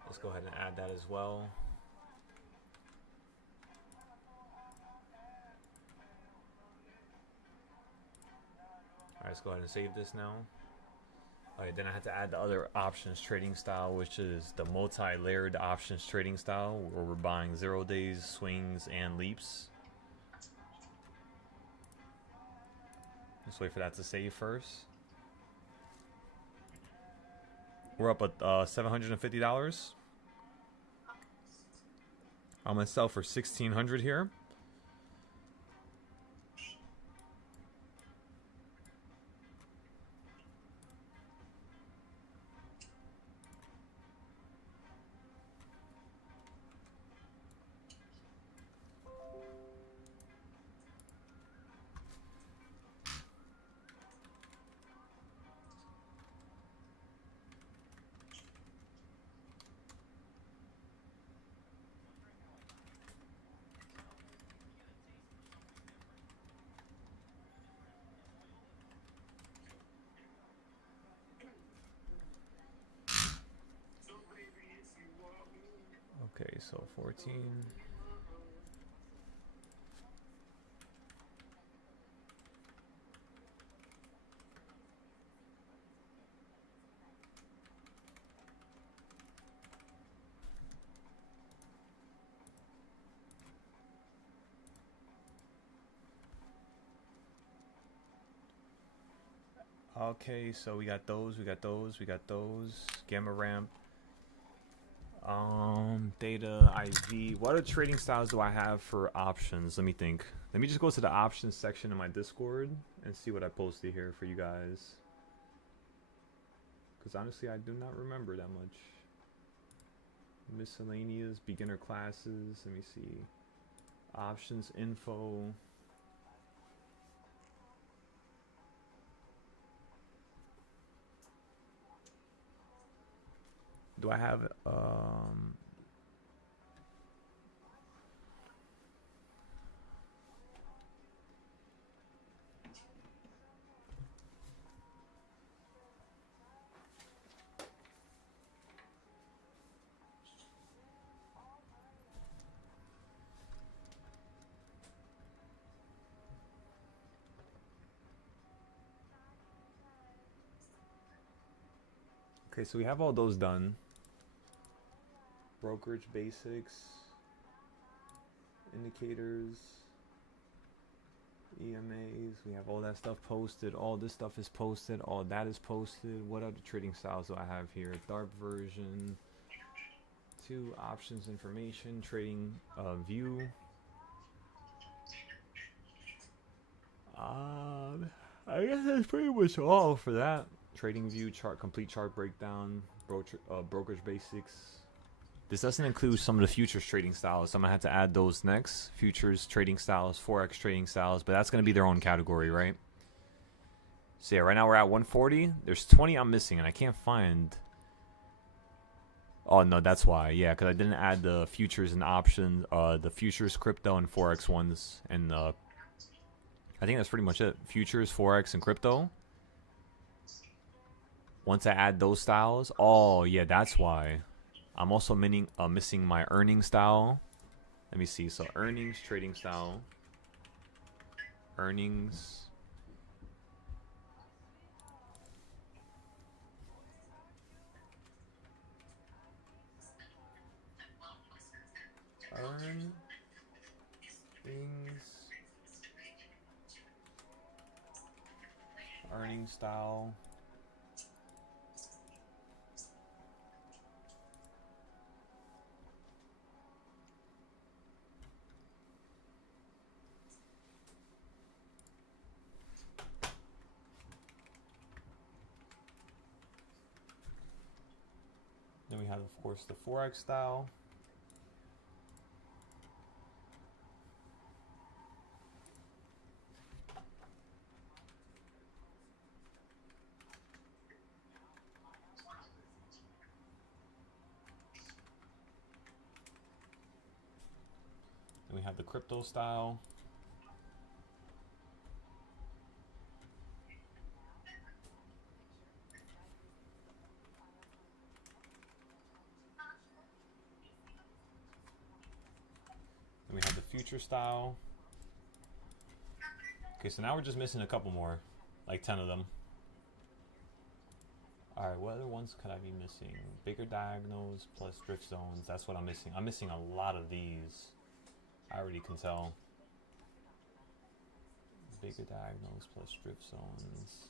Let's go ahead and add that as well. Alright, let's go ahead and save this now. Alright, then I had to add the other options trading style, which is the multi-layered options trading style, where we're buying 0 days, swings, and leaps. Let's wait for that to save first. We're up at $750. I'm gonna sell for $1,600 here. Okay, so 14. Okay, so we got those, we got those, we got those. Gamma ramp. Data, IV. What other trading styles do I have for options? Let me think. Let me just go to the options section in my Discord and see what I posted here for you guys. Because honestly, I do not remember that much. Miscellaneous, beginner classes. Let me see. Options, info. Do I have okay, so we have all those done. Brokerage basics, indicators, EMAs, we have all that stuff posted. All this stuff is posted. All that is posted. What other trading styles do I have here? DARP version 2, options information, trading view. I guess that's pretty much all for that. Trading view, chart, complete chart breakdown, brokerage basics. This doesn't include some of the futures trading styles. So I'm gonna have to add those next. Futures trading styles, forex trading styles, but that's gonna be their own category, right? So yeah, right now we're at 140. There's 20 I'm missing, and I can't find. Oh no, that's why. Yeah, because I didn't add the futures and options, the futures, crypto, and forex ones, and I think that's pretty much it. Futures, forex, and crypto. Once I add those styles, oh yeah, that's why. I'm also missing my earning style. Let me see. So earnings, trading style, earnings. Earnings. Earning style. Then we have, of course, the forex style. Then we have the crypto style. Then we have the future style. Okay, so now we're just missing a couple more, like 10 of them. Alright, what other ones could I be missing? Bigger diagonals plus drift zones. That's what I'm missing. I'm missing a lot of these. I already can tell. Bigger diagonals plus drift zones.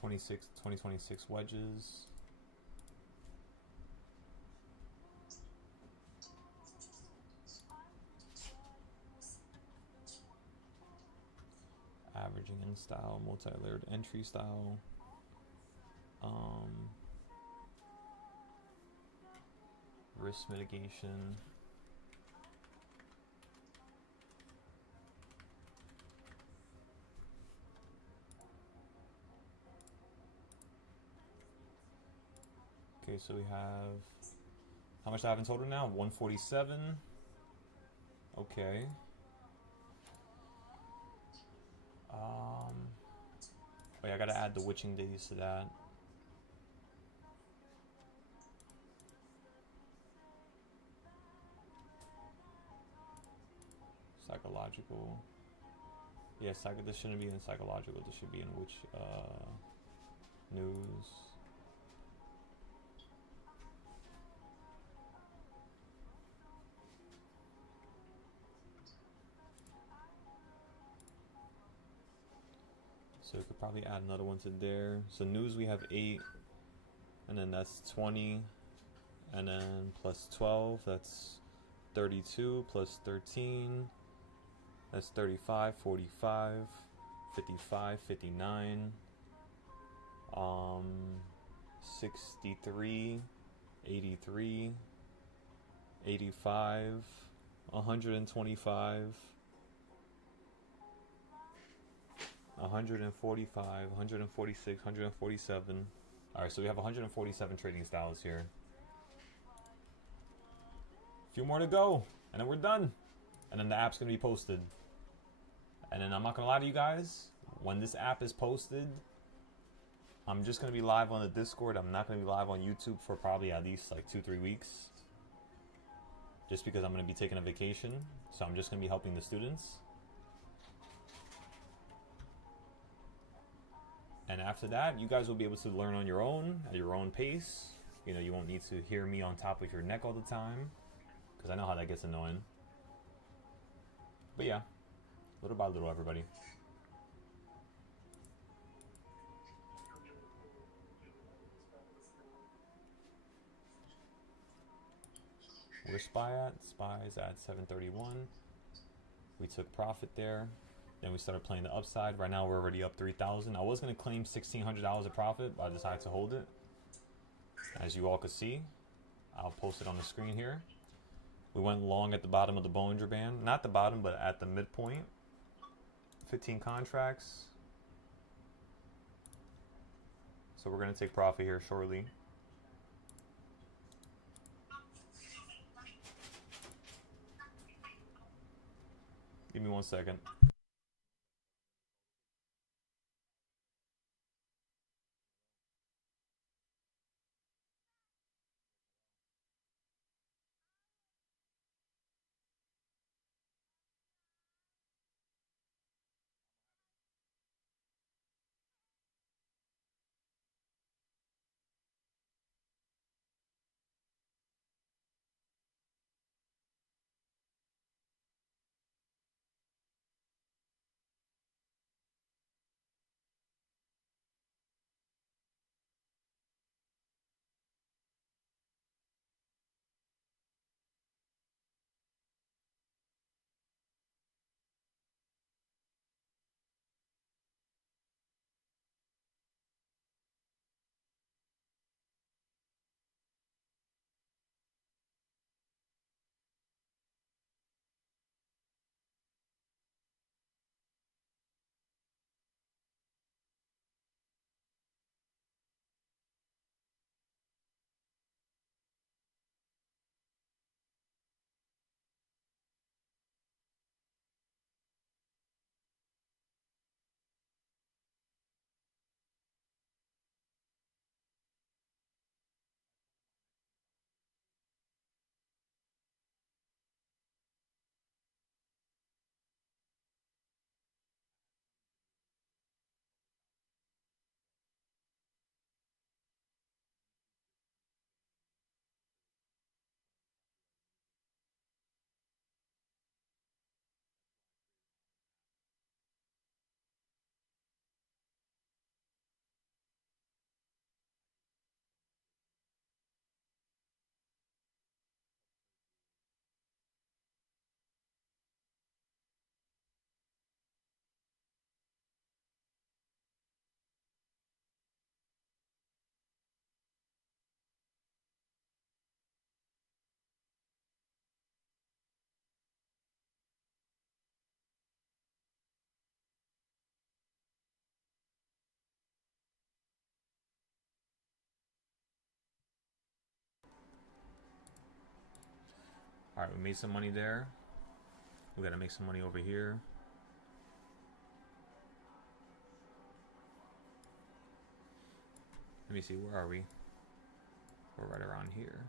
'26, 2026 wedges. Averaging in style, multi-layered entry style. Risk mitigation. Okay, so we have, how much do I have in total now? 147. Okay. Oh yeah, I gotta add the witching days to that. Psychological. Yeah, this shouldn't be in psychological. This should be in which news. So we could probably add another one to there. So news we have 8, and then that's 20, and then plus 12, that's 32, plus 13, that's 35, 45, 55, 59, 63, 83, 85, 125, 145, 146, 147. Alright, so we have 147 trading styles here. A few more to go, and then we're done. And then the app's going to be posted. And then I'm not going to lie to you guys, when this app is posted, I'm just going to be live on the Discord. I'm not going to be live on YouTube for probably at least like 2-3 weeks. Just because I'm going to be taking a vacation. So I'm just going to be helping the students. And after that, you guys will be able to learn on your own, at your own pace. You know, you won't need to hear me on top of your neck all the time. Because I know how that gets annoying. But yeah, little by little, everybody. Where's SPY at? SPY's at 731. We took profit there. Then we started playing the upside. Right now we're already up 3,000. I was going to claim $1,600 of profit, but I decided to hold it. As you all can see, I'll post it on the screen here. We went long at the bottom of the Bollinger Band. Not the bottom, but at the midpoint. 15 contracts. So we're going to take profit here shortly. Give me 1 second. Alright, we made some money there. We gotta make some money over here. Let me see, where are we? We're right around here.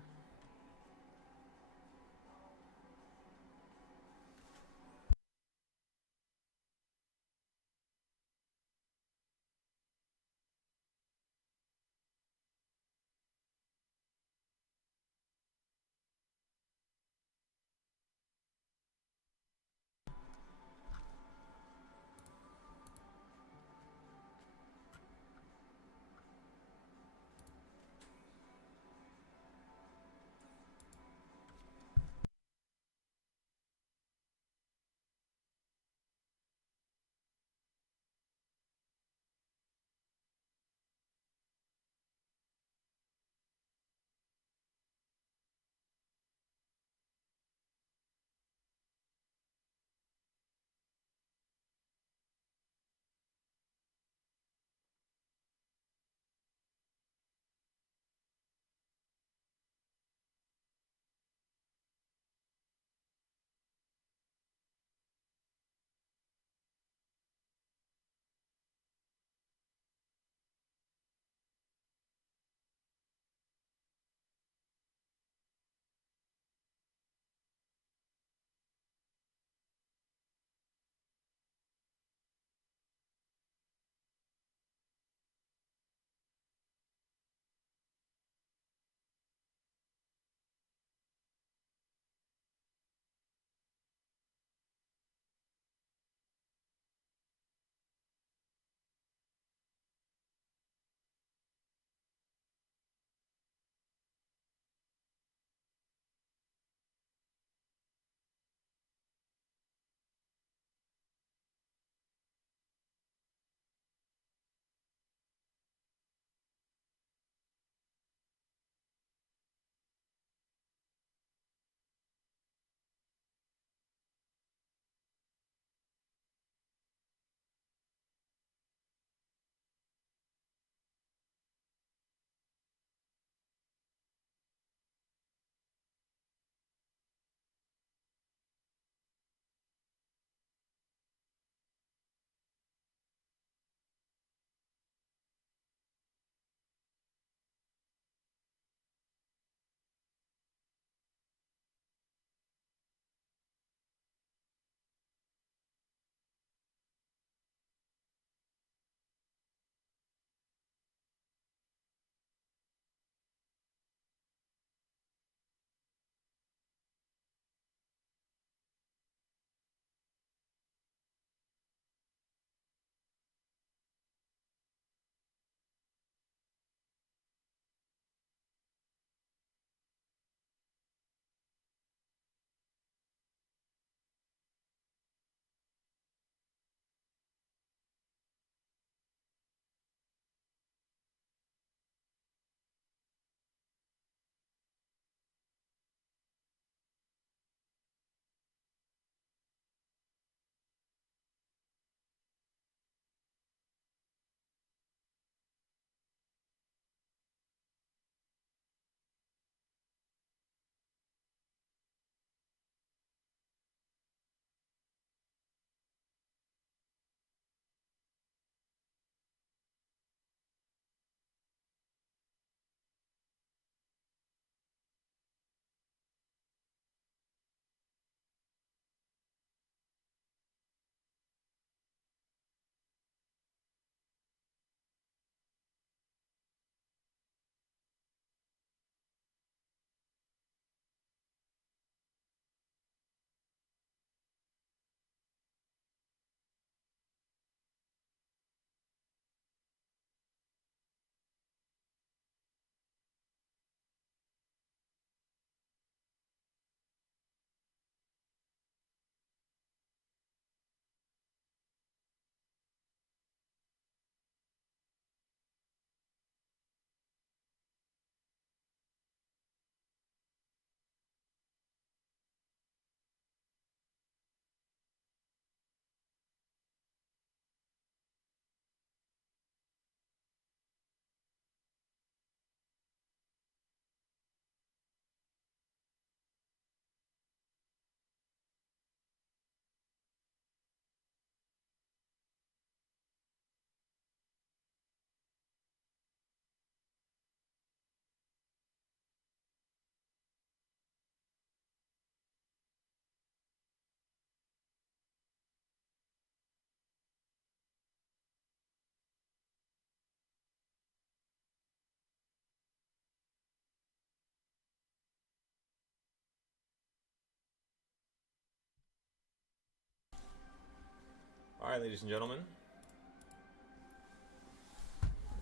All right, ladies and gentlemen,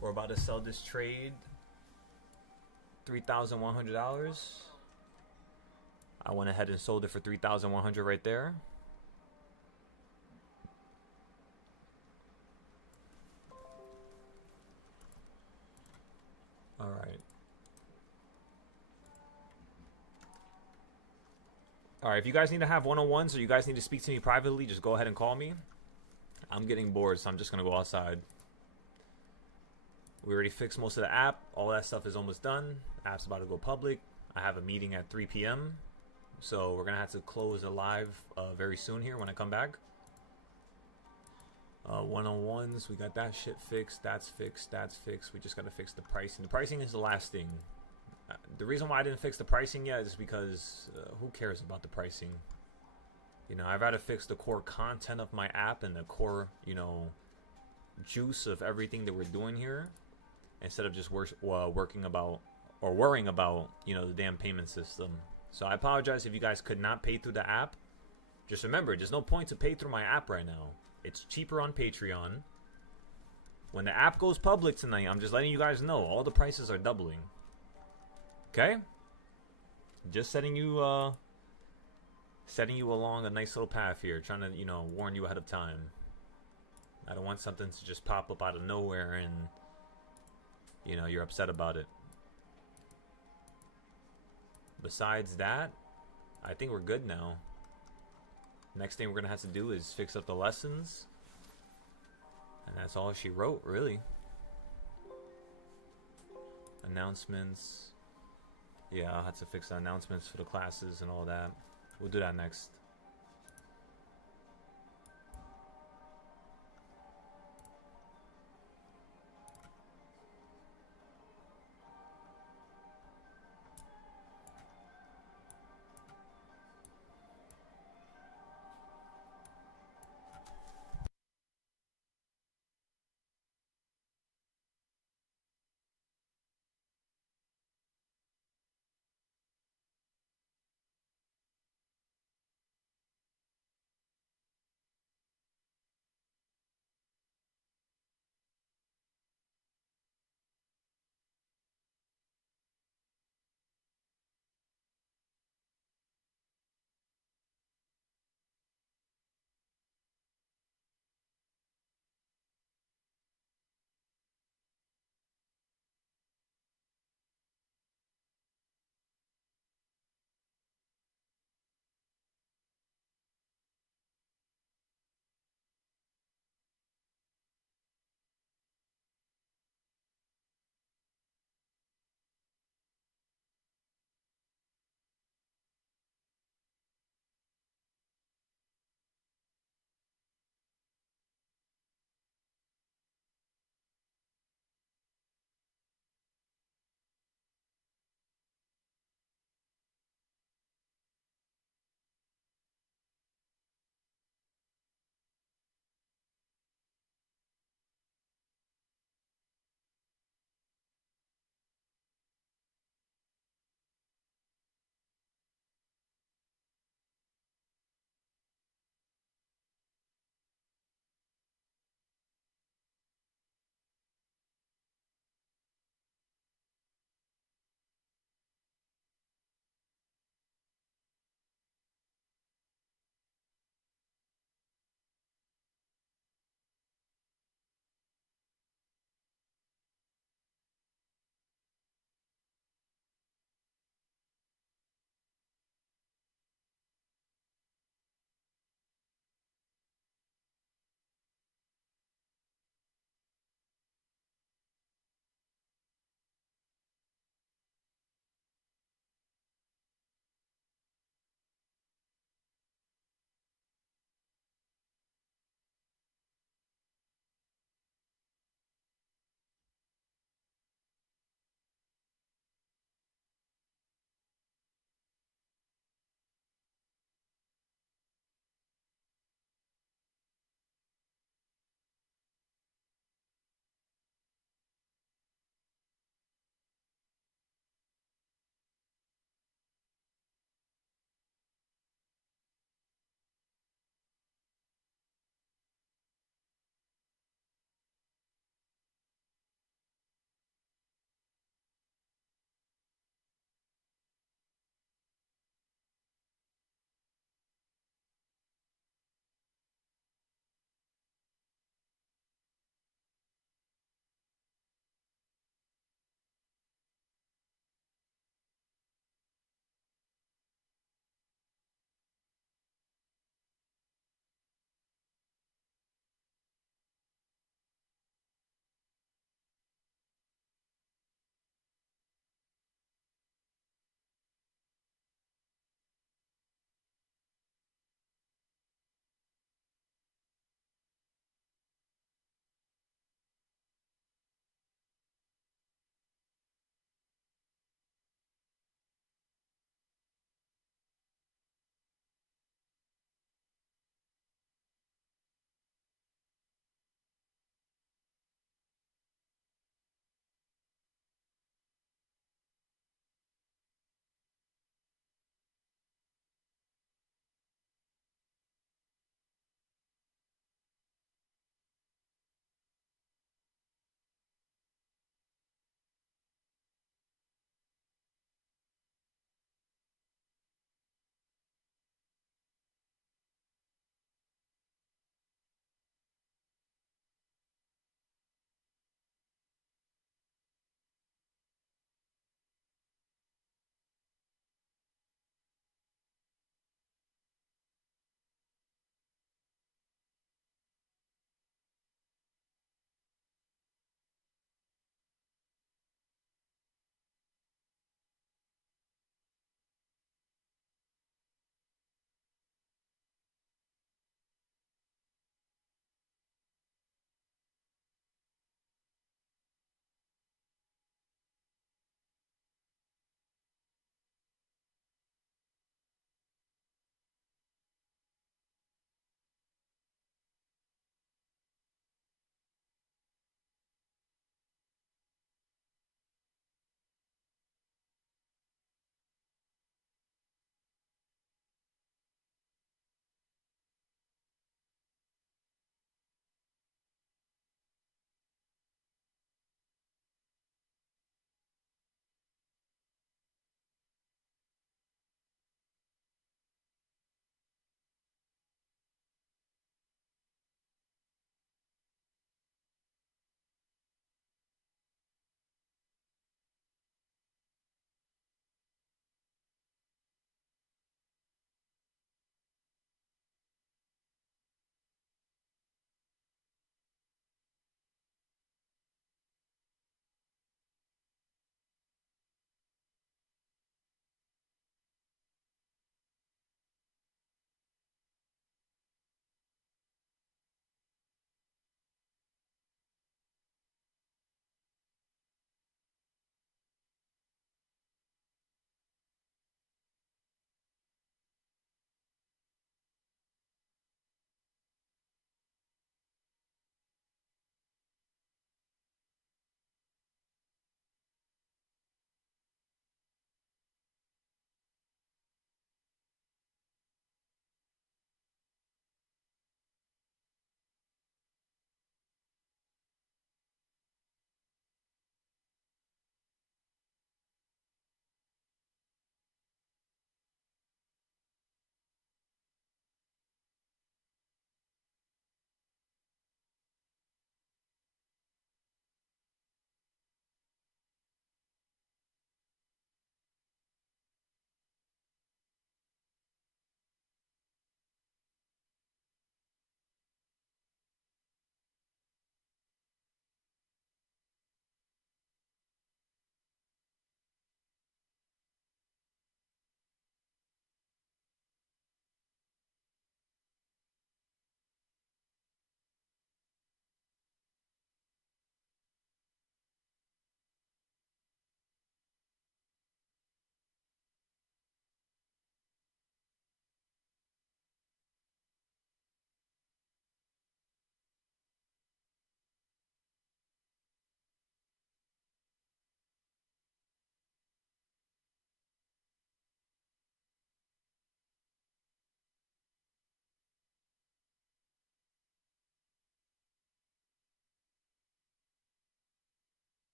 we're about to sell this trade. $3,100. I went ahead and sold it for $3,100 right there. All right. All right, if you guys need to have one-on-ones or you guys need to speak to me privately, just go ahead and call me. I'm getting bored, so I'm just going to go outside. We already fixed most of the app. All that stuff is almost done. App's about to go public. I have a meeting at 3 p.m. So we're going to have to close the live very soon here when I come back. One-on-ones, we got that shit fixed. That's fixed. That's fixed. We just got to fix the pricing. The pricing is the last thing. The reason why I didn't fix the pricing yet is because who cares about the pricing? You know, I'd rather fix the core content of my app and the core, you know, juice of everything that we're doing here instead of just worrying about, you know, the damn payment system. So I apologize if you guys could not pay through the app. Just remember, there's no point to pay through my app right now. It's cheaper on Patreon. When the app goes public tonight, I'm just letting you guys know all the prices are doubling. Okay? Just setting you along a nice little path here, trying to, you know, warn you ahead of time. I don't want something to just pop up out of nowhere and, you know, you're upset about it. Besides that, I think we're good now. Next thing we're going to have to do is fix up the lessons. And that's all she wrote, really. Announcements. Yeah, I'll have to fix the announcements for the classes and all that. We'll do that next.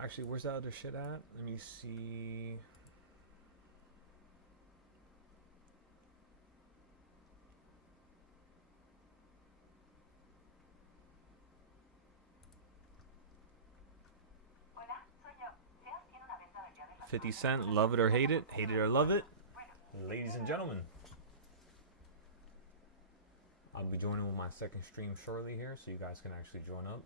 Actually, where's that other shit at? Let me see. Hola, soy yo. Seas tiene una venta del día de las 50 Cent, love it or hate it or love it. Ladies and gentlemen, I'll be joining with my second stream shortly here, so you guys can actually join up.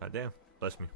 God damn, bless me.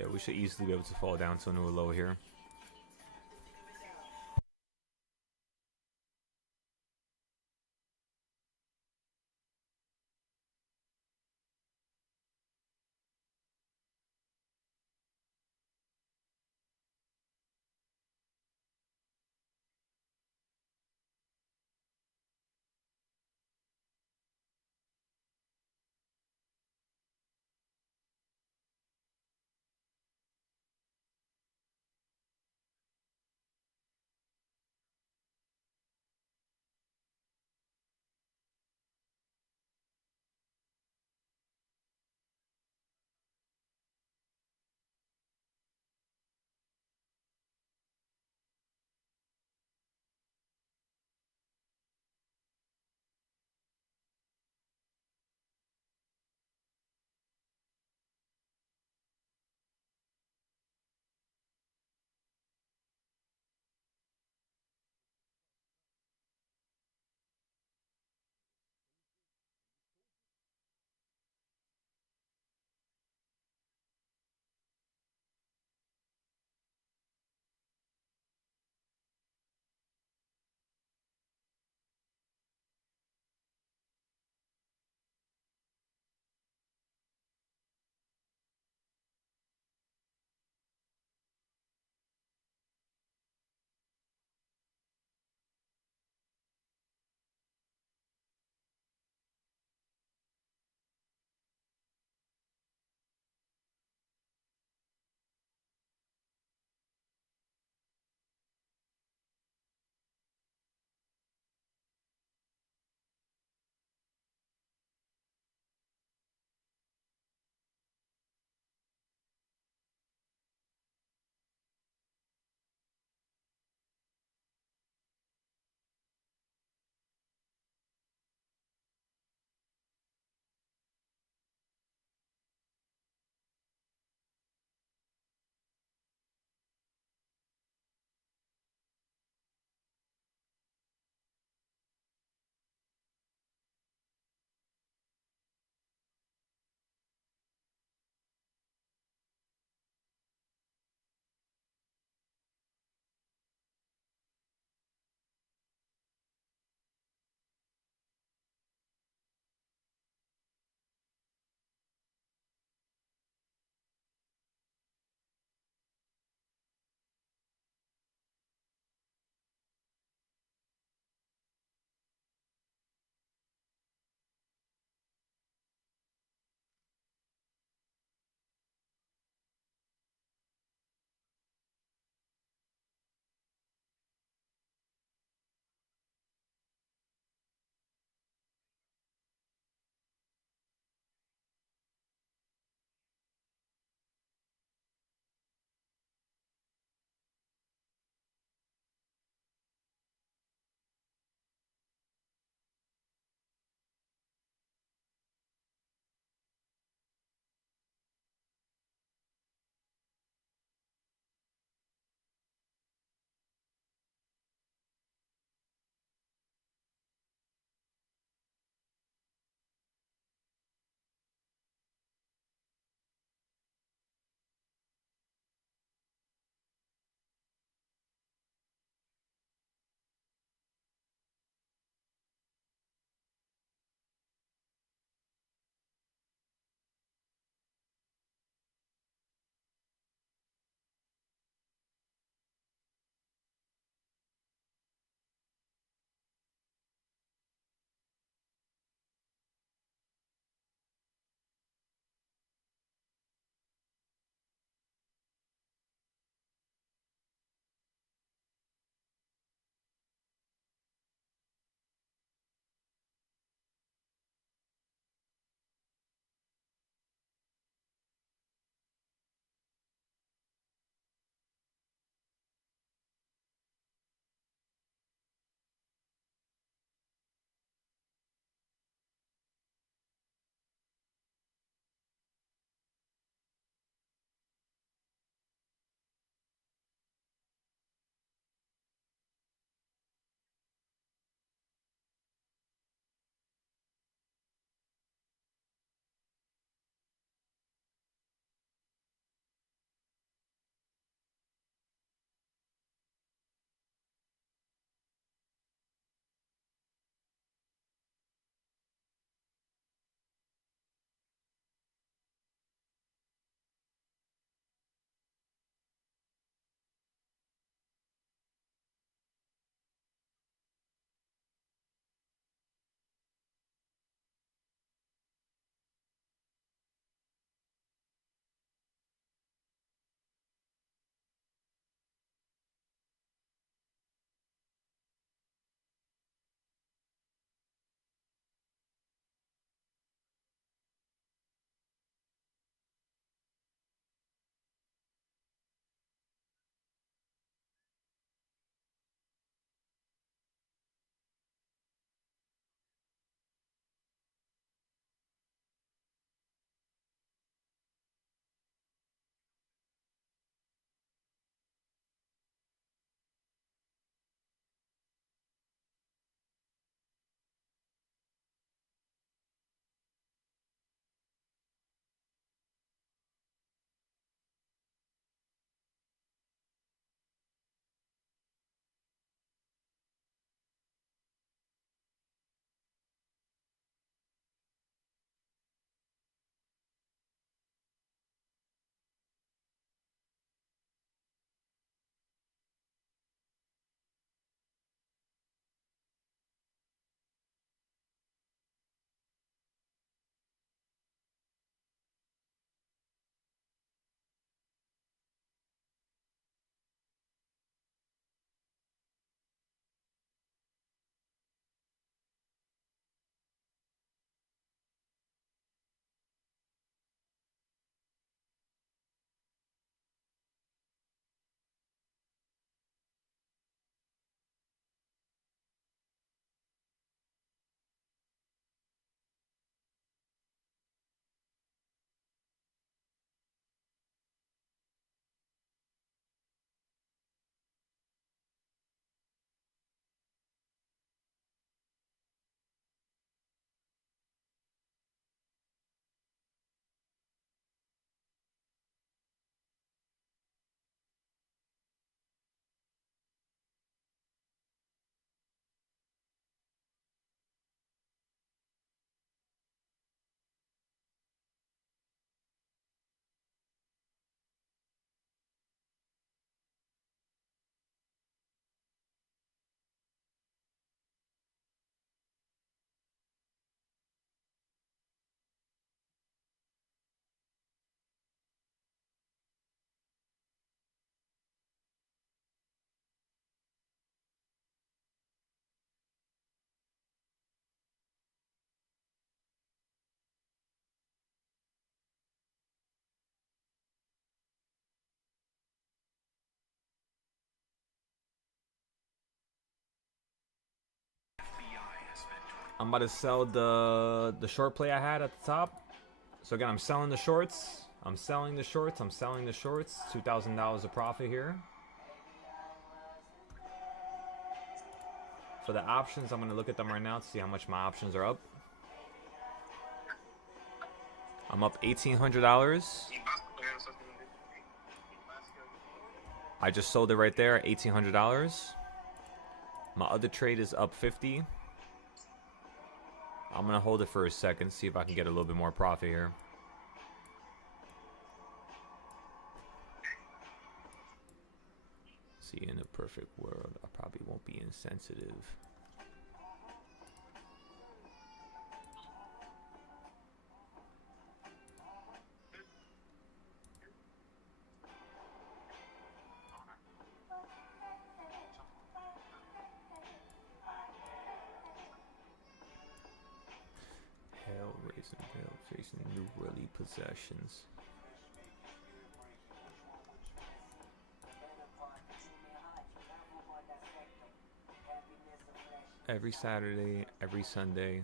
Yeah, we should easily be able to fall down to a new low here. I'm about to sell the short play I had at the top. So again, I'm selling the shorts. I'm selling the shorts. I'm selling the shorts. $2,000 of profit here. For the options, I'm going to look at them right now to see how much my options are up. I'm up $1,800. I just sold it right there, $1,800. My other trade is up 50. I'm going to hold it for a second, see if I can get a little bit more profit here. See, in a perfect world, I probably won't be insensitive. Hell raising, hell facing new worldly possessions. Every Saturday, every Sunday.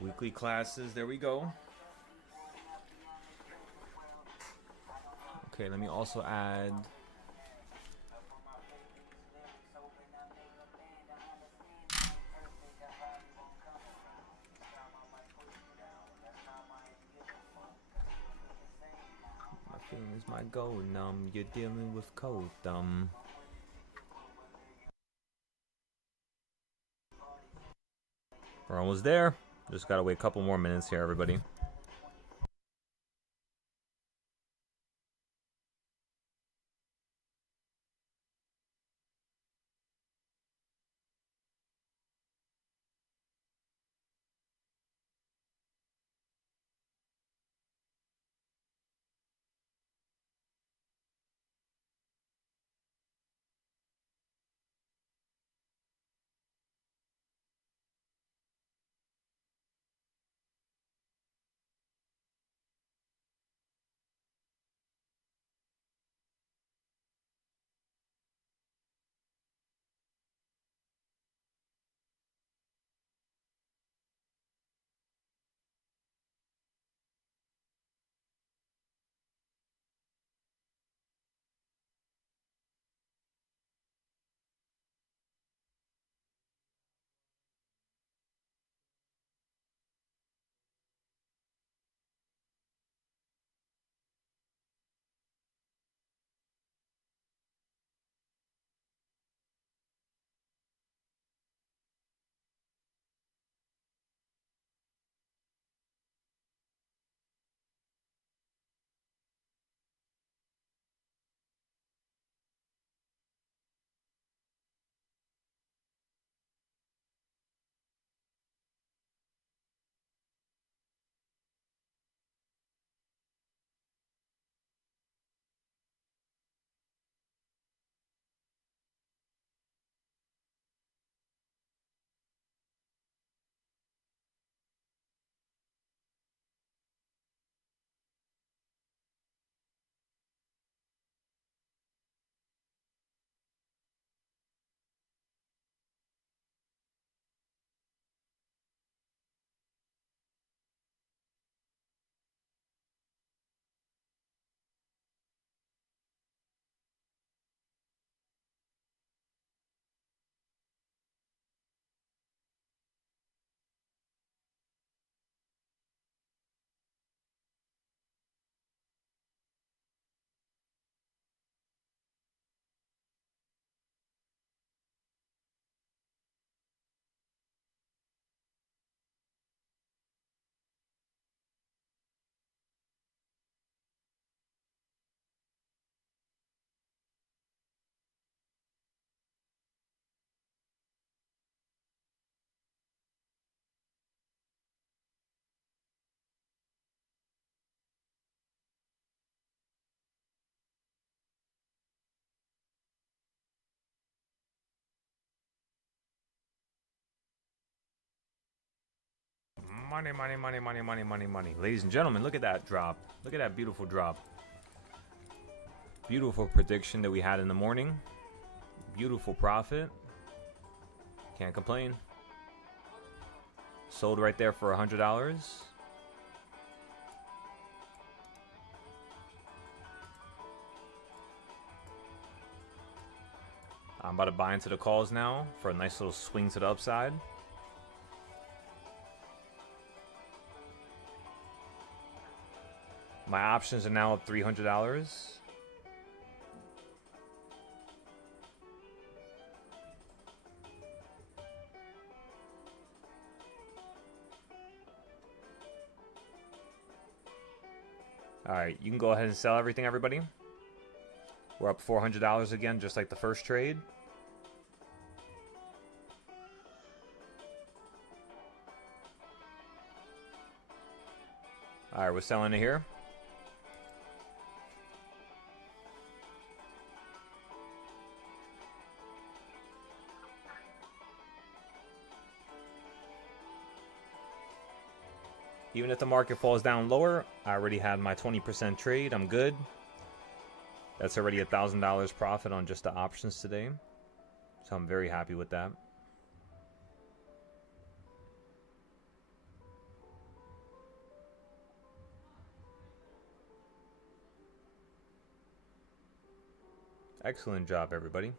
Weekly classes, there we go. Okay, let me also add my feelings might go numb. You're dealing with cold thumb. We're almost there. Just gotta wait a couple more minutes here, everybody. Money, money, money, money, money, money, money. Ladies and gentlemen, look at that drop. Look at that beautiful drop. Beautiful prediction that we had in the morning. Beautiful profit. Can't complain. Sold right there for $100. I'm about to buy into the calls now for a nice little swing to the upside. My options are now up $300. Alright, you can go ahead and sell everything, everybody. We're up $400 again, just like the first trade. Alright, we're selling it here. Even if the market falls down lower, I already had my 20% trade. I'm good. That's already $1,000 profit on just the options today. So I'm very happy with that. Excellent job, everybody.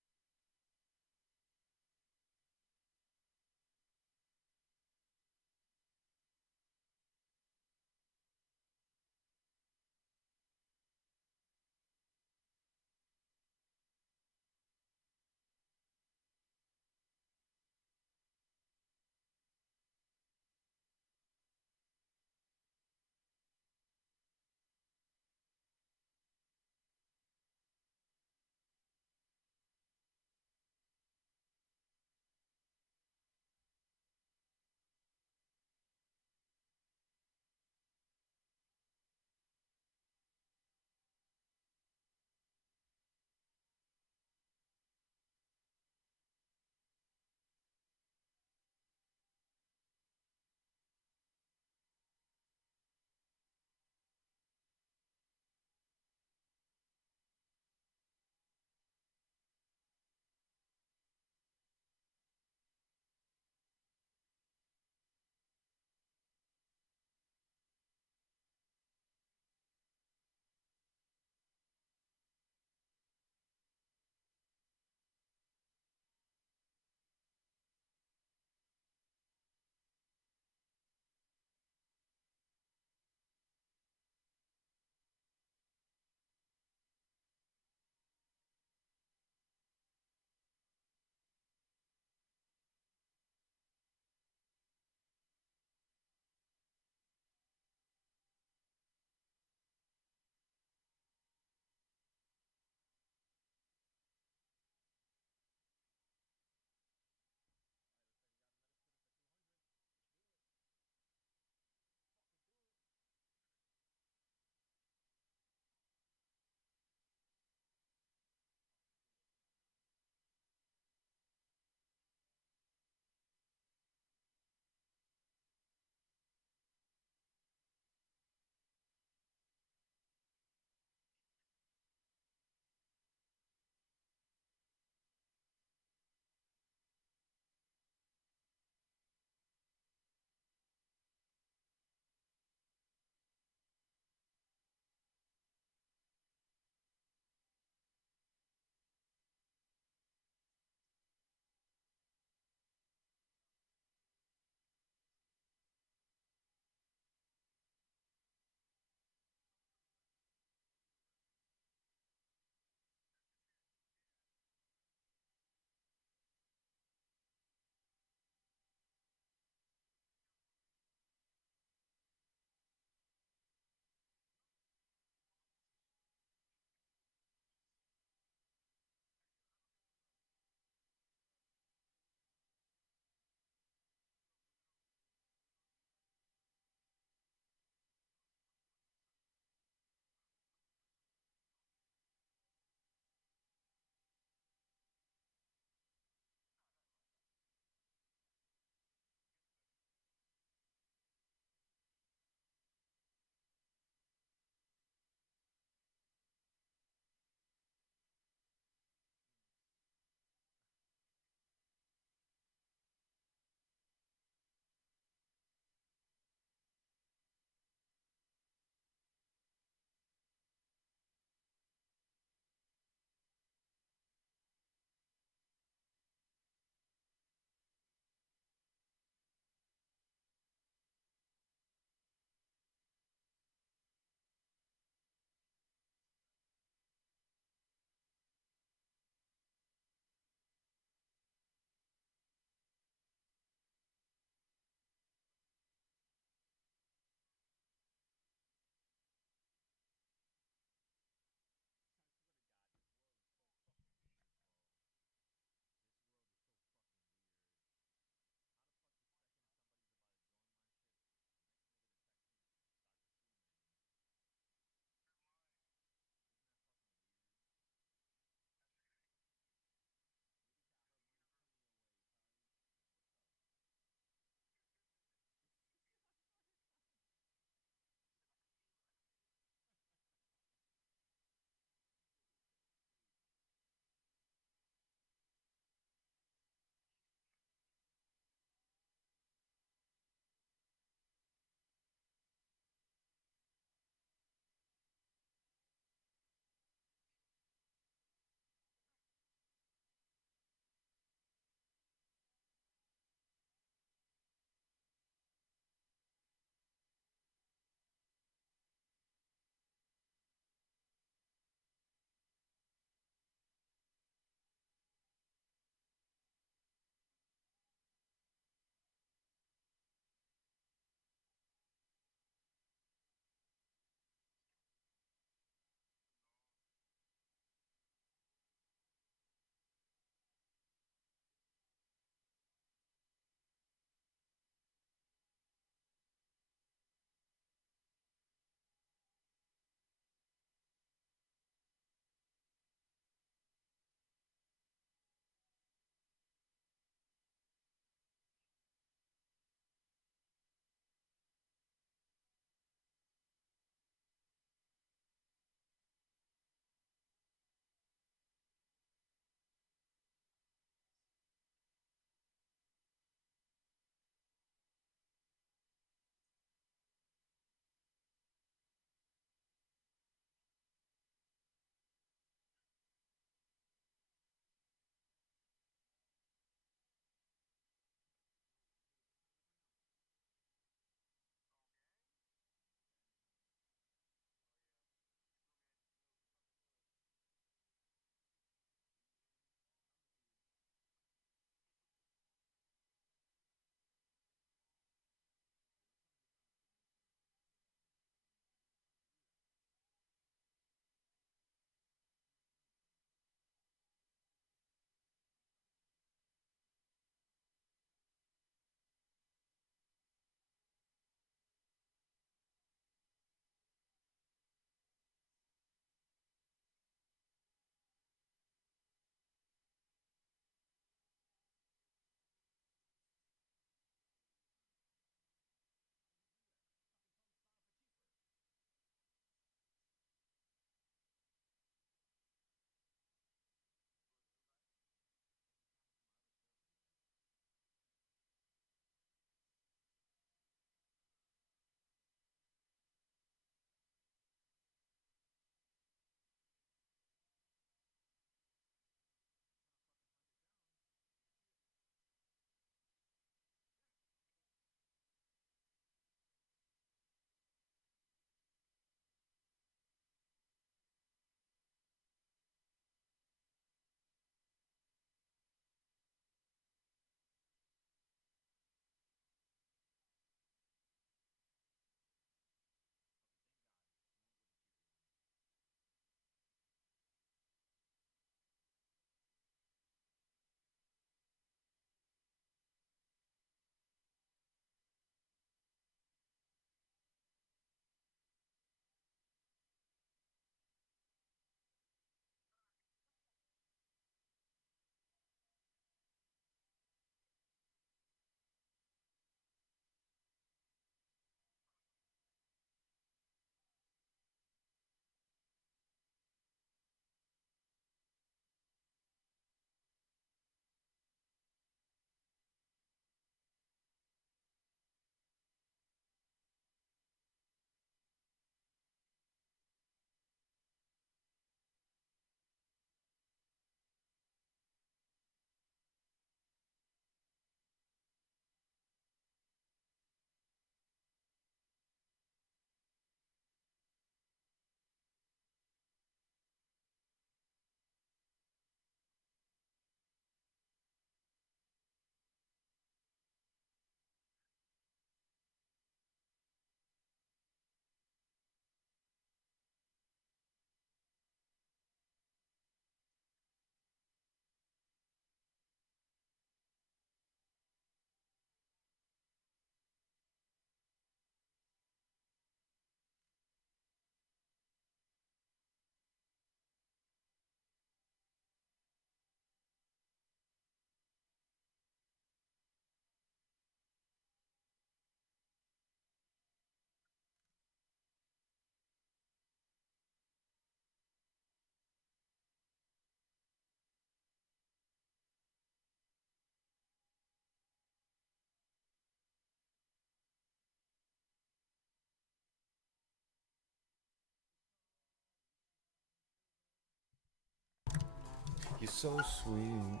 You're so sweet.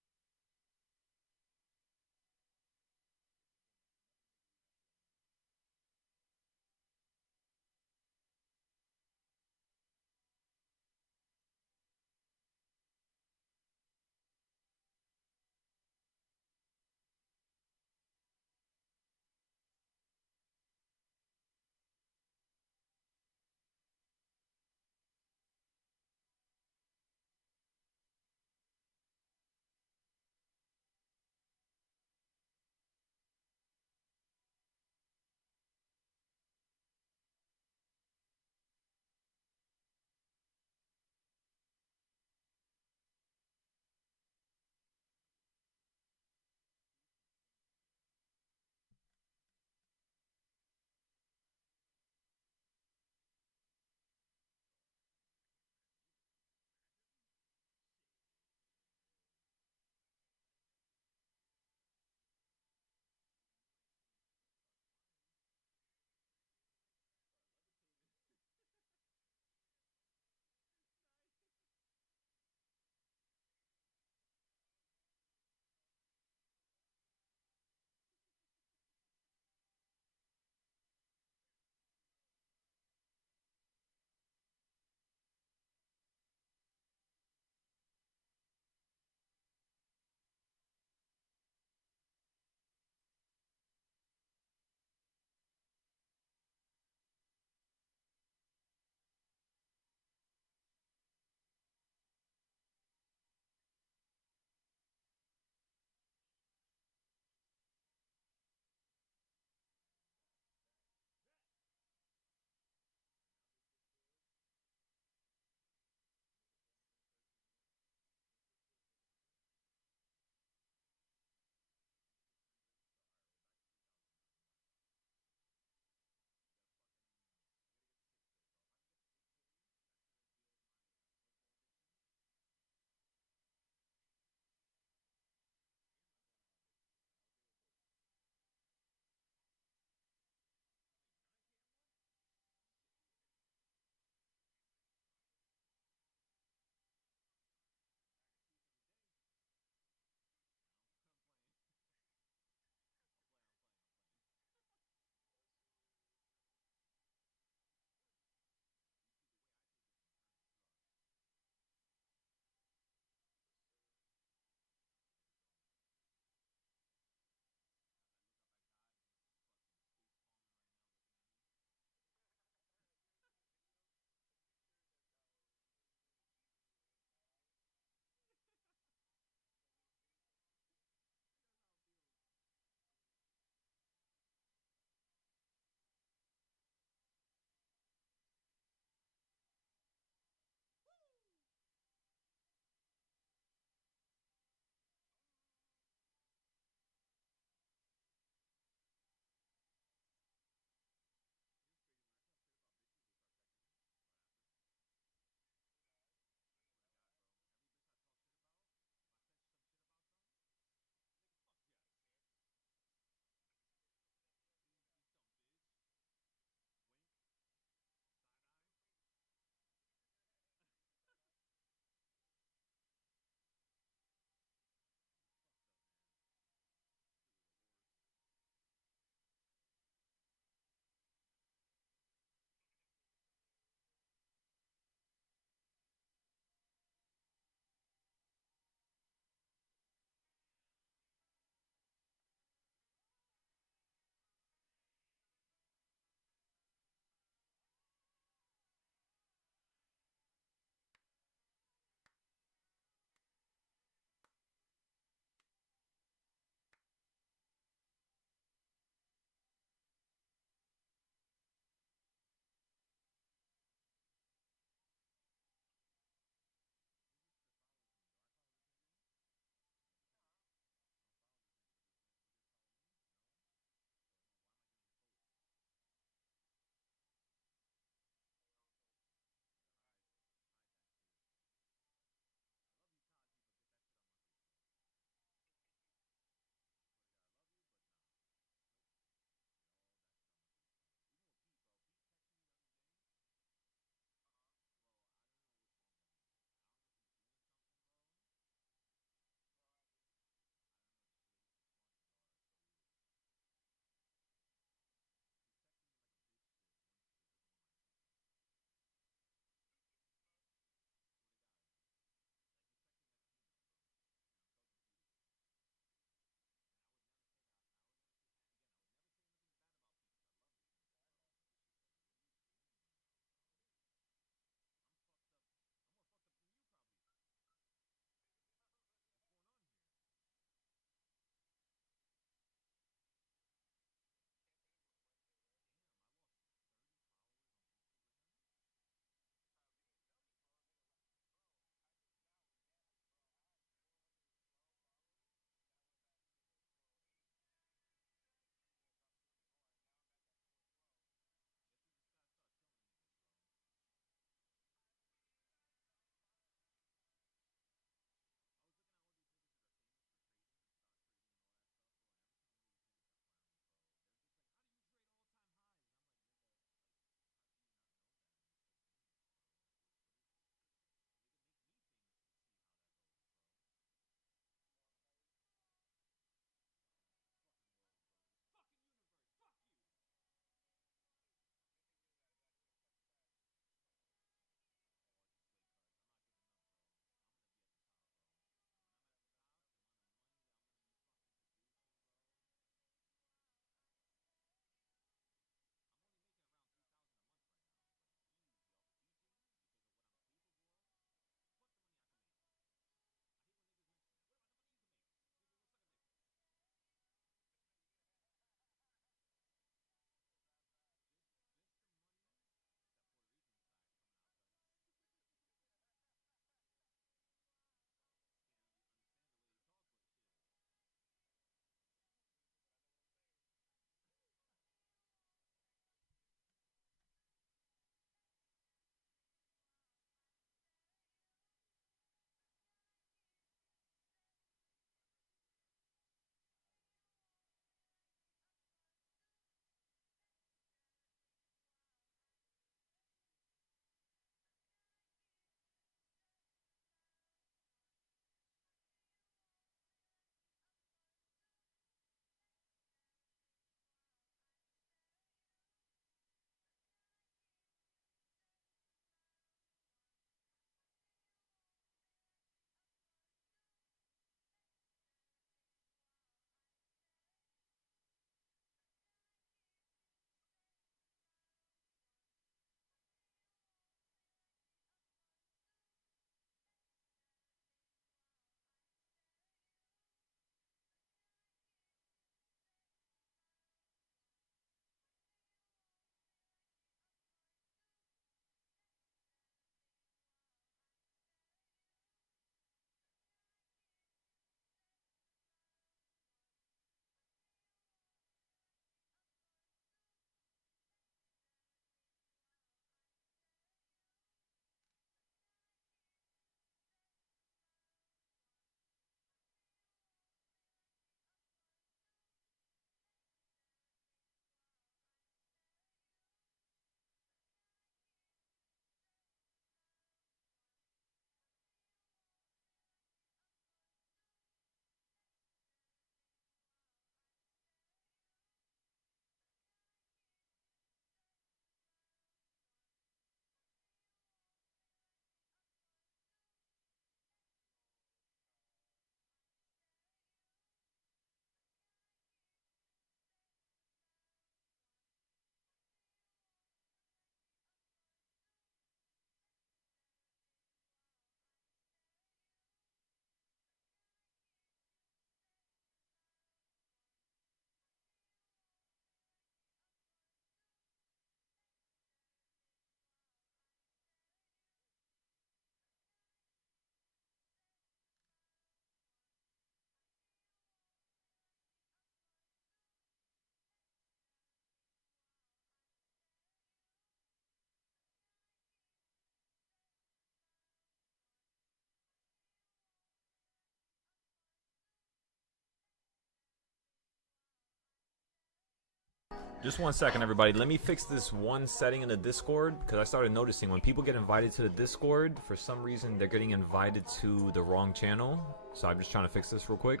Just 1 second, everybody. Let me fix this one setting in the Discord, because I started noticing when people get invited to the Discord, for some reason they're getting invited to the wrong channel. So I'm just trying to fix this real quick.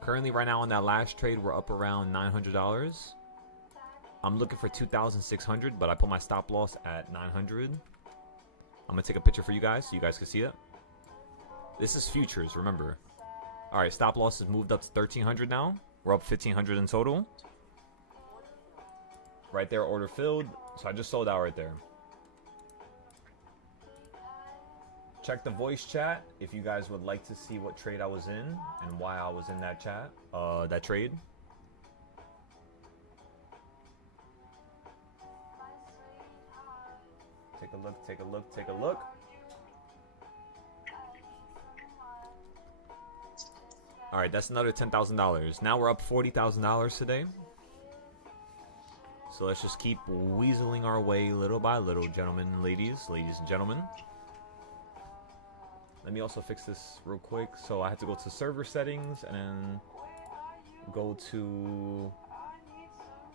Currently, right now on that last trade, we're up around $900. I'm looking for 2,600, but I put my stop loss at 900. I'm gonna take a picture for you guys so you guys can see it. This is futures, remember. All right, stop loss has moved up to 1,300 now. We're up 1,500 in total. Right there, order filled. So I just sold out right there. Check the voice chat if you guys would like to see what trade I was in and why I was in that chat, that trade. Take a look, take a look, take a look. All right, that's another $10,000. Now we're up $40,000 today. So let's just keep weaseling our way little by little, gentlemen and ladies and gentlemen. Let me also fix this real quick. So I had to go to server settings and then go to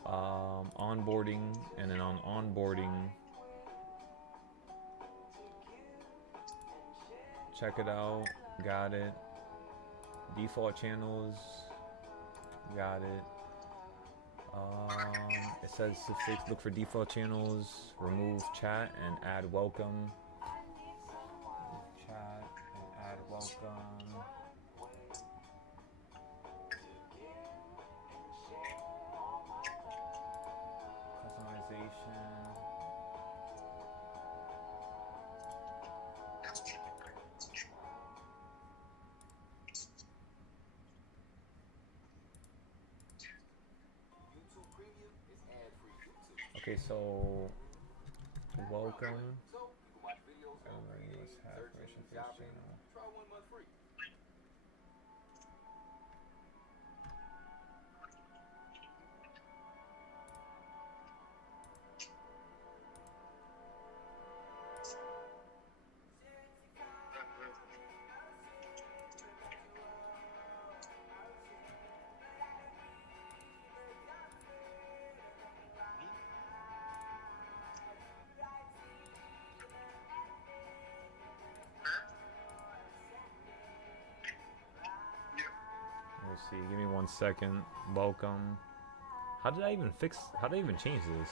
onboarding, and then on onboarding, check it out, got it. Default channels, got it. It says to fix, look for default channels, remove chat and add welcome. Chat and add welcome. Customization. Okay, so welcome. Let's have permission for this channel. Let's see, give me 1 second. Welcome. How did I even change this?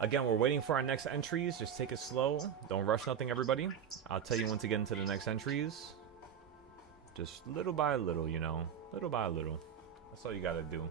Again, we're waiting for our next entries. Just take it slow. Don't rush nothing, everybody. I'll tell you when to get into the next entries. Just little by little, you know. Little by little. That's all you gotta do.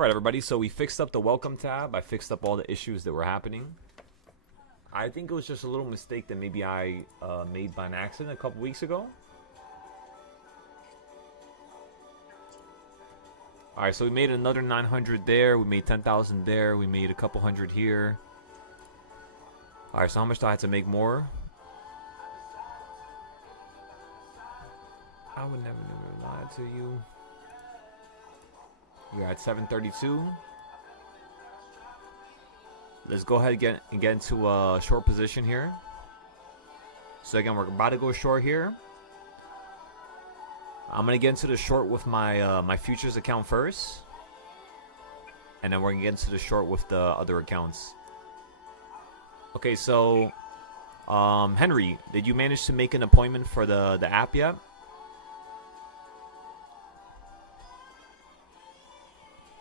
All right, everybody. So we fixed up the welcome tab. I fixed up all the issues that were happening. I think it was just a little mistake that maybe I made by an accident a couple weeks ago. All right, so we made another 900 there. We made 10,000 there. We made a couple hundred here. All right, so how much do I have to make more? I would never lie to you. We're at 732. Let's go ahead and get into a short position here. So again, we're about to go short here. I'm gonna get into the short with my my futures account first, and then we're gonna get into the short with the other accounts. Okay, so Henry, did you manage to make an appointment for the app yet?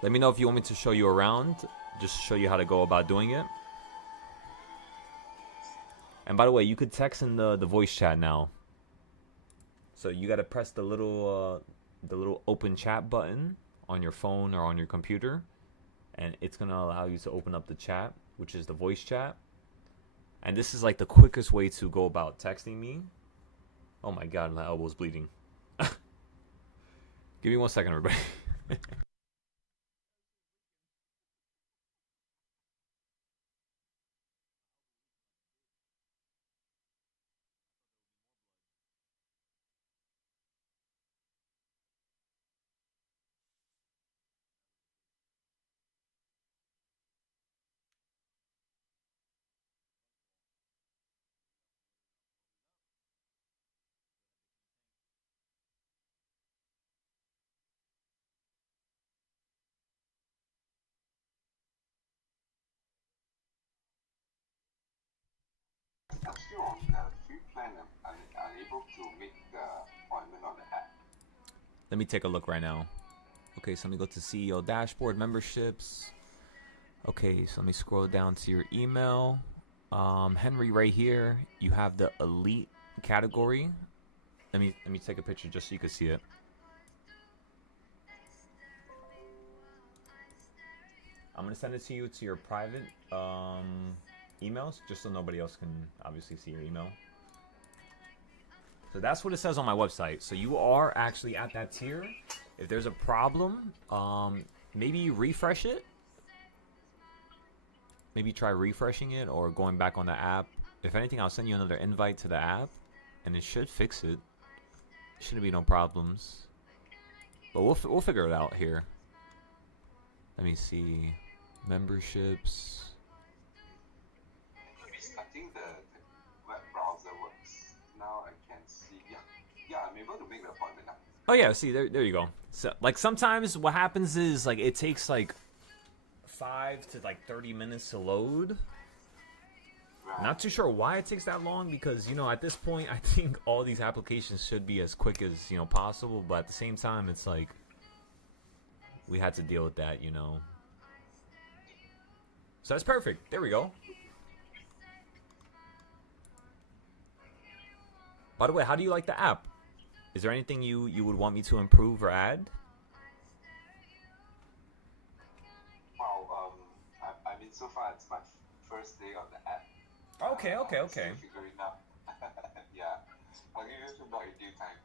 Let me know if you want me to show you around, just to show you how to go about doing it. And by the way, you could text in the voice chat now. So you gotta press the little open chat button on your phone or on your computer, and it's gonna allow you to open up the chat, which is the voice chat. And this is like the quickest way to go about texting me. Oh my god, my elbow's bleeding. Give me 1 second, everybody. I'm still on the free plan. I'm unable to make the appointment on the app. Let me take a look right now. Okay, so let me go to CEO dashboard, memberships. Okay, so let me scroll down to your email. Henry, right here, you have the elite category. Let me take a picture just so you can see it. I'm gonna send it to you to your private emails, just so nobody else can obviously see your email. So that's what it says on my website. So you are actually at that tier. If there's a problem, maybe refresh it. Maybe try refreshing it or going back on the app. If anything, I'll send you another invite to the app, and it should fix it. Shouldn't be no problems. But we'll figure it out here. Let me see, memberships. I think the web browser works. Now I can see. Yeah, I'm able to make the appointment now. Oh yeah, see there you go. So like sometimes what happens is like it takes like 5 to like 30 minutes to load. Right. Not too sure why it takes that long, because you know at this point I think all these applications should be as quick as possible, but at the same time it's like we had to deal with that, So that's perfect. There we go. By the way, how do you like the app? Is there anything you would want me to improve or add? Wow, I mean, so far it's my first day on the app. Okay. I'm still figuring out. Yeah, I'll give you some more in due time.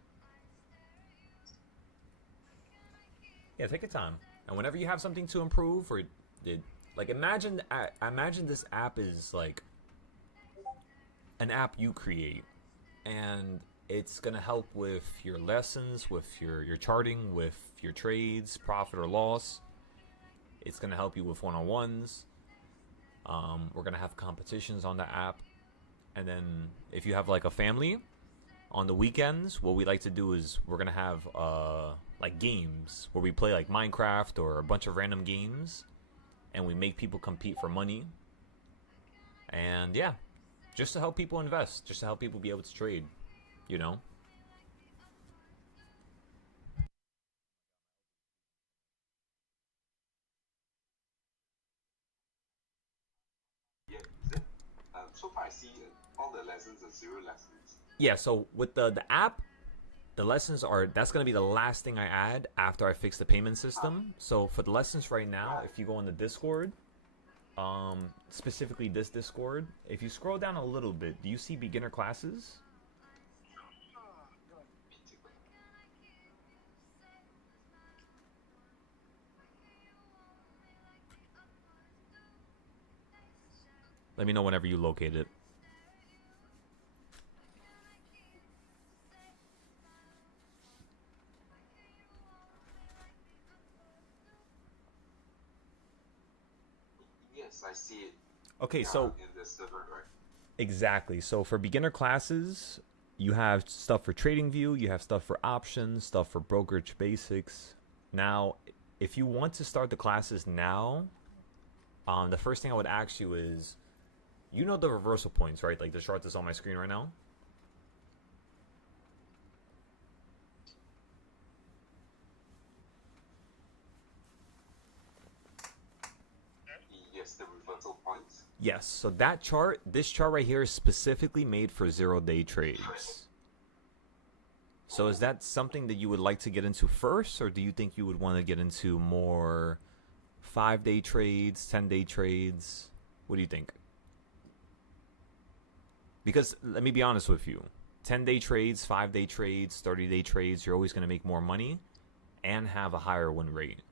Yeah, take your time. And whenever you have something to improve, or like imagine this app is like an app you create, and it's gonna help with your lessons, with your charting, with your trades, profit or loss. It's gonna help you with one-on-ones. We're gonna have competitions on the app, and then if you have like a family, on the weekends, what we like to do is we're gonna have like games where we play like Minecraft or a bunch of random games, and we make people compete for money. And yeah, just to help people invest, just to help people be able to trade, Yeah, is it? So far I see all the lessons are 0 lessons. Yeah, so with the app, The lessons are, that's going to be the last thing I add after I fix the payment system. So for the lessons right now, if you go in the Discord, specifically this Discord, if you scroll down a little bit, do you see beginner classes? Let me know whenever you locate it. Yes, I see it. Okay, so In the server, right? exactly. So for beginner classes, you have stuff for trading view, you have stuff for options, stuff for brokerage basics. Now, if you want to start the classes now, the first thing I would ask you is, you know the reversal points, right? Like the chart that's on my screen right now. Yes, the reversal points. Yes, so that chart, this chart right here is specifically made for 0-day trades. So is that something that you would like to get into first, or do you think you would want to get into more 5-day trades, 10-day trades? What do you think? Because let me be honest with you, 10-day trades, 5-day trades, 30-day trades, you're always going to make more money and have a higher win rate.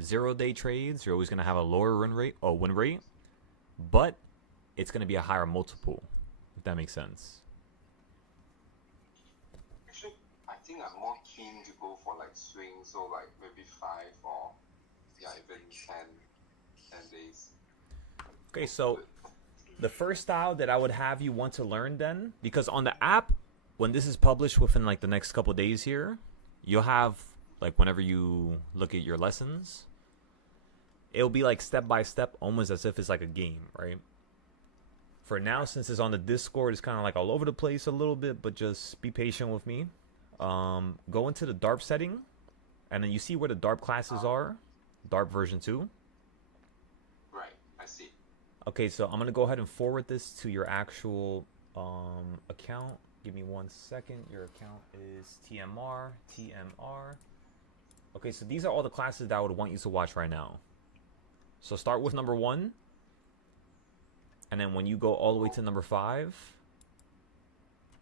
0-day trades, you're always going to have a lower win rate, but it's going to be a higher multiple, if that makes sense. Actually, I think I'm more keen to go for like swing, so like maybe 5 or even 10 days. Okay, so the first style that I would have you want to learn then, because on the app, when this is published within like the next couple days here, you'll have like whenever you look at your lessons, it'll be like step by step, almost as if it's like a game, right? For now, since it's on the Discord, it's kind of like all over the place a little bit, but just be patient with me. Go into the DARP setting, and then you see where the DARP classes are, DARP version 2. Right, I see. Okay, so I'm going to go ahead and forward this to your actual account. Give me 1 second. Your account is TMR. Okay, so these are all the classes that I would want you to watch right now. So start with number 1. And then when you go all the way to number 5,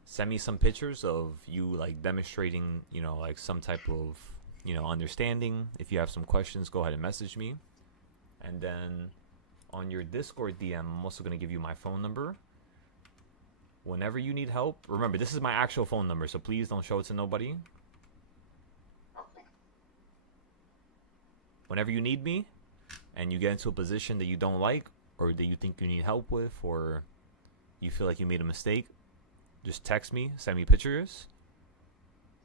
send me some pictures of you like demonstrating, like some type of, understanding. If you have some questions, go ahead and message me. And then on your Discord DM, I'm also going to give you my phone number. Whenever you need help, remember, this is my actual phone number, so please don't show it to nobody. Okay. Whenever you need me and you get into a position that you don't like or that you think you need help with or you feel like you made a mistake, just text me, send me pictures,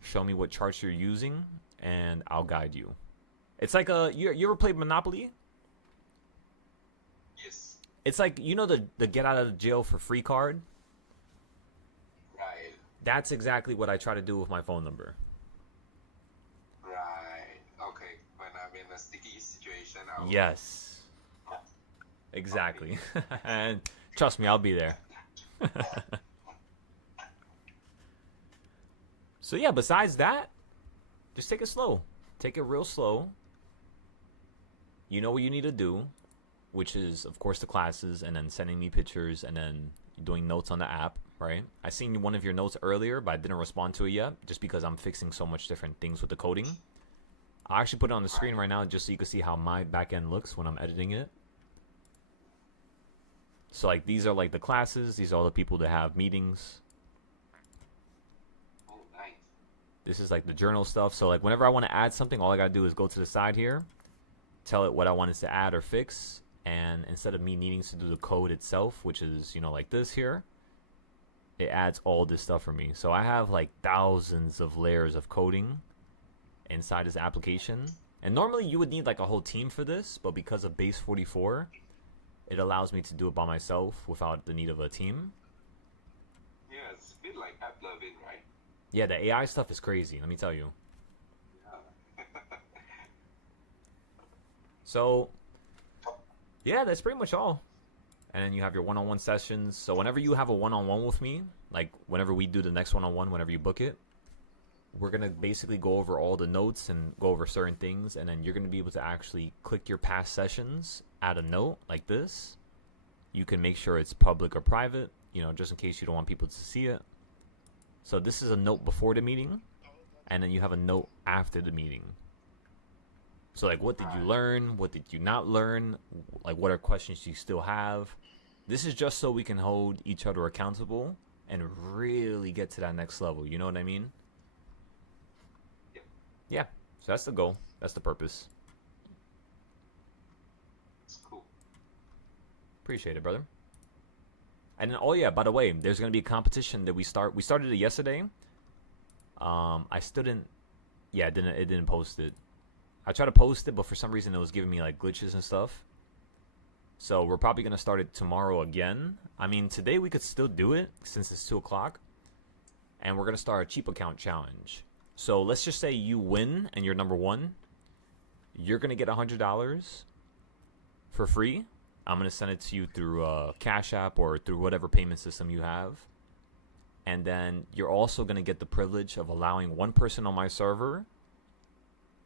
show me what charts you're using, and I'll guide you. It's like you ever played Monopoly? Yes. It's like, the get out of jail for free card? Right. That's exactly what I try to do with my phone number. Right. Okay. When I'm in a sticky situation, I'll... Yes. Exactly. And trust me, I'll be there. So yeah, besides that, just take it slow. Take it real slow. You know what you need to do, which is, of course, the classes, and then sending me pictures, and then doing notes on the app, right? I seen one of your notes earlier, but I didn't respond to it yet, just because I'm fixing so much different things with the coding. I'll actually put it on the screen right now, just so you can see how my back end looks when I'm editing it. So, like, these are, like, the classes. These are all the people that have meetings. Oh, nice. This is, like, the journal stuff. So, like, whenever I want to add something, all I got to do is go to the side here, tell it what I wanted to add or fix, and instead of me needing to do the code itself, which is, like this here, it adds all this stuff for me. So I have, like, thousands of layers of coding inside this application. And normally you would need, like, a whole team for this, but because of Base 44, it allows me to do it by myself without the need of a team. Yeah, it's a bit like app loving, right? Yeah, the AI stuff is crazy, let me tell you. Yeah. So, yeah, that's pretty much all. And then you have your one-on-one sessions. So whenever you have a one-on-one with me, like whenever we do the next one-on-one, whenever you book it, we're gonna basically go over all the notes and go over certain things, and then you're gonna be able to actually click your past sessions, add a note like this. You can make sure it's public or private, you know, just in case you don't want people to see it. So this is a note before the meeting, and then you have a note after the meeting. So like, what did you learn? What did you not learn? Like, what are questions you still have? This is just so we can hold each other accountable and really get to that next level. You know what I mean? Yeah, so that's the goal. That's the purpose. It's cool. Appreciate it, brother. And then, oh yeah, by the way, there's gonna be a competition that we started it yesterday. I still didn't. Yeah, it didn't post it. I tried to post it, but for some reason it was giving me like glitches and stuff. So we're probably gonna start it tomorrow again. I mean, today we could still do it since it's 2 o'clock, and we're gonna start a cheap account challenge. So let's just say you win and you're number 1. You're going to get $100 for free. I'm going to send it to you through Cash App or through whatever payment system you have. And then you're also going to get the privilege of allowing one person on my server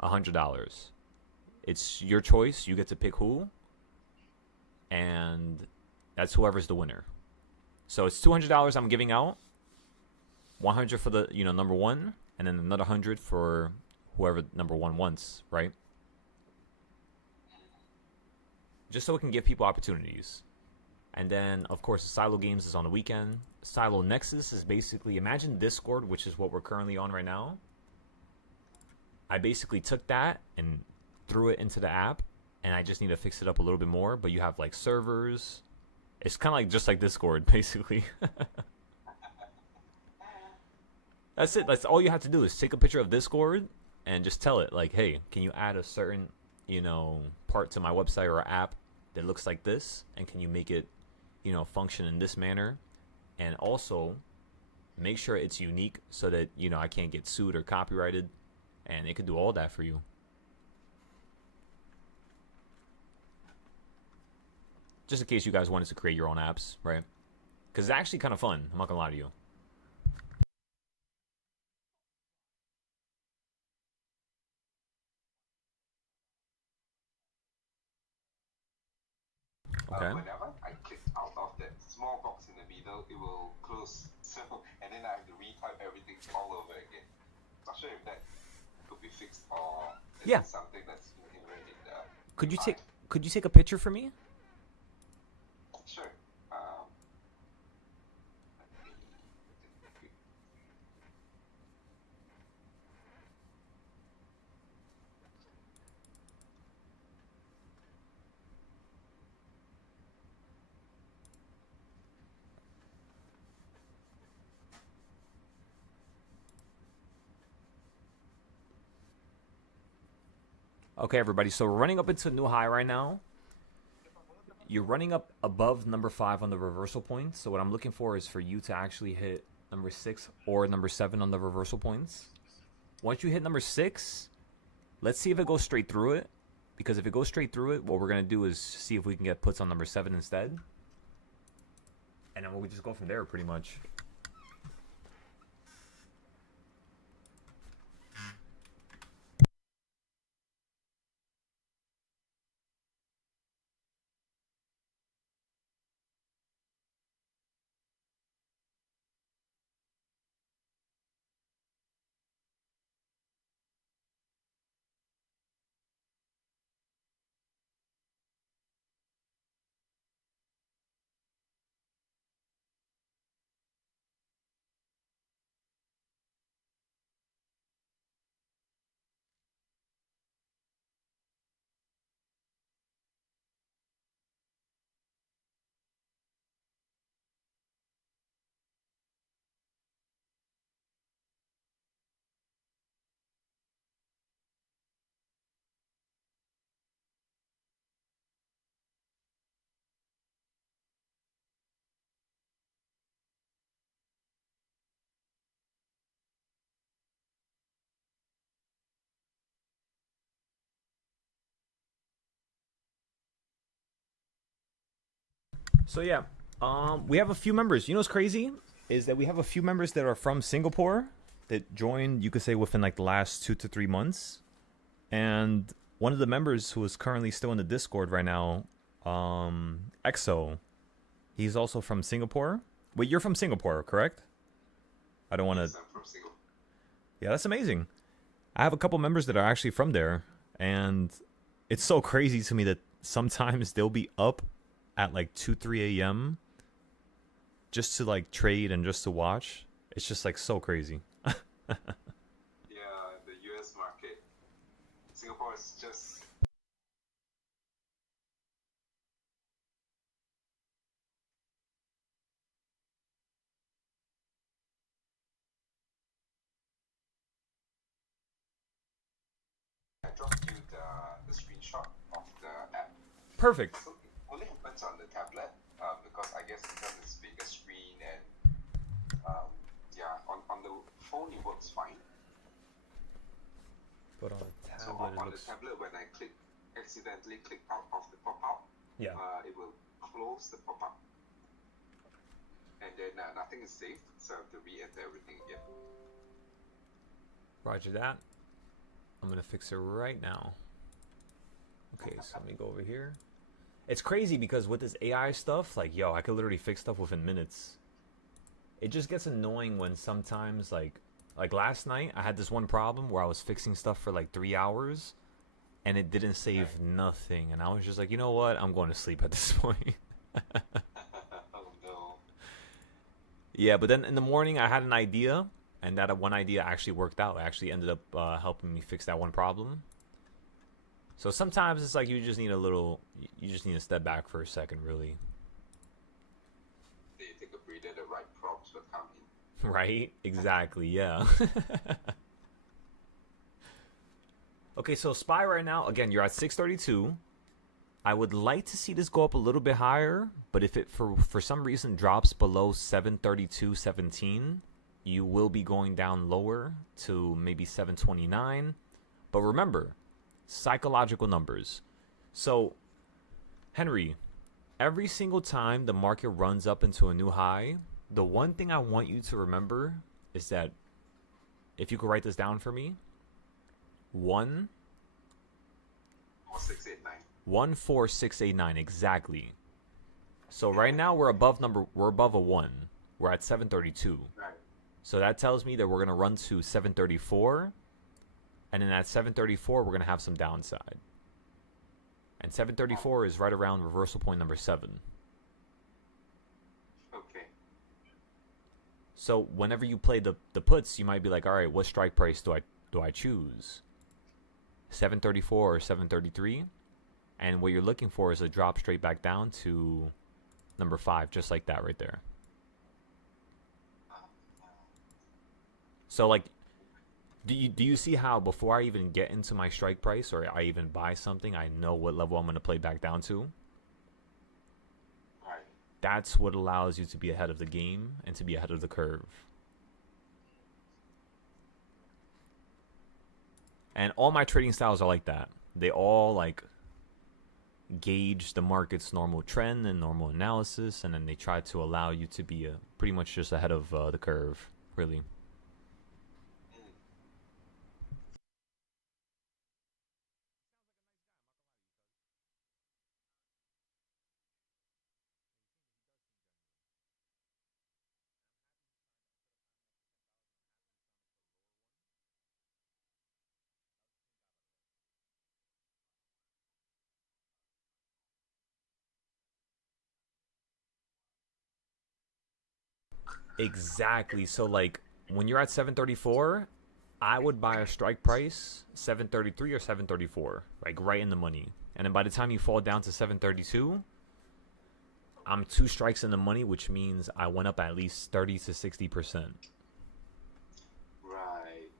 $100. It's your choice. You get to pick who. And that's whoever's the winner. So it's $200 I'm giving out. 100 for the, number 1. And then another 100 for whoever number 1 wants, right? Just so we can give people opportunities. And then, of course, Silo Games is on the weekend. Silo Nexus is basically, imagine Discord, which is what we're currently on right now. I basically took that and threw it into the app, and I just need to fix it up a little bit more. But you have like servers. It's kind of like just like Discord, basically. That's it. That's all you have to do is take a picture of Discord and just tell it like, hey, can you add a certain, part to my website or app that looks like this? And can you make it, function in this manner? And also make sure it's unique so that, I can't get sued or copyrighted. And it can do all that for you. Just in case you guys wanted to create your own apps, right? Because it's actually kind of fun. I'm not going to lie to you. Okay. Whenever I click out of that small box in the middle, it will close. So, and then I have to retype everything all over again. Not sure if that could be fixed or is it something that's inherent in the. Could you take a picture for me? Sure. Okay, everybody. So we're running up into a new high right now. You're running up above number 5 on the reversal points. So what I'm looking for is for you to actually hit number 6 or number 7 on the reversal points. Once you hit number 6, let's see if it goes straight through it. Because if it goes straight through it, what we're going to do is see if we can get puts on number 7 instead. And then we'll just go from there pretty much. So yeah, we have a few members. You know what's crazy is that we have a few members that are from Singapore that joined, you could say, within like the last 2 to 3 months. And one of the members who is currently still in the Discord right now, EXO, he's also from Singapore. Wait, you're from Singapore, correct? I don't want to... Yes, I'm from Singapore. Yeah, that's amazing. I have a couple members that are actually from there, and it's so crazy to me that sometimes they'll be up at like 2, 3 a.m. just to like trade and just to watch. It's just like so crazy. Yeah, the US market. Singapore is just I dropped you the screenshot of the app. Perfect. So it only happens on the tablet because I guess because it's bigger screen and yeah, on the phone it works fine. But on a So tablet, on the tablet, when I accidentally click out of the pop-up, Yeah. It will close the pop-up, and then nothing is saved, so I have to re-enter everything again. Roger that. I'm gonna fix it right now. Okay, so let me go over here. It's crazy because with this AI stuff, like, yo, I could literally fix stuff within minutes. It just gets annoying when sometimes, like last night, I had this one problem where I was fixing stuff for like 3 hours, and it didn't save nothing. And I was just like, you know what? I'm going to sleep at this point. Oh no. Yeah, but then in the morning, I had an idea, and that one idea actually worked out. It actually ended up helping me fix that one problem. So sometimes it's like you just need to step back for a second, really. They take a breather, the right prompts will come in. Right? Exactly, yeah. Okay, so SPY right now, again, you're at 632. I would like to see this go up a little bit higher, but if it for some reason drops below 732.17, you will be going down lower to maybe 729. But remember, psychological numbers. So, Henry, every single time the market runs up into a new high, the one thing I want you to remember is that, if you could write this down for me, 4689. 14689, exactly. So right now we're above a 1. We're at 732. Right. So that tells me that we're going to run to 734, and then at 734 we're going to have some downside. And 734 is right around reversal point number 7. Okay. So whenever you play the puts, you might be like, all right, what strike price do I choose? 734 or 733? And what you're looking for is a drop straight back down to number 5, just like that right there. So like, do you see how before I even get into my strike price or I even buy something, I know what level I'm going to play back down to? Right. That's what allows you to be ahead of the game and to be ahead of the curve. And all my trading styles are like that. They all like gauge the market's normal trend and normal analysis, and then they try to allow you to be pretty much just ahead of the curve, really. Exactly. So like when you're at 734, I would buy a strike price 733 or 734, like right in the money. And then by the time you fall down to 732, I'm 2 strikes in the money, which means I went up at least 30 to 60%. Right.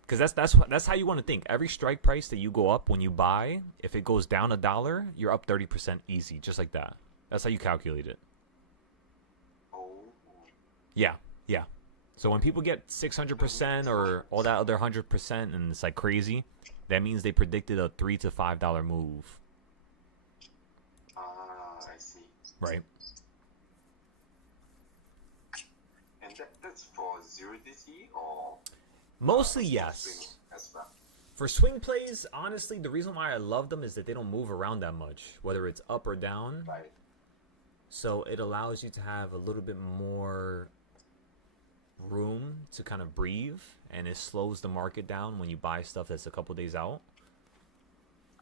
Because that's how you want to think. Every strike price that you go up when you buy, if it goes down $1, you're up 30% easy, just like that. That's how you calculate it. Oh. Yeah, yeah. So when people get 600% or all that other 100% and it's like crazy, that means they predicted a $3 to $5 move. Ah, I see. Right. And that's for 0 DC or Mostly swing yes. as well. For swing plays, honestly, the reason why I love them is that they don't move around that much, whether it's up or down. Right. So it allows you to have a little bit more room to kind of breathe, and it slows the market down when you buy stuff that's a couple days out.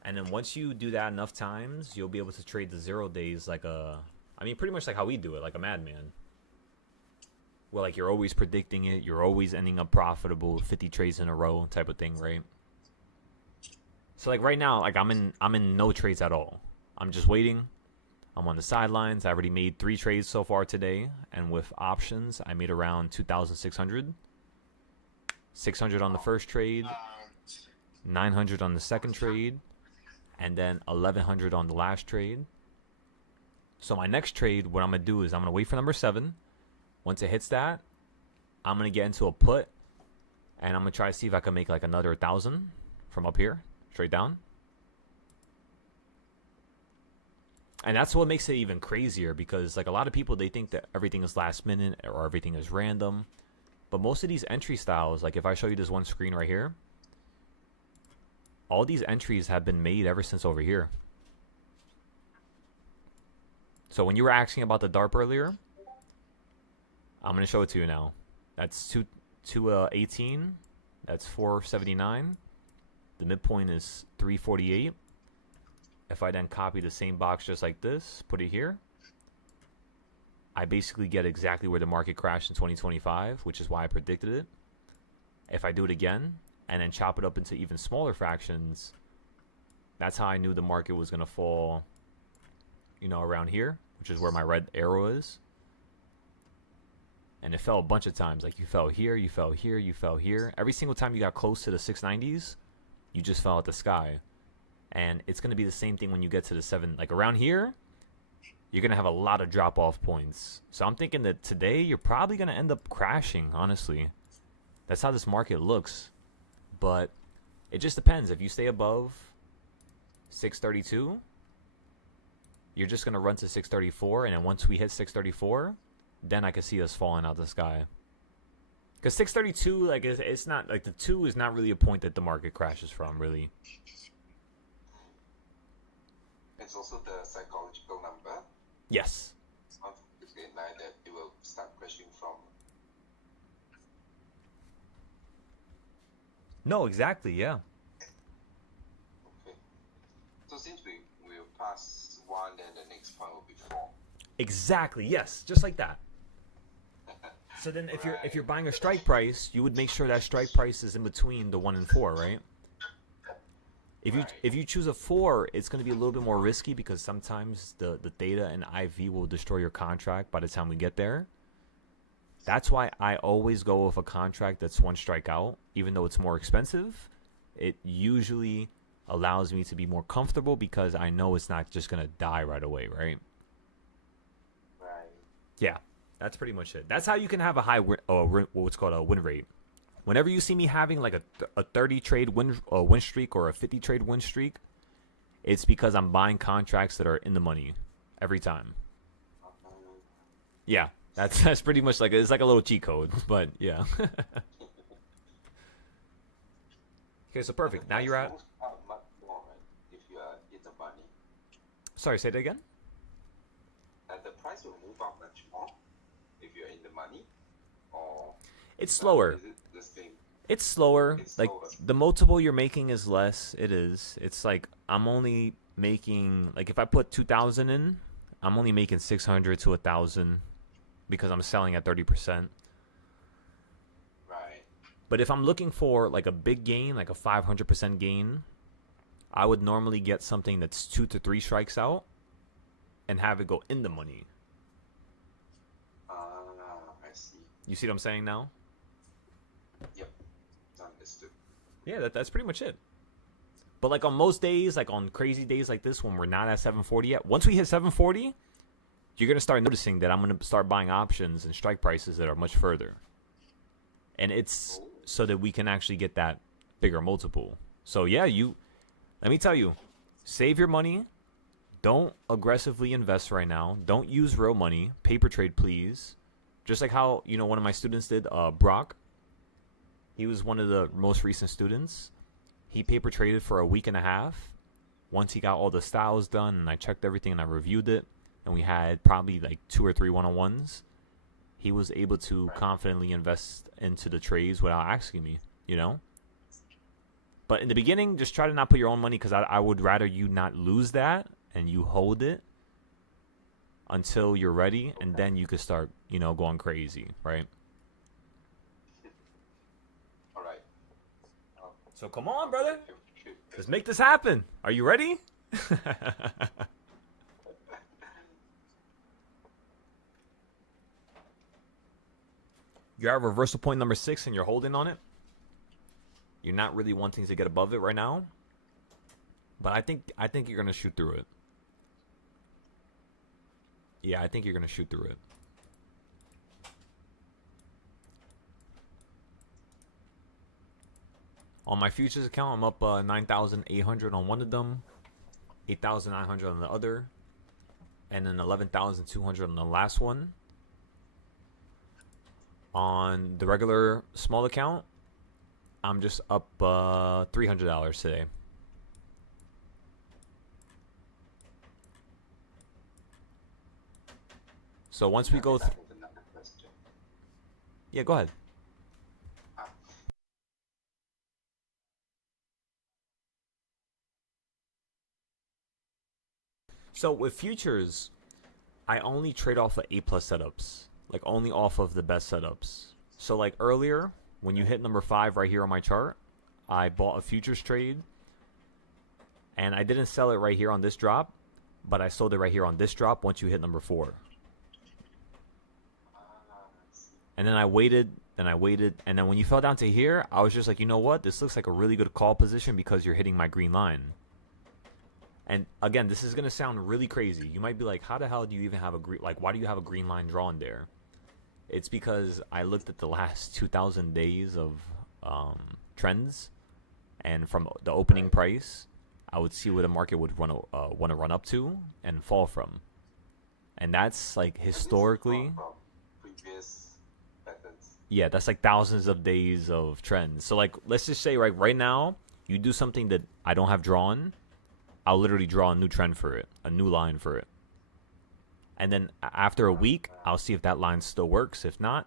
And then once you do that enough times, you'll be able to trade the 0 days like pretty much like how we do it, like a madman. Well, like you're always predicting it, you're always ending up profitable, 50 trades in a row type of thing, right? So like right now, like I'm in no trades at all. I'm just waiting. I'm on the sidelines. I already made 3 trades so far today, and with options, I made around 2,600. 600 on the first trade, 900 on the second trade, and then 1,100 on the last trade. So my next trade, what I'm gonna do is I'm gonna wait for number 7. Once it hits that, I'm gonna get into a put, and I'm gonna try to see if I can make like another 1,000 from up here, straight down. And that's what makes it even crazier, because like a lot of people, they think that everything is last minute or everything is random. But most of these entry styles, like if I show you this one screen right here, all these entries have been made ever since over here. So when you were asking about the DARP earlier, I'm going to show it to you now. That's 218. That's 479. The midpoint is 348. If I then copy the same box just like this, put it here, I basically get exactly where the market crashed in 2025, which is why I predicted it. If I do it again and then chop it up into even smaller fractions, that's how I knew the market was going to fall, you know, around here, which is where my red arrow is. And it fell a bunch of times. Like you fell here, you fell here, you fell here. Every single time you got close to the 690s, you just fell at the sky. And it's going to be the same thing when you get to the 7. Like around here, you're going to have a lot of drop-off points. So I'm thinking that today you're probably going to end up crashing, honestly. That's how this market looks. But it just depends. If you stay above 632, you're just going to run to 634. And then once we hit 634, then I can see us falling out the sky. Because 632, like, it's not, like, the 2 is not really a point that the market crashes from, really. It's also the psychological number. Yes. Once you get 9, that it will start crashing from. No, exactly, yeah. Okay. So since we will pass 1, then the next point will be 4. Exactly, yes, just like that. So then if you're buying a strike price, you would make sure that strike price is in between the 1 and 4, right? If you choose a 4, it's going to be a little bit more risky, because sometimes the theta and IV will destroy your contract by the time we get there. That's why I always go with a contract that's 1 strike out. Even though it's more expensive, it usually allows me to be more comfortable, because I know it's not just going to die right away, right? Right. Yeah, that's pretty much it. That's how you can have a high what's called a win rate. Whenever you see me having like a 30 trade win streak or a 50 trade win streak, it's because I'm buying contracts that are in the money every time. Yeah, that's pretty much like, it's like a little cheat code, but yeah. Okay, so perfect. Now you're at. Much more, right, if you are in the money. Sorry, say that again. And the price will move up much more if you're in the money, or It's slower. is it the same? It's slower. It's Like slower. the multiple you're making is less. It is. It's like I'm only making, like if I put 2,000 in, I'm only making 600 to 1,000 because I'm selling at 30%. Right. But if I'm looking for like a big gain, like a 500% gain, I would normally get something that's 2 to 3 strikes out and have it go in the money. I see. You see what I'm saying now? Yep. Understood. Yeah, that's pretty much it. But like on most days, like on crazy days like this when we're not at 740 yet, once we hit 740, you're going to start noticing that I'm going to start buying options and strike prices that are much further. And it's so that we can actually get that bigger multiple. So yeah, let me tell you, save your money. Don't aggressively invest right now. Don't use real money. Paper trade, please. Just like how, one of my students did, Brock. He was one of the most recent students. He paper traded for a week and a half. Once he got all the styles done and I checked everything and I reviewed it, and we had probably like 2 or 3 one-on-ones, he was able to confidently invest into the trades without asking me, you know? But in the beginning, just try to not put your own money, because I would rather you not lose that and you hold it until you're ready, and then you could start, you know, going crazy, right? All right. So come on, brother. Let's make this happen. Are you ready? You're at reversal point number 6 and you're holding on it. You're not really wanting to get above it right now, but I think you're gonna shoot through it. Yeah, I think you're gonna shoot through it. On my futures account, I'm up 9,800 on one of them, 8,900 on the other, and then 11,200 on the last one. On the regular small account, I'm just up $300 today. So once we go, yeah, go ahead. So with futures, I only trade off of A+ setups, like only off of the best setups. So like earlier, when you hit number 5 right here on my chart, I bought a futures trade, and I didn't sell it right here on this drop, but I sold it right here on this drop once you hit number 4. And then I waited, and then when you fell down to here, I was just like, you know what? This looks like a really good call position because you're hitting my green line. And again, this is going to sound really crazy. You might be like, how the hell do you even have a green, like, why do you have a green line drawn there? It's because I looked at the last 2,000 days of trends, and from the opening price, I would see where the market would want to run up to and fall from. And that's like historically, yeah, that's like thousands of days of trends. So like, let's just say right now, you do something that I don't have drawn, I'll literally draw a new trend for it, a new line for it. And then after a week, I'll see if that line still works. If not,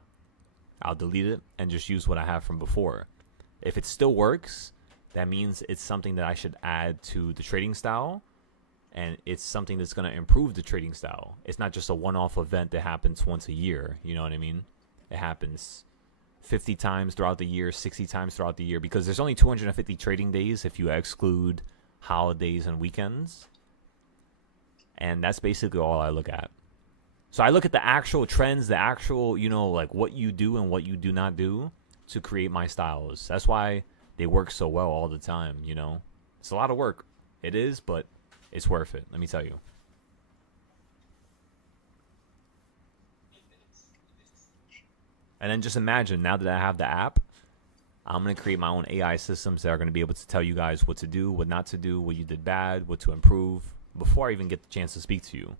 I'll delete it and just use what I have from before. If it still works, that means it's something that I should add to the trading style, and it's something that's going to improve the trading style. It's not just a one-off event that happens once a year, you know what I mean? It happens 50 times throughout the year, 60 times throughout the year, because there's only 250 trading days if you exclude holidays and weekends. And that's basically all I look at. So I look at the actual trends, the actual, you know, like what you do and what you do not do to create my styles. That's why they work so well all the time, you know. It's a lot of work. It is, but it's worth it, let me tell you. And then just imagine, now that I have the app, I'm going to create my own AI systems that are going to be able to tell you guys what to do, what not to do, what you did bad, what to improve, before I even get the chance to speak to you.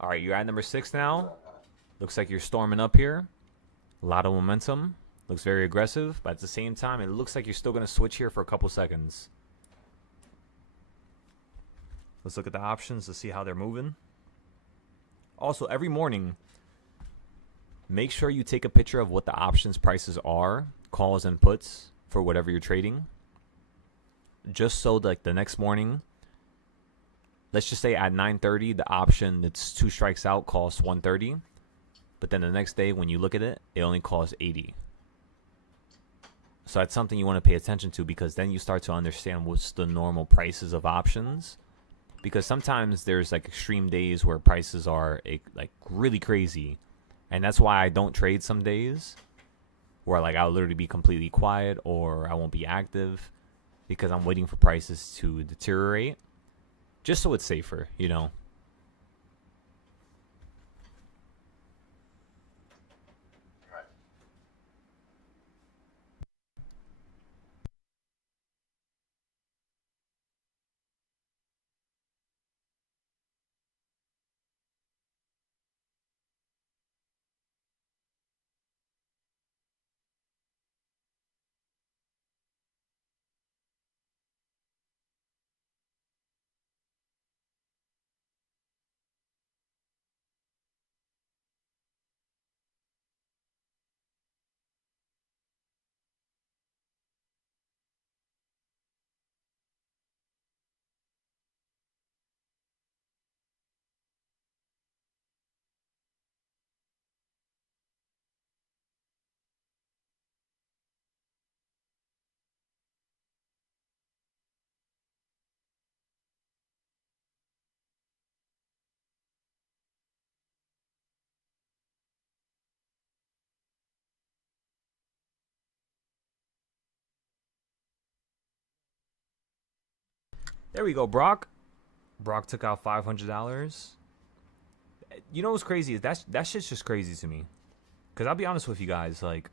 All right, you're at number 6 now. Looks like you're storming up here. A lot of momentum. Looks very aggressive, but at the same time, it looks like you're still going to switch here for a couple seconds. Let's look at the options to see how they're moving. Also, every morning, make sure you take a picture of what the options prices are, calls and puts, for whatever you're trading. Just so like the next morning, let's just say at 9:30, the option that's 2 strikes out costs 130. But then the next day, when you look at it, it only costs 80. So that's something you want to pay attention to, because then you start to understand what's the normal prices of options. Because sometimes there's like extreme days where prices are like really crazy. And that's why I don't trade some days, where like I'll literally be completely quiet or I won't be active, because I'm waiting for prices to deteriorate, just so it's safer, you know. There we go, Brock. Brock took out $500. You know what's crazy is that shit's just crazy to me. Because I'll be honest with you guys, like,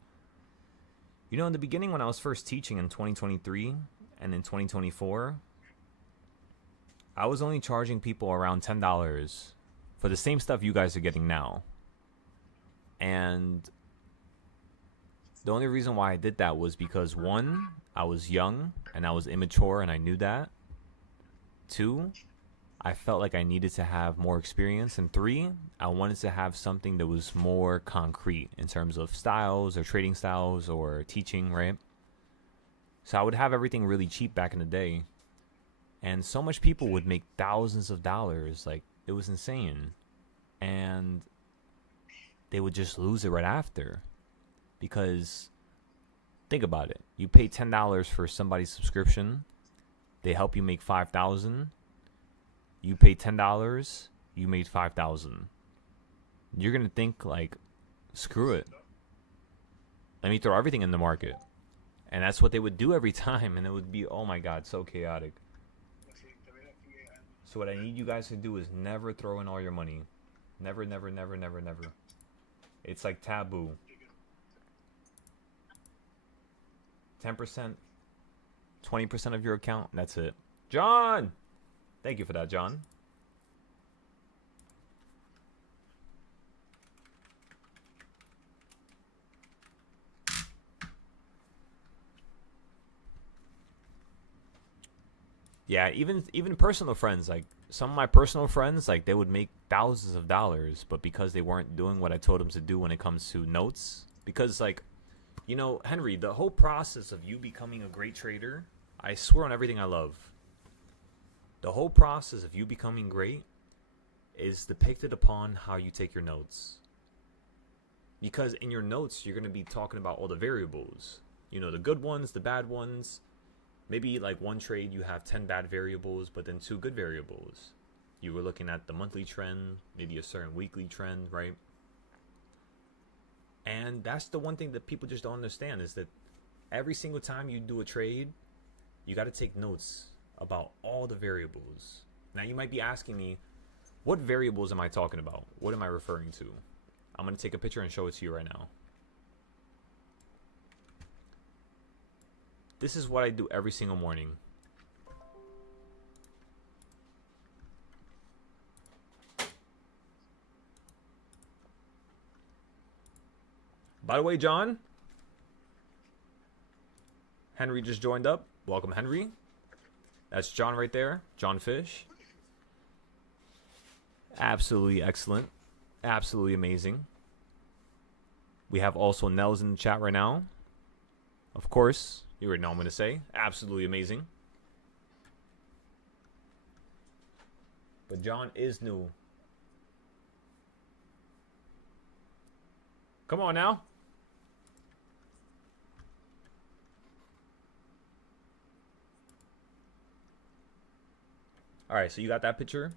you know, in the beginning when I was first teaching in 2023 and in 2024, I was only charging people around $10 for the same stuff you guys are getting now. And the only reason why I did that was because, one, I was young and I was immature and I knew that. Two, I felt like I needed to have more experience. And three, I wanted to have something that was more concrete in terms of styles or trading styles or teaching, right? So I would have everything really cheap back in the day. And so much people would make thousands of dollars. Like, it was insane. And they would just lose it right after. Because, think about it. You pay $10 for somebody's subscription. They help you make $5,000. You pay $10. You made $5,000. You're going to think, like, screw it. Let me throw everything in the market. And that's what they would do every time. And it would be, oh my God, so chaotic. So what I need you guys to do is never throw in all your money. Never, never, never, never, never. It's like taboo. 10%, 20% of your account, that's it. John! Thank you for that, John. Yeah, even personal friends, like some of my personal friends, like they would make thousands of dollars, but because they weren't doing what I told them to do when it comes to notes, because like, you know, Henry, the whole process of you becoming a great trader, I swear on everything I love, the whole process of you becoming great is depicted upon how you take your notes. Because in your notes, you're going to be talking about all the variables, you know, the good ones, the bad ones. Maybe like one trade you have 10 bad variables, but then 2 good variables. You were looking at the monthly trend, maybe a certain weekly trend, right? And that's the one thing that people just don't understand is that every single time you do a trade, you got to take notes about all the variables. Now you might be asking me, what variables am I talking about? What am I referring to? I'm going to take a picture and show it to you right now. This is what I do every single morning. By the way, John, Henry just joined up. Welcome, Henry. That's John right there. John Fish. Absolutely excellent. Absolutely amazing. We have also Nels in the chat right now. Of course, you already know what I'm going to say. Absolutely amazing. But John is new. Come on now. All right, so you got that picture.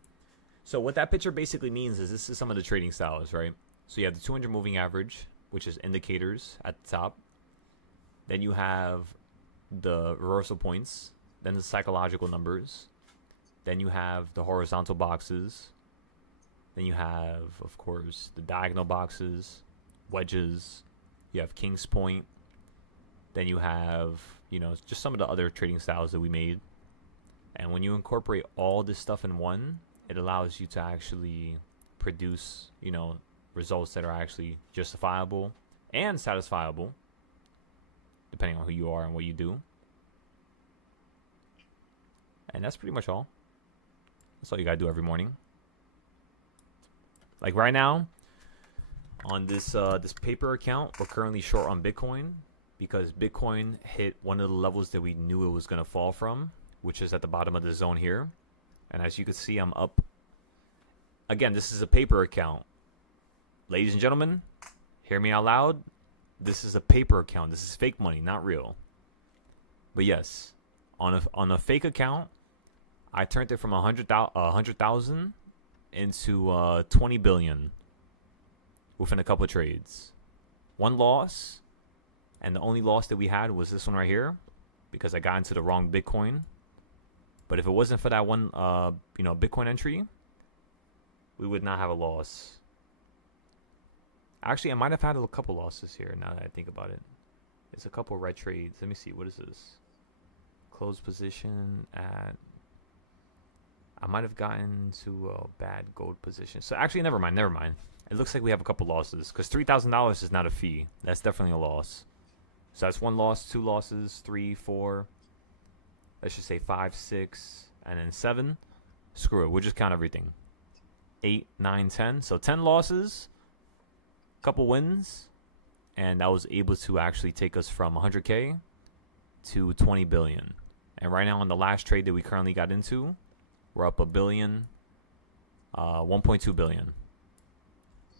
So what that picture basically means is this is some of the trading styles, right? So you have the 200 moving average, which is indicators at the top. Then you have the reversal points, then the psychological numbers. Then you have the horizontal boxes. Then you have, of course, the diagonal boxes, wedges. You have King's Point. Then you have, you know, just some of the other trading styles that we made. And when you incorporate all this stuff in one, it allows you to actually produce, you know, results that are actually justifiable and satisfiable, depending on who you are and what you do. And that's pretty much all. That's all you gotta do every morning. Like right now, on this this paper account, we're currently short on Bitcoin because Bitcoin hit one of the levels that we knew it was gonna fall from, which is at the bottom of the zone here. And as you can see, I'm up. Again, this is a paper account. Ladies and gentlemen, hear me out loud. This is a paper account. This is fake money, not real. But yes, on a fake account, I turned it from 100,000 into 20 billion within a couple of trades. One loss, and the only loss that we had was this one right here because I got into the wrong Bitcoin. But if it wasn't for that one, Bitcoin entry, we would not have a loss. Actually, I might have had a couple losses here now that I think about it. It's a couple red trades. Let me see. What is this? Close position at... I might have gotten to a bad gold position. So actually, never mind. It looks like we have a couple losses. Because $3,000 is not a fee. That's definitely a loss. So that's 1 loss, 2 losses, 3, 4. Let's just say 5, 6, and then 7. Screw it. We'll just count everything. 8, 9, 10. So 10 losses. Couple wins. And that was able to actually take us from 100K to 20 billion. And right now on the last trade that we currently got into, we're up a billion, 1.2 billion.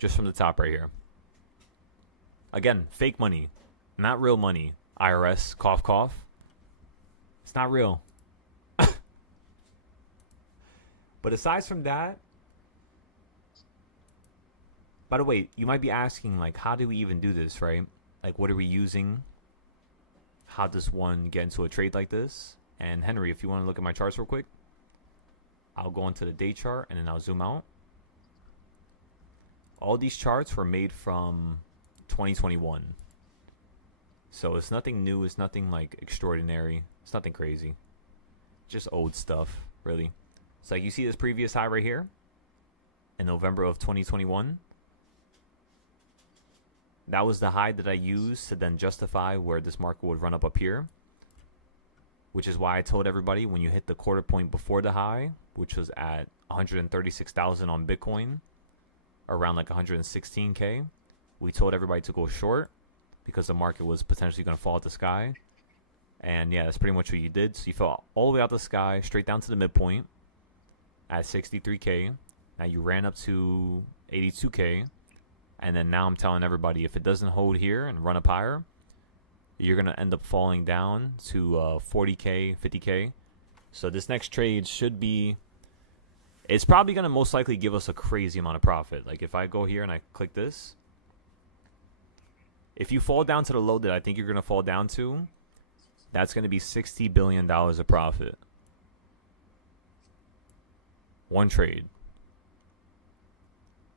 Just from the top right here. Again, fake money. Not real money. IRS, cough, cough. It's not real. But aside from that, by the way, you might be asking, like, how do we even do this, right? Like, what are we using? How does one get into a trade like this? And Henry, if you want to look at my charts real quick, I'll go into the day chart and then I'll zoom out. All these charts were made from 2021. So it's nothing new. It's nothing like extraordinary. It's nothing crazy. Just old stuff, really. So you see this previous high right here in November of 2021. That was the high that I used to then justify where this market would run up here. Which is why I told everybody when you hit the quarter point before the high, which was at 136,000 on Bitcoin, around like 116K, we told everybody to go short because the market was potentially going to fall out the sky. And yeah, that's pretty much what you did. So you fell all the way out the sky, straight down to the midpoint at 63K. Now you ran up to 82K. And then now I'm telling everybody, if it doesn't hold here and run up higher, you're going to end up falling down to 40K, 50K. So this next trade should be... It's probably going to most likely give us a crazy amount of profit. Like if I go here and I click this, if you fall down to the low that I think you're going to fall down to, that's going to be $60 billion of profit. One trade.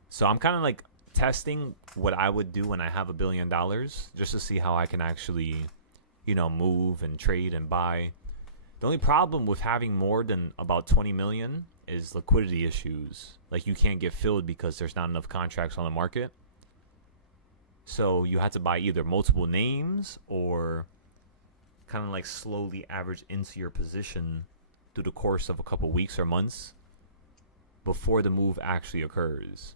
So I'm kind of like testing what I would do when I have $1 billion, just to see how I can actually, move and trade and buy. The only problem with having more than about 20 million is liquidity issues. Like you can't get filled because there's not enough contracts on the market. So you have to buy either multiple names or kind of like slowly average into your position through the course of a couple weeks or months before the move actually occurs.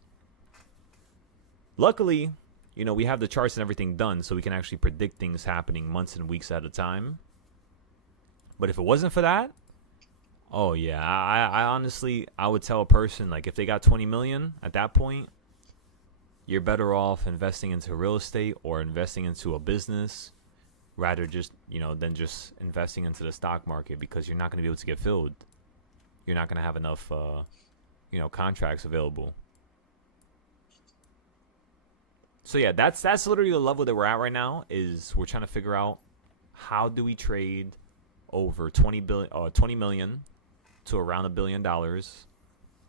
Luckily, we have the charts and everything done, so we can actually predict things happening months and weeks at a time. But if it wasn't for that, oh yeah, I honestly, I would tell a person, like, if they got 20 million at that point, you're better off investing into real estate or investing into a business rather just, than just investing into the stock market, because you're not going to be able to get filled. You're not going to have enough, contracts available. So yeah, that's literally the level that we're at right now. Is we're trying to figure out how do we trade over 20 million to around $1 billion,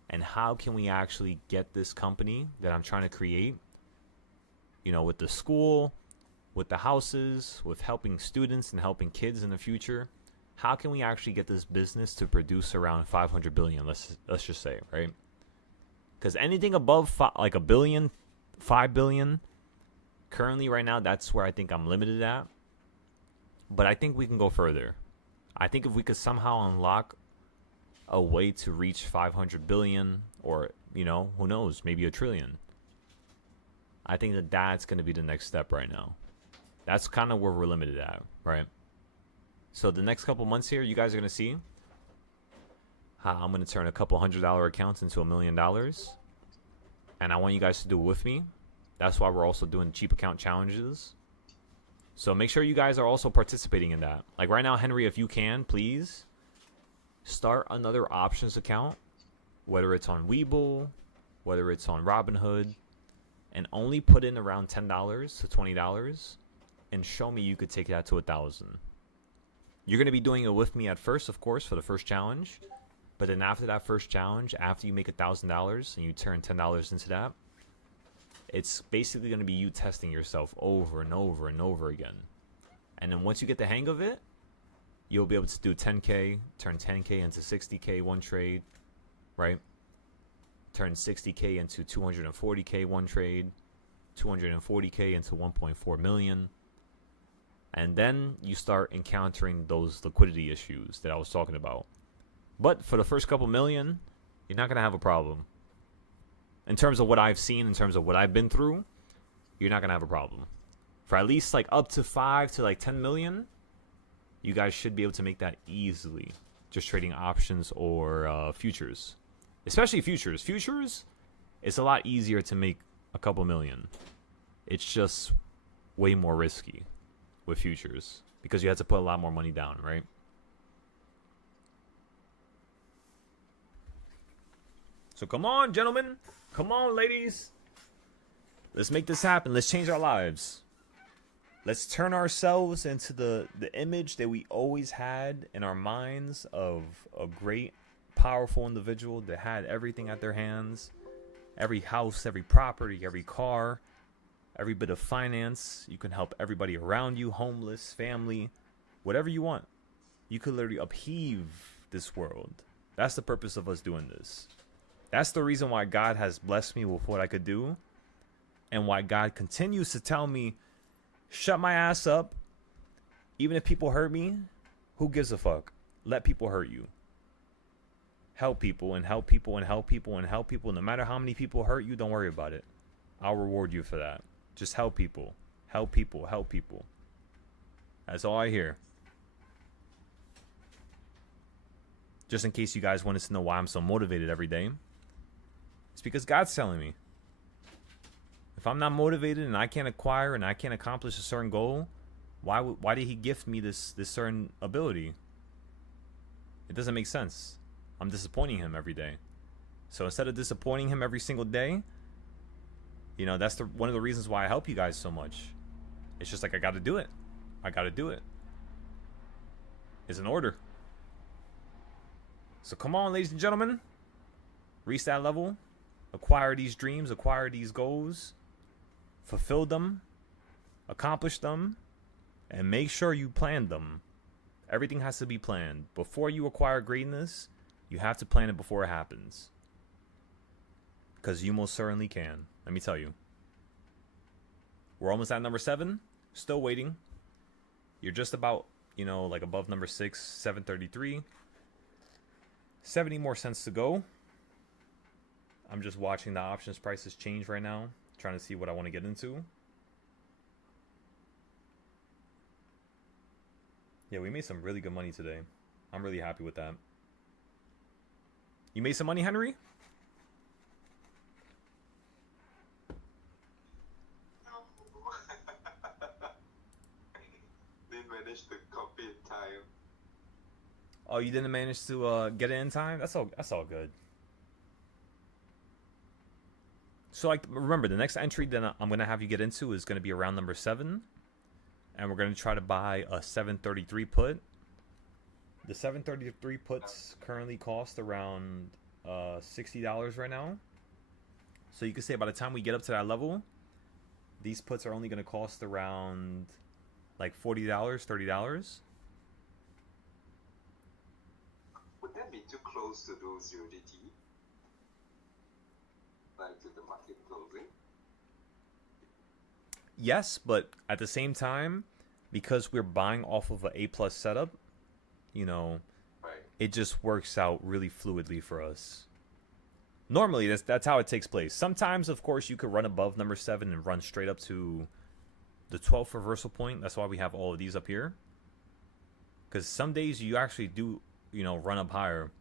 and how can we actually get this company that I'm trying to create, with the school, with the houses, with helping students and helping kids in the future. How can we actually get this business to produce around 500 billion? Let's just say, right? Because anything above like $1 billion, 5 billion, currently right now, that's where I think I'm limited at. But I think we can go further. I think if we could somehow unlock a way to reach 500 billion, or who knows, maybe $1 trillion, I think that's going to be the next step right now. That's kind of where we're limited at, right? So the next couple months here, you guys are going to see how I'm going to turn a couple $100 accounts into $1 million. And I want you guys to do it with me. That's why we're also doing cheap account challenges. So make sure you guys are also participating in that. Like right now, Henry, if you can, please start another options account, whether it's on Webull, whether it's on Robinhood, and only put in around $10 to $20 and show me you could take that to 1,000. You're going to be doing it with me at first, of course, for the first challenge. But then after that first challenge, after you make $1,000 and you turn $10 into that, it's basically going to be you testing yourself over and over and over again. And then once you get the hang of it, you'll be able to do 10K, turn 10K into 60K one trade, right? Turn 60K into 240K one trade, 240K into 1.4 million. And then you start encountering those liquidity issues that I was talking about. But for the first couple million, you're not going to have a problem. In terms of what I've seen, in terms of what I've been through, you're not going to have a problem. For at least like up to 5 to like 10 million, you guys should be able to make that easily. Just trading options or futures. Especially futures. Futures, it's a lot easier to make a couple million. It's just way more risky with futures because you have to put a lot more money down, right? So come on, gentlemen. Come on, ladies. Let's make this happen. Let's change our lives. Let's turn ourselves into the image that we always had in our minds of a great, powerful individual that had everything at their hands. Every house, every property, every car, every bit of finance. You can help everybody around you, homeless, family, whatever you want. You could literally upheave this world. That's the purpose of us doing this. That's the reason why God has blessed me with what I could do. And why God continues to tell me, shut my ass up. Even if people hurt me, who gives a fuck? Let people hurt you. Help people and help people and help people and help people. No matter how many people hurt you, don't worry about it. I'll reward you for that. Just help people. Help people. Help people. That's all I hear. Just in case you guys wanted to know why I'm so motivated every day. It's because God's telling me. If I'm not motivated and I can't acquire and I can't accomplish a certain goal, why did he gift me this certain ability? It doesn't make sense. I'm disappointing him every day. So instead of disappointing him every single day, you know, that's one of the reasons why I help you guys so much. It's just like I got to do it. I got to do it. It's an order. So come on, ladies and gentlemen. Reach that level. Acquire these dreams. Acquire these goals. Fulfill them. Accomplish them. And make sure you plan them. Everything has to be planned. Before you acquire greatness, you have to plan it before it happens. Because you most certainly can. Let me tell you. We're almost at number 7. Still waiting. You're just about, you know, like above number 6, 733. 70 more cents to go. I'm just watching the options prices change right now. Trying to see what I want to get into. Yeah, we made some really good money today. I'm really happy with that. You made some money, Henry? Didn't manage to copy in time. Oh, you didn't manage to get it in time? That's all good. So, like, remember, the next entry that I'm going to have you get into is going to be around number 7. And we're going to try to buy a 733 put. The 733 puts currently cost around $60 right now. So you can say by the time we get up to that level, these puts are only going to cost around like $40, $30. Would that be too close to do USDT? Like to the market closing? Yes, but at the same time, because we're buying off of an A+ setup, you know, Right. it just works out really fluidly for us. Normally, that's how it takes place. Sometimes, of course, you could run above number 7 and run straight up to the 12th reversal point. That's why we have all of these up here. Because some days you actually do, you know, run up higher.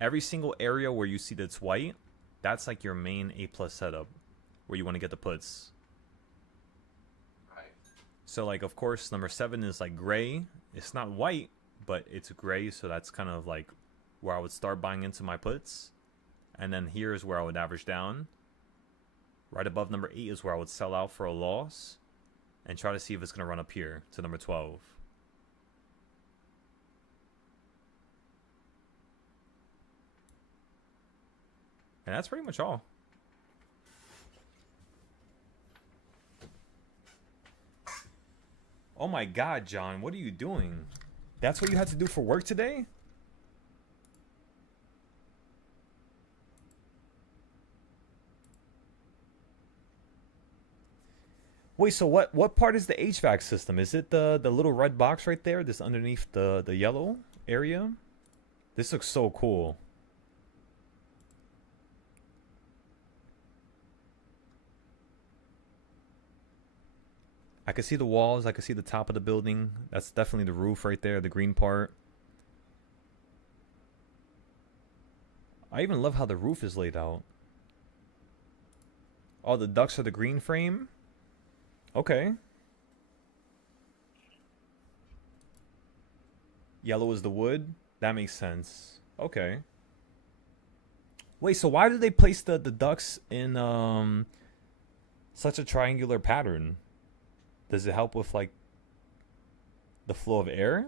Every single area where you see that's white, that's like your main A+ setup where you want to get the puts. Right. So, like, of course, number 7 is like gray. It's not white, but it's gray. So that's kind of like where I would start buying into my puts. And then here is where I would average down. Right above number 8 is where I would sell out for a loss and try to see if it's going to run up here to number 12. And that's pretty much all. Oh my god, John, what are you doing? That's what you had to do for work today? Wait, so what part is the HVAC system? Is it the little red box right there? This underneath the yellow area? This looks so cool. I can see the walls, I can see the top of the building. That's definitely the roof right there, the green part. I even love how the roof is laid out. Oh, the ducts are the green frame? Okay. Yellow is the wood? That makes sense. Okay. Wait, so why did they place the ducts in such a triangular pattern? Does it help with like the flow of air?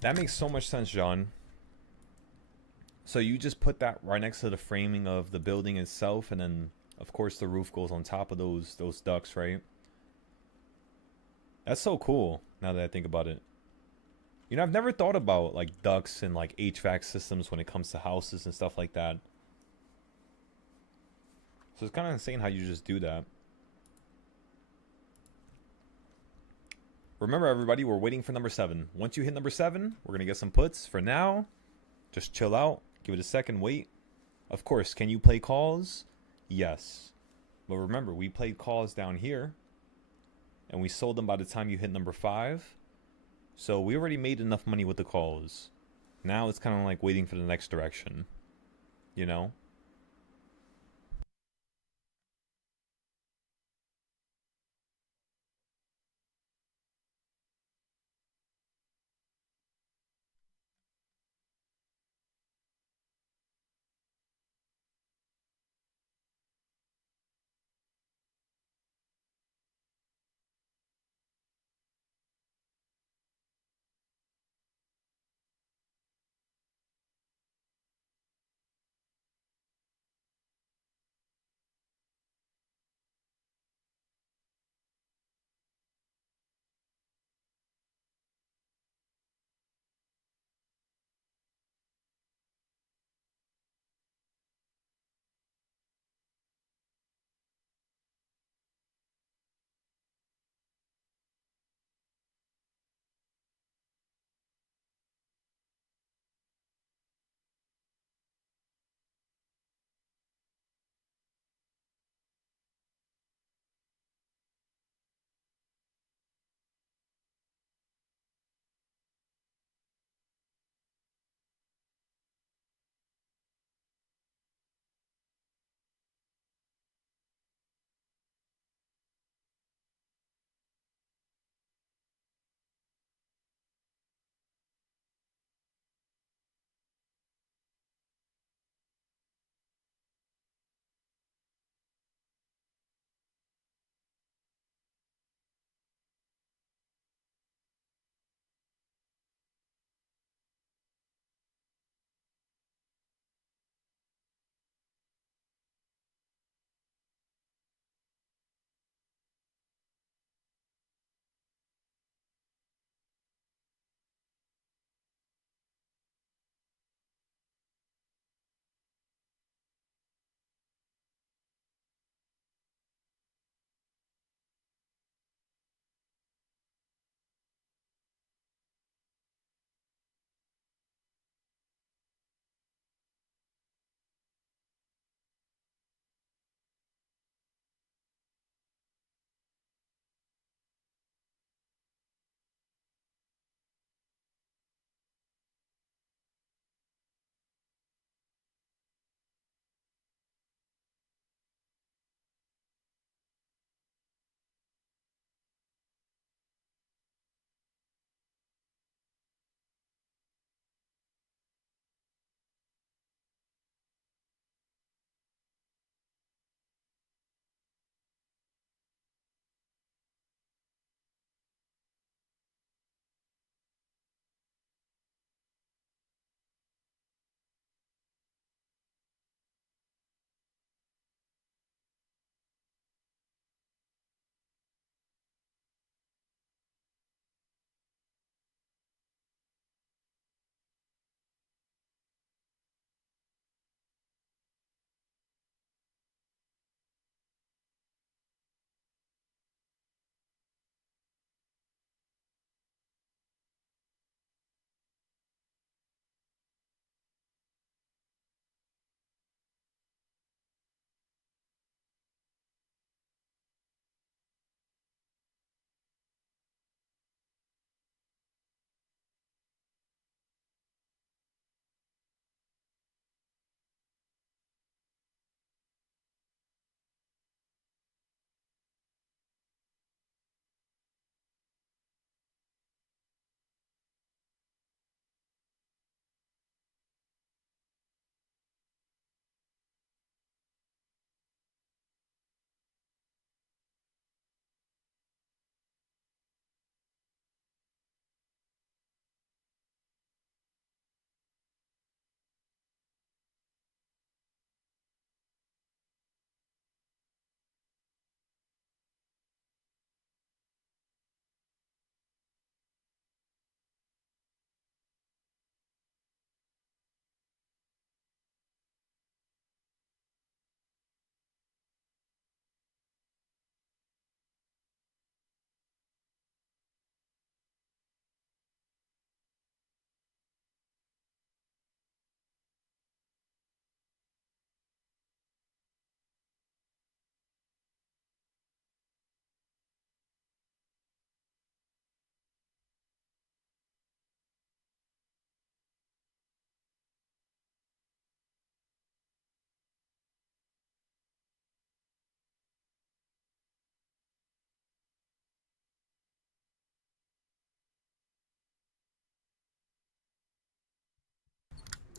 That makes so much sense, John. So you just put that right next to the framing of the building itself, and then of course the roof goes on top of those ducts, right? That's so cool. Now that I think about it, you know, I've never thought about like ducts and like HVAC systems when it comes to houses and stuff like that. So it's kind of insane how you just do that. Remember, everybody, we're waiting for number 7. Once you hit number 7, we're gonna get some puts. For now, just chill out. Give it a second. Wait. Of course, can you play calls? Yes. But remember, we played calls down here, and we sold them by the time you hit number 5. So we already made enough money with the calls. Now it's kind of like waiting for the next direction. You know?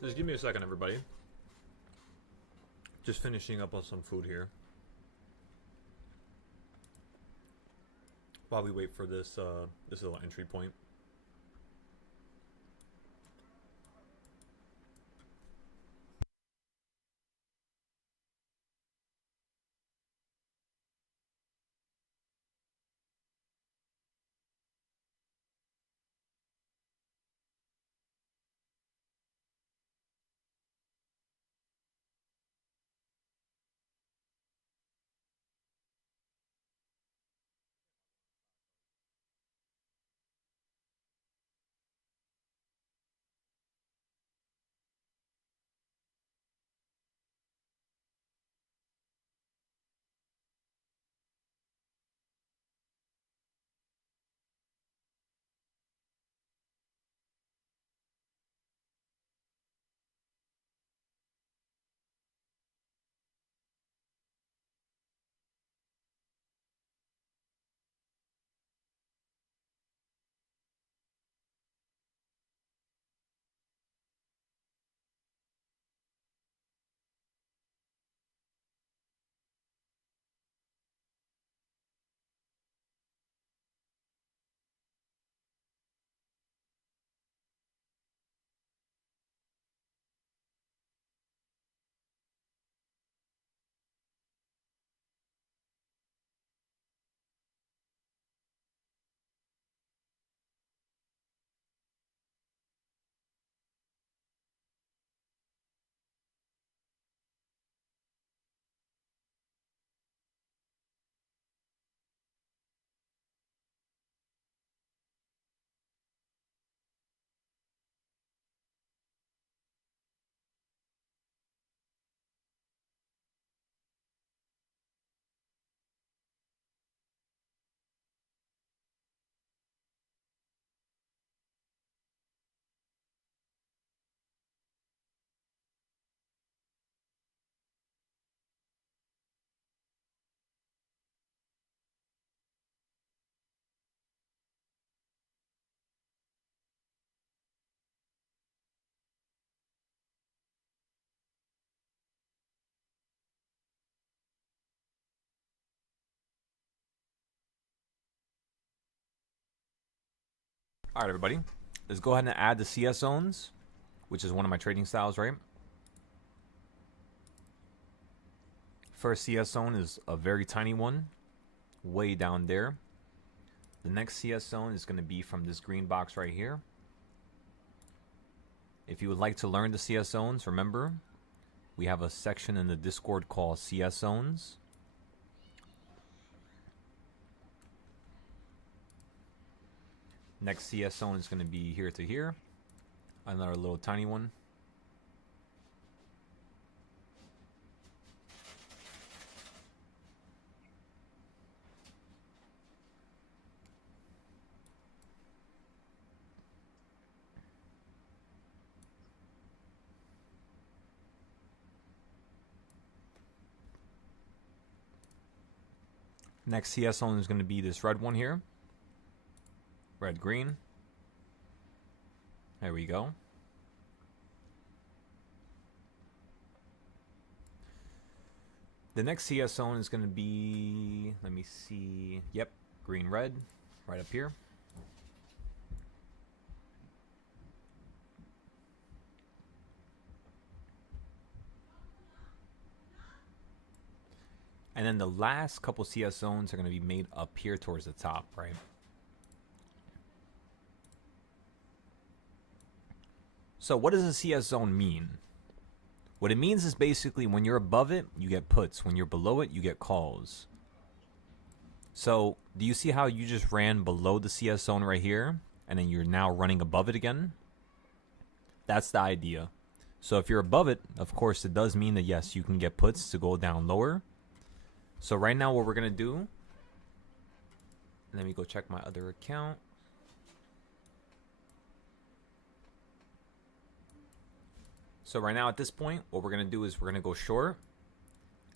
Just give me a second, everybody. Just finishing up on some food here. While we wait for this this little entry point. All right, everybody. Let's go ahead and add the CS zones, which is one of my trading styles, right? First CS zone is a very tiny one, way down there. The next CS zone is going to be from this green box right here. If you would like to learn the CS zones, remember, we have a section in the Discord called CS zones. Next CS zone is going to be here to here. Another little tiny one. Next CS zone is going to be this red one here. Red, green. There we go. The next CS zone is going to be, let me see, yep, green, red, right up here. And then the last couple CS zones are going to be made up here towards the top, right? So what does a CS zone mean? What it means is basically when you're above it, you get puts. When you're below it, you get calls. So do you see how you just ran below the CS zone right here, and then you're now running above it again? That's the idea. So if you're above it, of course, it does mean that yes, you can get puts to go down lower. So right now what we're going to do, let me go check my other account. So right now at this point, what we're going to do is we're going to go short.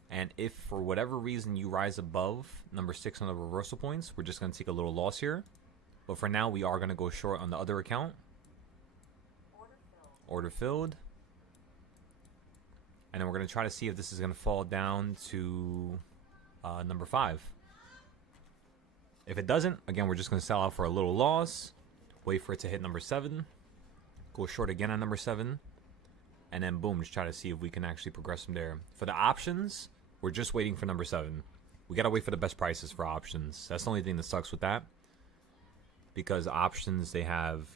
And if for whatever reason you rise above number 6 on the reversal points, we're just going to take a little loss here. But for now, we are going to go short on the other account. Order filled. And then we're going to try to see if this is going to fall down to number 5. If it doesn't, again, we're just going to sell out for a little loss, wait for it to hit number 7, go short again on number 7, and then boom, just try to see if we can actually progress from there. For the options, we're just waiting for number 7. We got to wait for the best prices for options. That's the only thing that sucks with that. Because options, they have,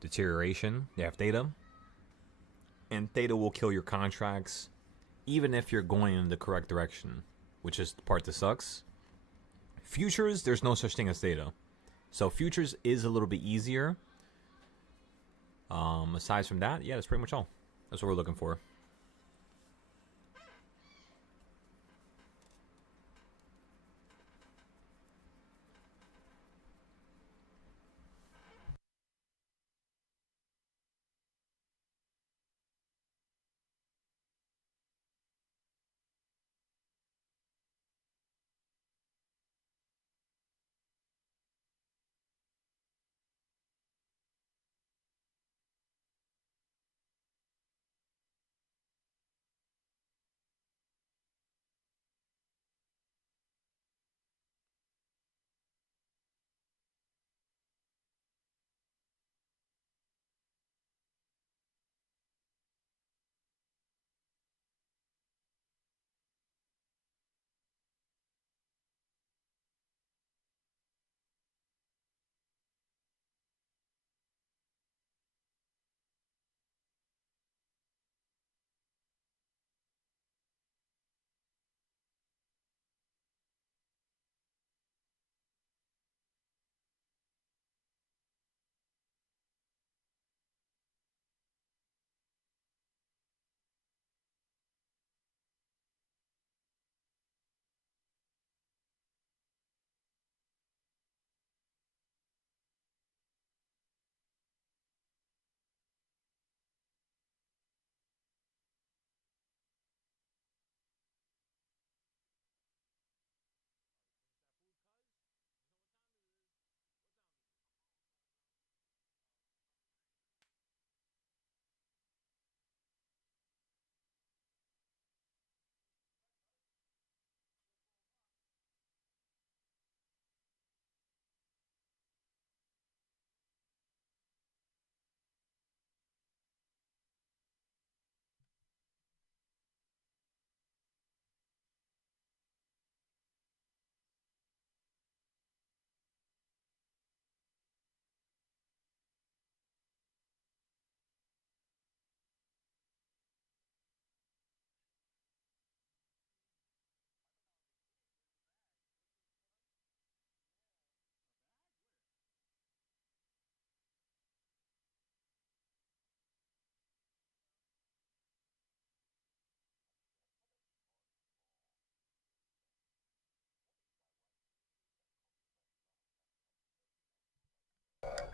deterioration. They have theta. And theta will kill your contracts even if you're going in the correct direction, which is the part that sucks. Futures, there's no such thing as theta. So futures is a little bit easier. Aside from that, yeah, that's pretty much all. That's what we're looking for.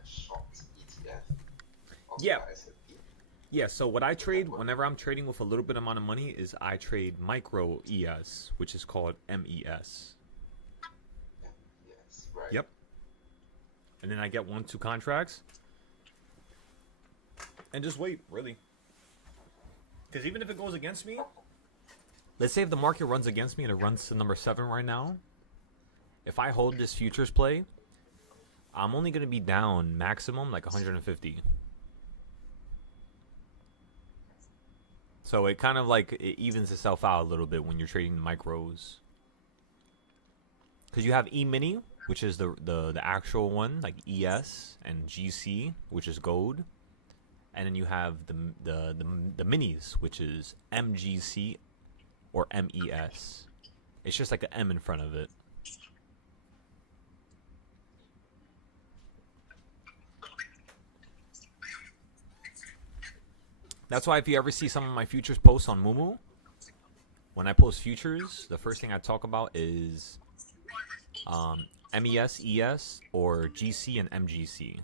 Short ETF of Yeah. S&P. Yeah, so what I trade whenever I'm trading with a little bit amount of money is I trade micro ES, which is called MES. Yes, right. Yep. And then I get 1-2 contracts and just wait, really. Because even if it goes against me, let's say if the market runs against me and it runs to number 7 right now, if I hold this futures play, I'm only going to be down maximum like 150. So it kind of like it evens itself out a little bit when you're trading the micros. Because you have E-mini, which is the actual one, like ES, and GC, which is gold. And then you have the minis, which is MGC or MES. It's just like an M in front of it. That's why if you ever see some of my futures posts on Moomoo, when I post futures, the first thing I talk about is MES, ES, or GC and MGC.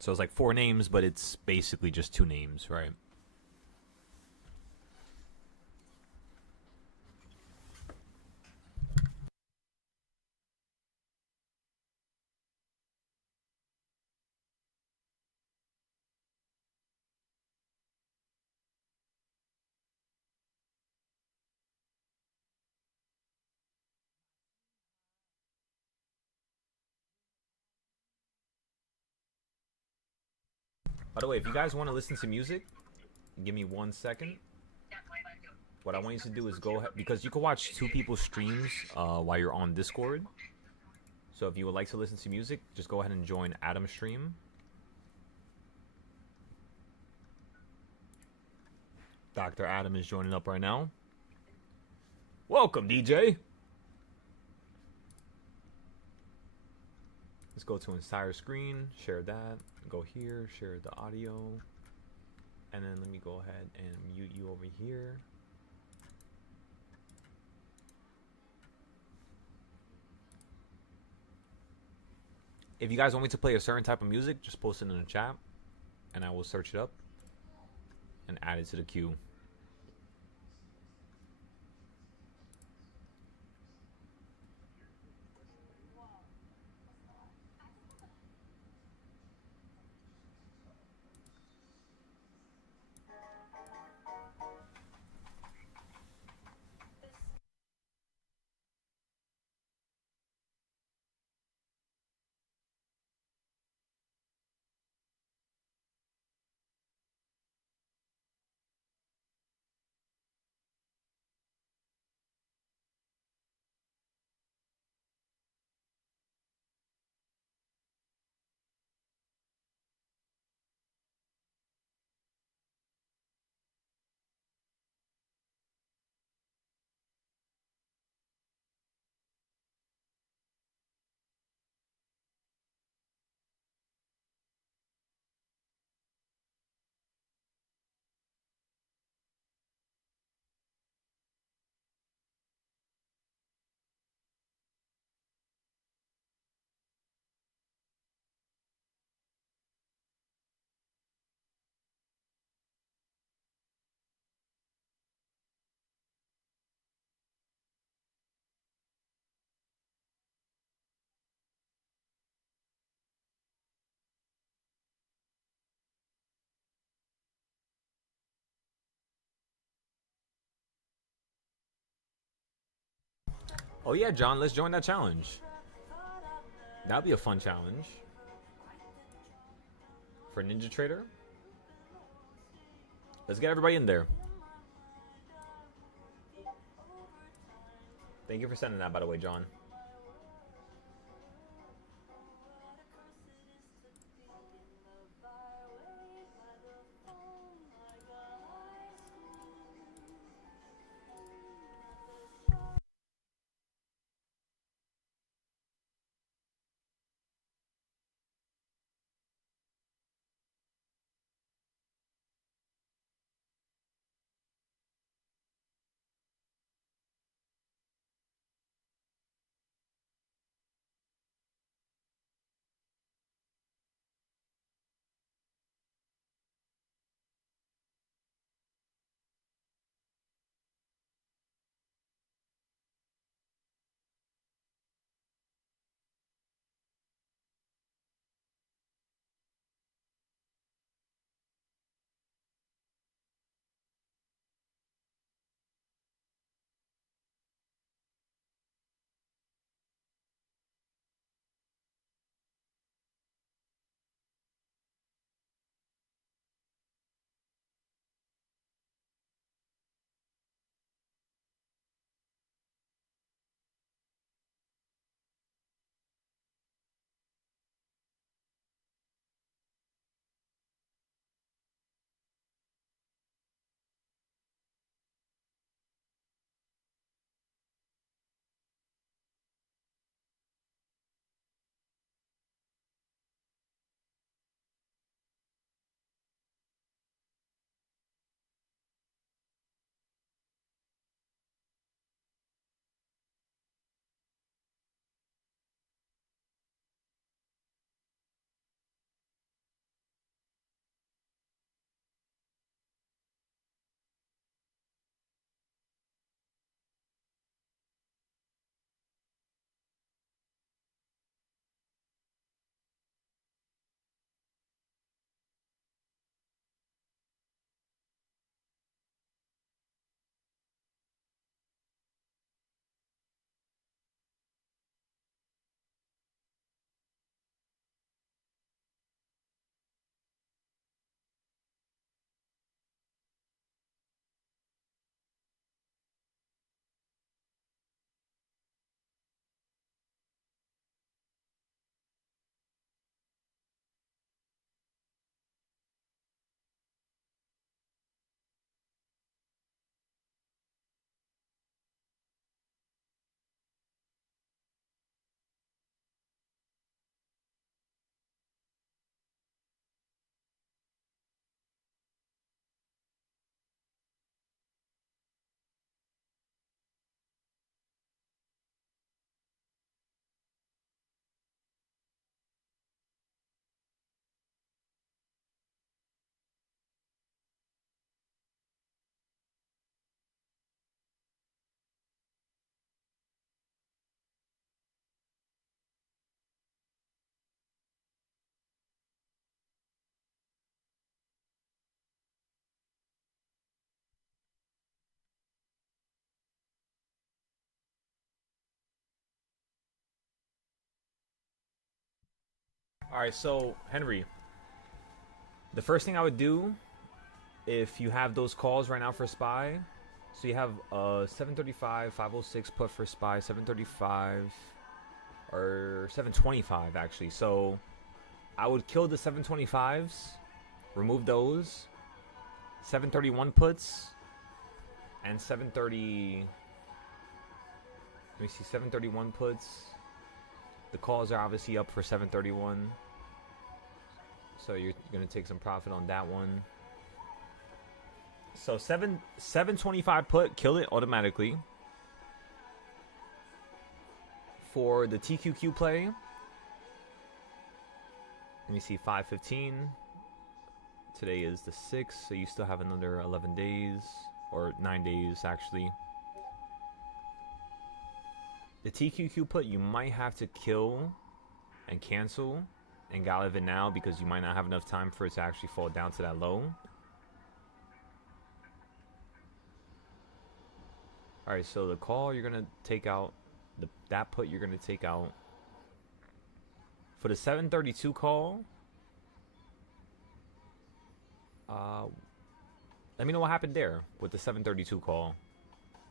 So it's like 4 names, but it's basically just 2 names, right? By the way, if you guys want to listen to music, give me 1 second. What I want you to do is go ahead, because you can watch two people's streams while you're on Discord. So if you would like to listen to music, just go ahead and join Adam's stream. Dr. Adam is joining up right now. Welcome, DJ. Let's go to entire screen, share that, go here, share the audio, and then let me go ahead and mute you over here. If you guys want me to play a certain type of music, just post it in the chat, and I will search it up and add it to the queue. Oh yeah, John, let's join that challenge. That'd be a fun challenge. For Ninja Trader. Let's get everybody in there. Thank you for sending that, by the way, John. All right, so Henry, the first thing I would do if you have those calls right now for SPY, so you have 735, 506 put for SPY, 735 or 725 actually. So I would kill the 725s, remove those, 731 puts, and 730. Let me see, 731 puts. The calls are obviously up for 731. So you're gonna take some profit on that one. So 725 put, kill it automatically. For the TQQ play, let me see, 515. Today is the 6th, so you still have another 11 days, or 9 days actually. The TQQ put, you might have to kill and cancel and get out of it now because you might not have enough time for it to actually fall down to that low. Alright, so the call you're going to take out, that put you're going to take out. For the 732 call, let me know what happened there with the 732 call.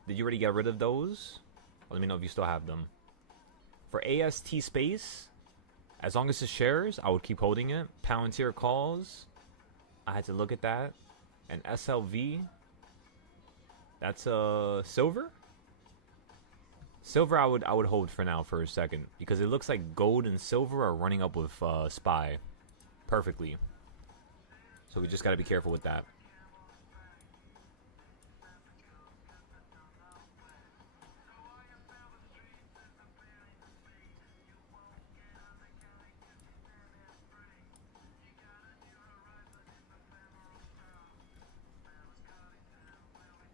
Did you already get rid of those? Let me know if you still have them. For AST space, as long as it shares, I would keep holding it. Palantir calls, I had to look at that. And SLV, that's silver. Silver, I would hold for now for a second because it looks like gold and silver are running up with SPY perfectly. So we just got to be careful with that.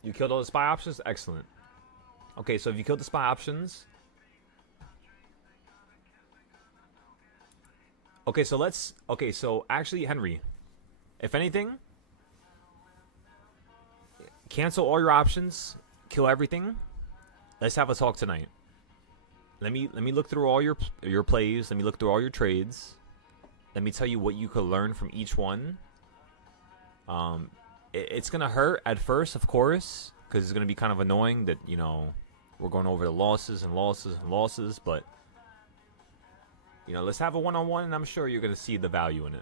You killed all the SPY options? Excellent. Okay, so if you killed the SPY options... Okay, so let's... Okay, so actually, Henry, if anything, cancel all your options, kill everything. Let's have a talk tonight. Let me look through all your plays. Let me look through all your trades. Let me tell you what you could learn from each one. It's gonna hurt at first, of course, because it's gonna be kind of annoying that, you know, we're going over the losses and losses and losses, but you know, let's have a one-on-one, and I'm sure you're gonna see the value in it.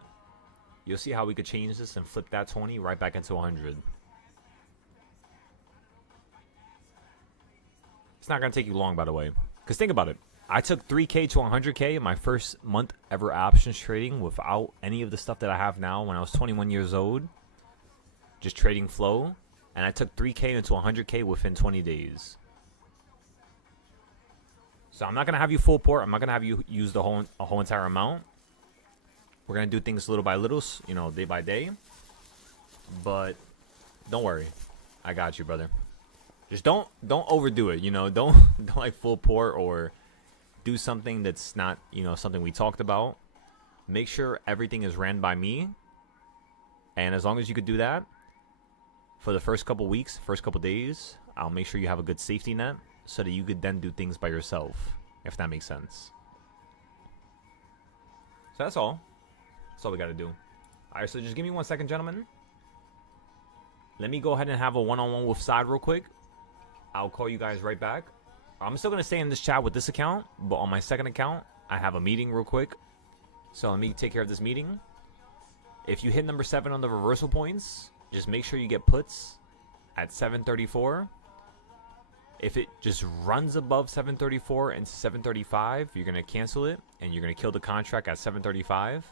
You'll see how we could change this and flip that 20 right back into 100. It's not gonna take you long, by the way, because think about it. I took 3K to 100K in my first month ever options trading without any of the stuff that I have now when I was 21 years old. Just trading flow, and I took 3K into 100K within 20 days. So I'm not gonna have you full port. I'm not gonna have you use the whole entire amount. We're gonna do things little by little, you know, day by day. But don't worry, I got you, brother. Just don't overdo it. You know, don't like full port or do something that's not, you know, something we talked about. Make sure everything is ran by me, and as long as you could do that. For the first couple weeks, first couple days, I'll make sure you have a good safety net so that you could then do things by yourself, if that makes sense. So that's all. That's all we got to do. All right, so just give me 1 second, gentlemen. Let me go ahead and have a one-on-one with Side real quick. I'll call you guys right back. I'm still going to stay in this chat with this account, but on my second account, I have a meeting real quick. So let me take care of this meeting. If you hit number 7 on the reversal points, just make sure you get puts at 734. If it just runs above 734 and 735, you're going to cancel it, and you're going to kill the contract at 735.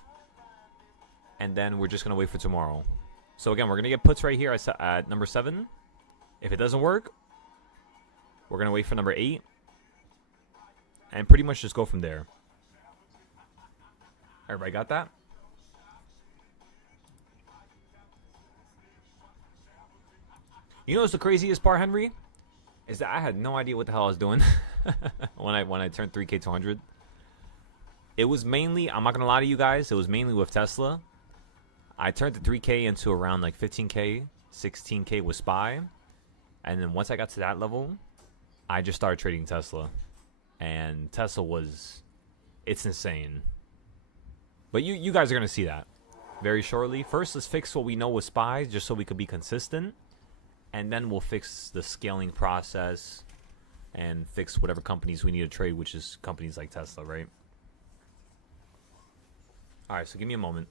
And then we're just going to wait for tomorrow. So again, we're going to get puts right here at number 7. If it doesn't work, we're going to wait for number 8. And pretty much just go from there. Everybody got that? You know what's the craziest part, Henry? Is that I had no idea what the hell I was doing when I turned 3K to 100. It was mainly, I'm not going to lie to you guys, it was mainly with Tesla. I turned the 3K into around like 15K, 16K with SPY. And then once I got to that level, I just started trading Tesla. And Tesla was, it's insane. But you guys are gonna see that very shortly. First, let's fix what we know with spies, just so we could be consistent, and then we'll fix the scaling process and fix whatever companies we need to trade, which is companies like Tesla, right? All right, so give me a moment.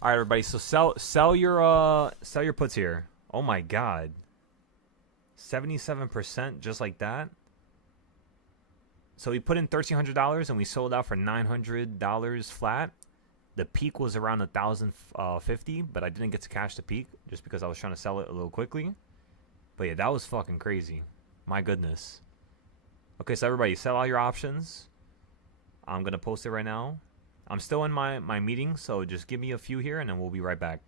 All right, everybody. So sell your puts here. Oh my god. 77% just like that. So we put in $1,300 and we sold out for $900 flat. The peak was around 1,050, but I didn't get to cash the peak just because I was trying to sell it a little quickly. But yeah, that was fucking crazy. My goodness. Okay, so everybody, sell all your options. I'm gonna post it right now. I'm still in my meeting, so just give me a few here and then we'll be right back.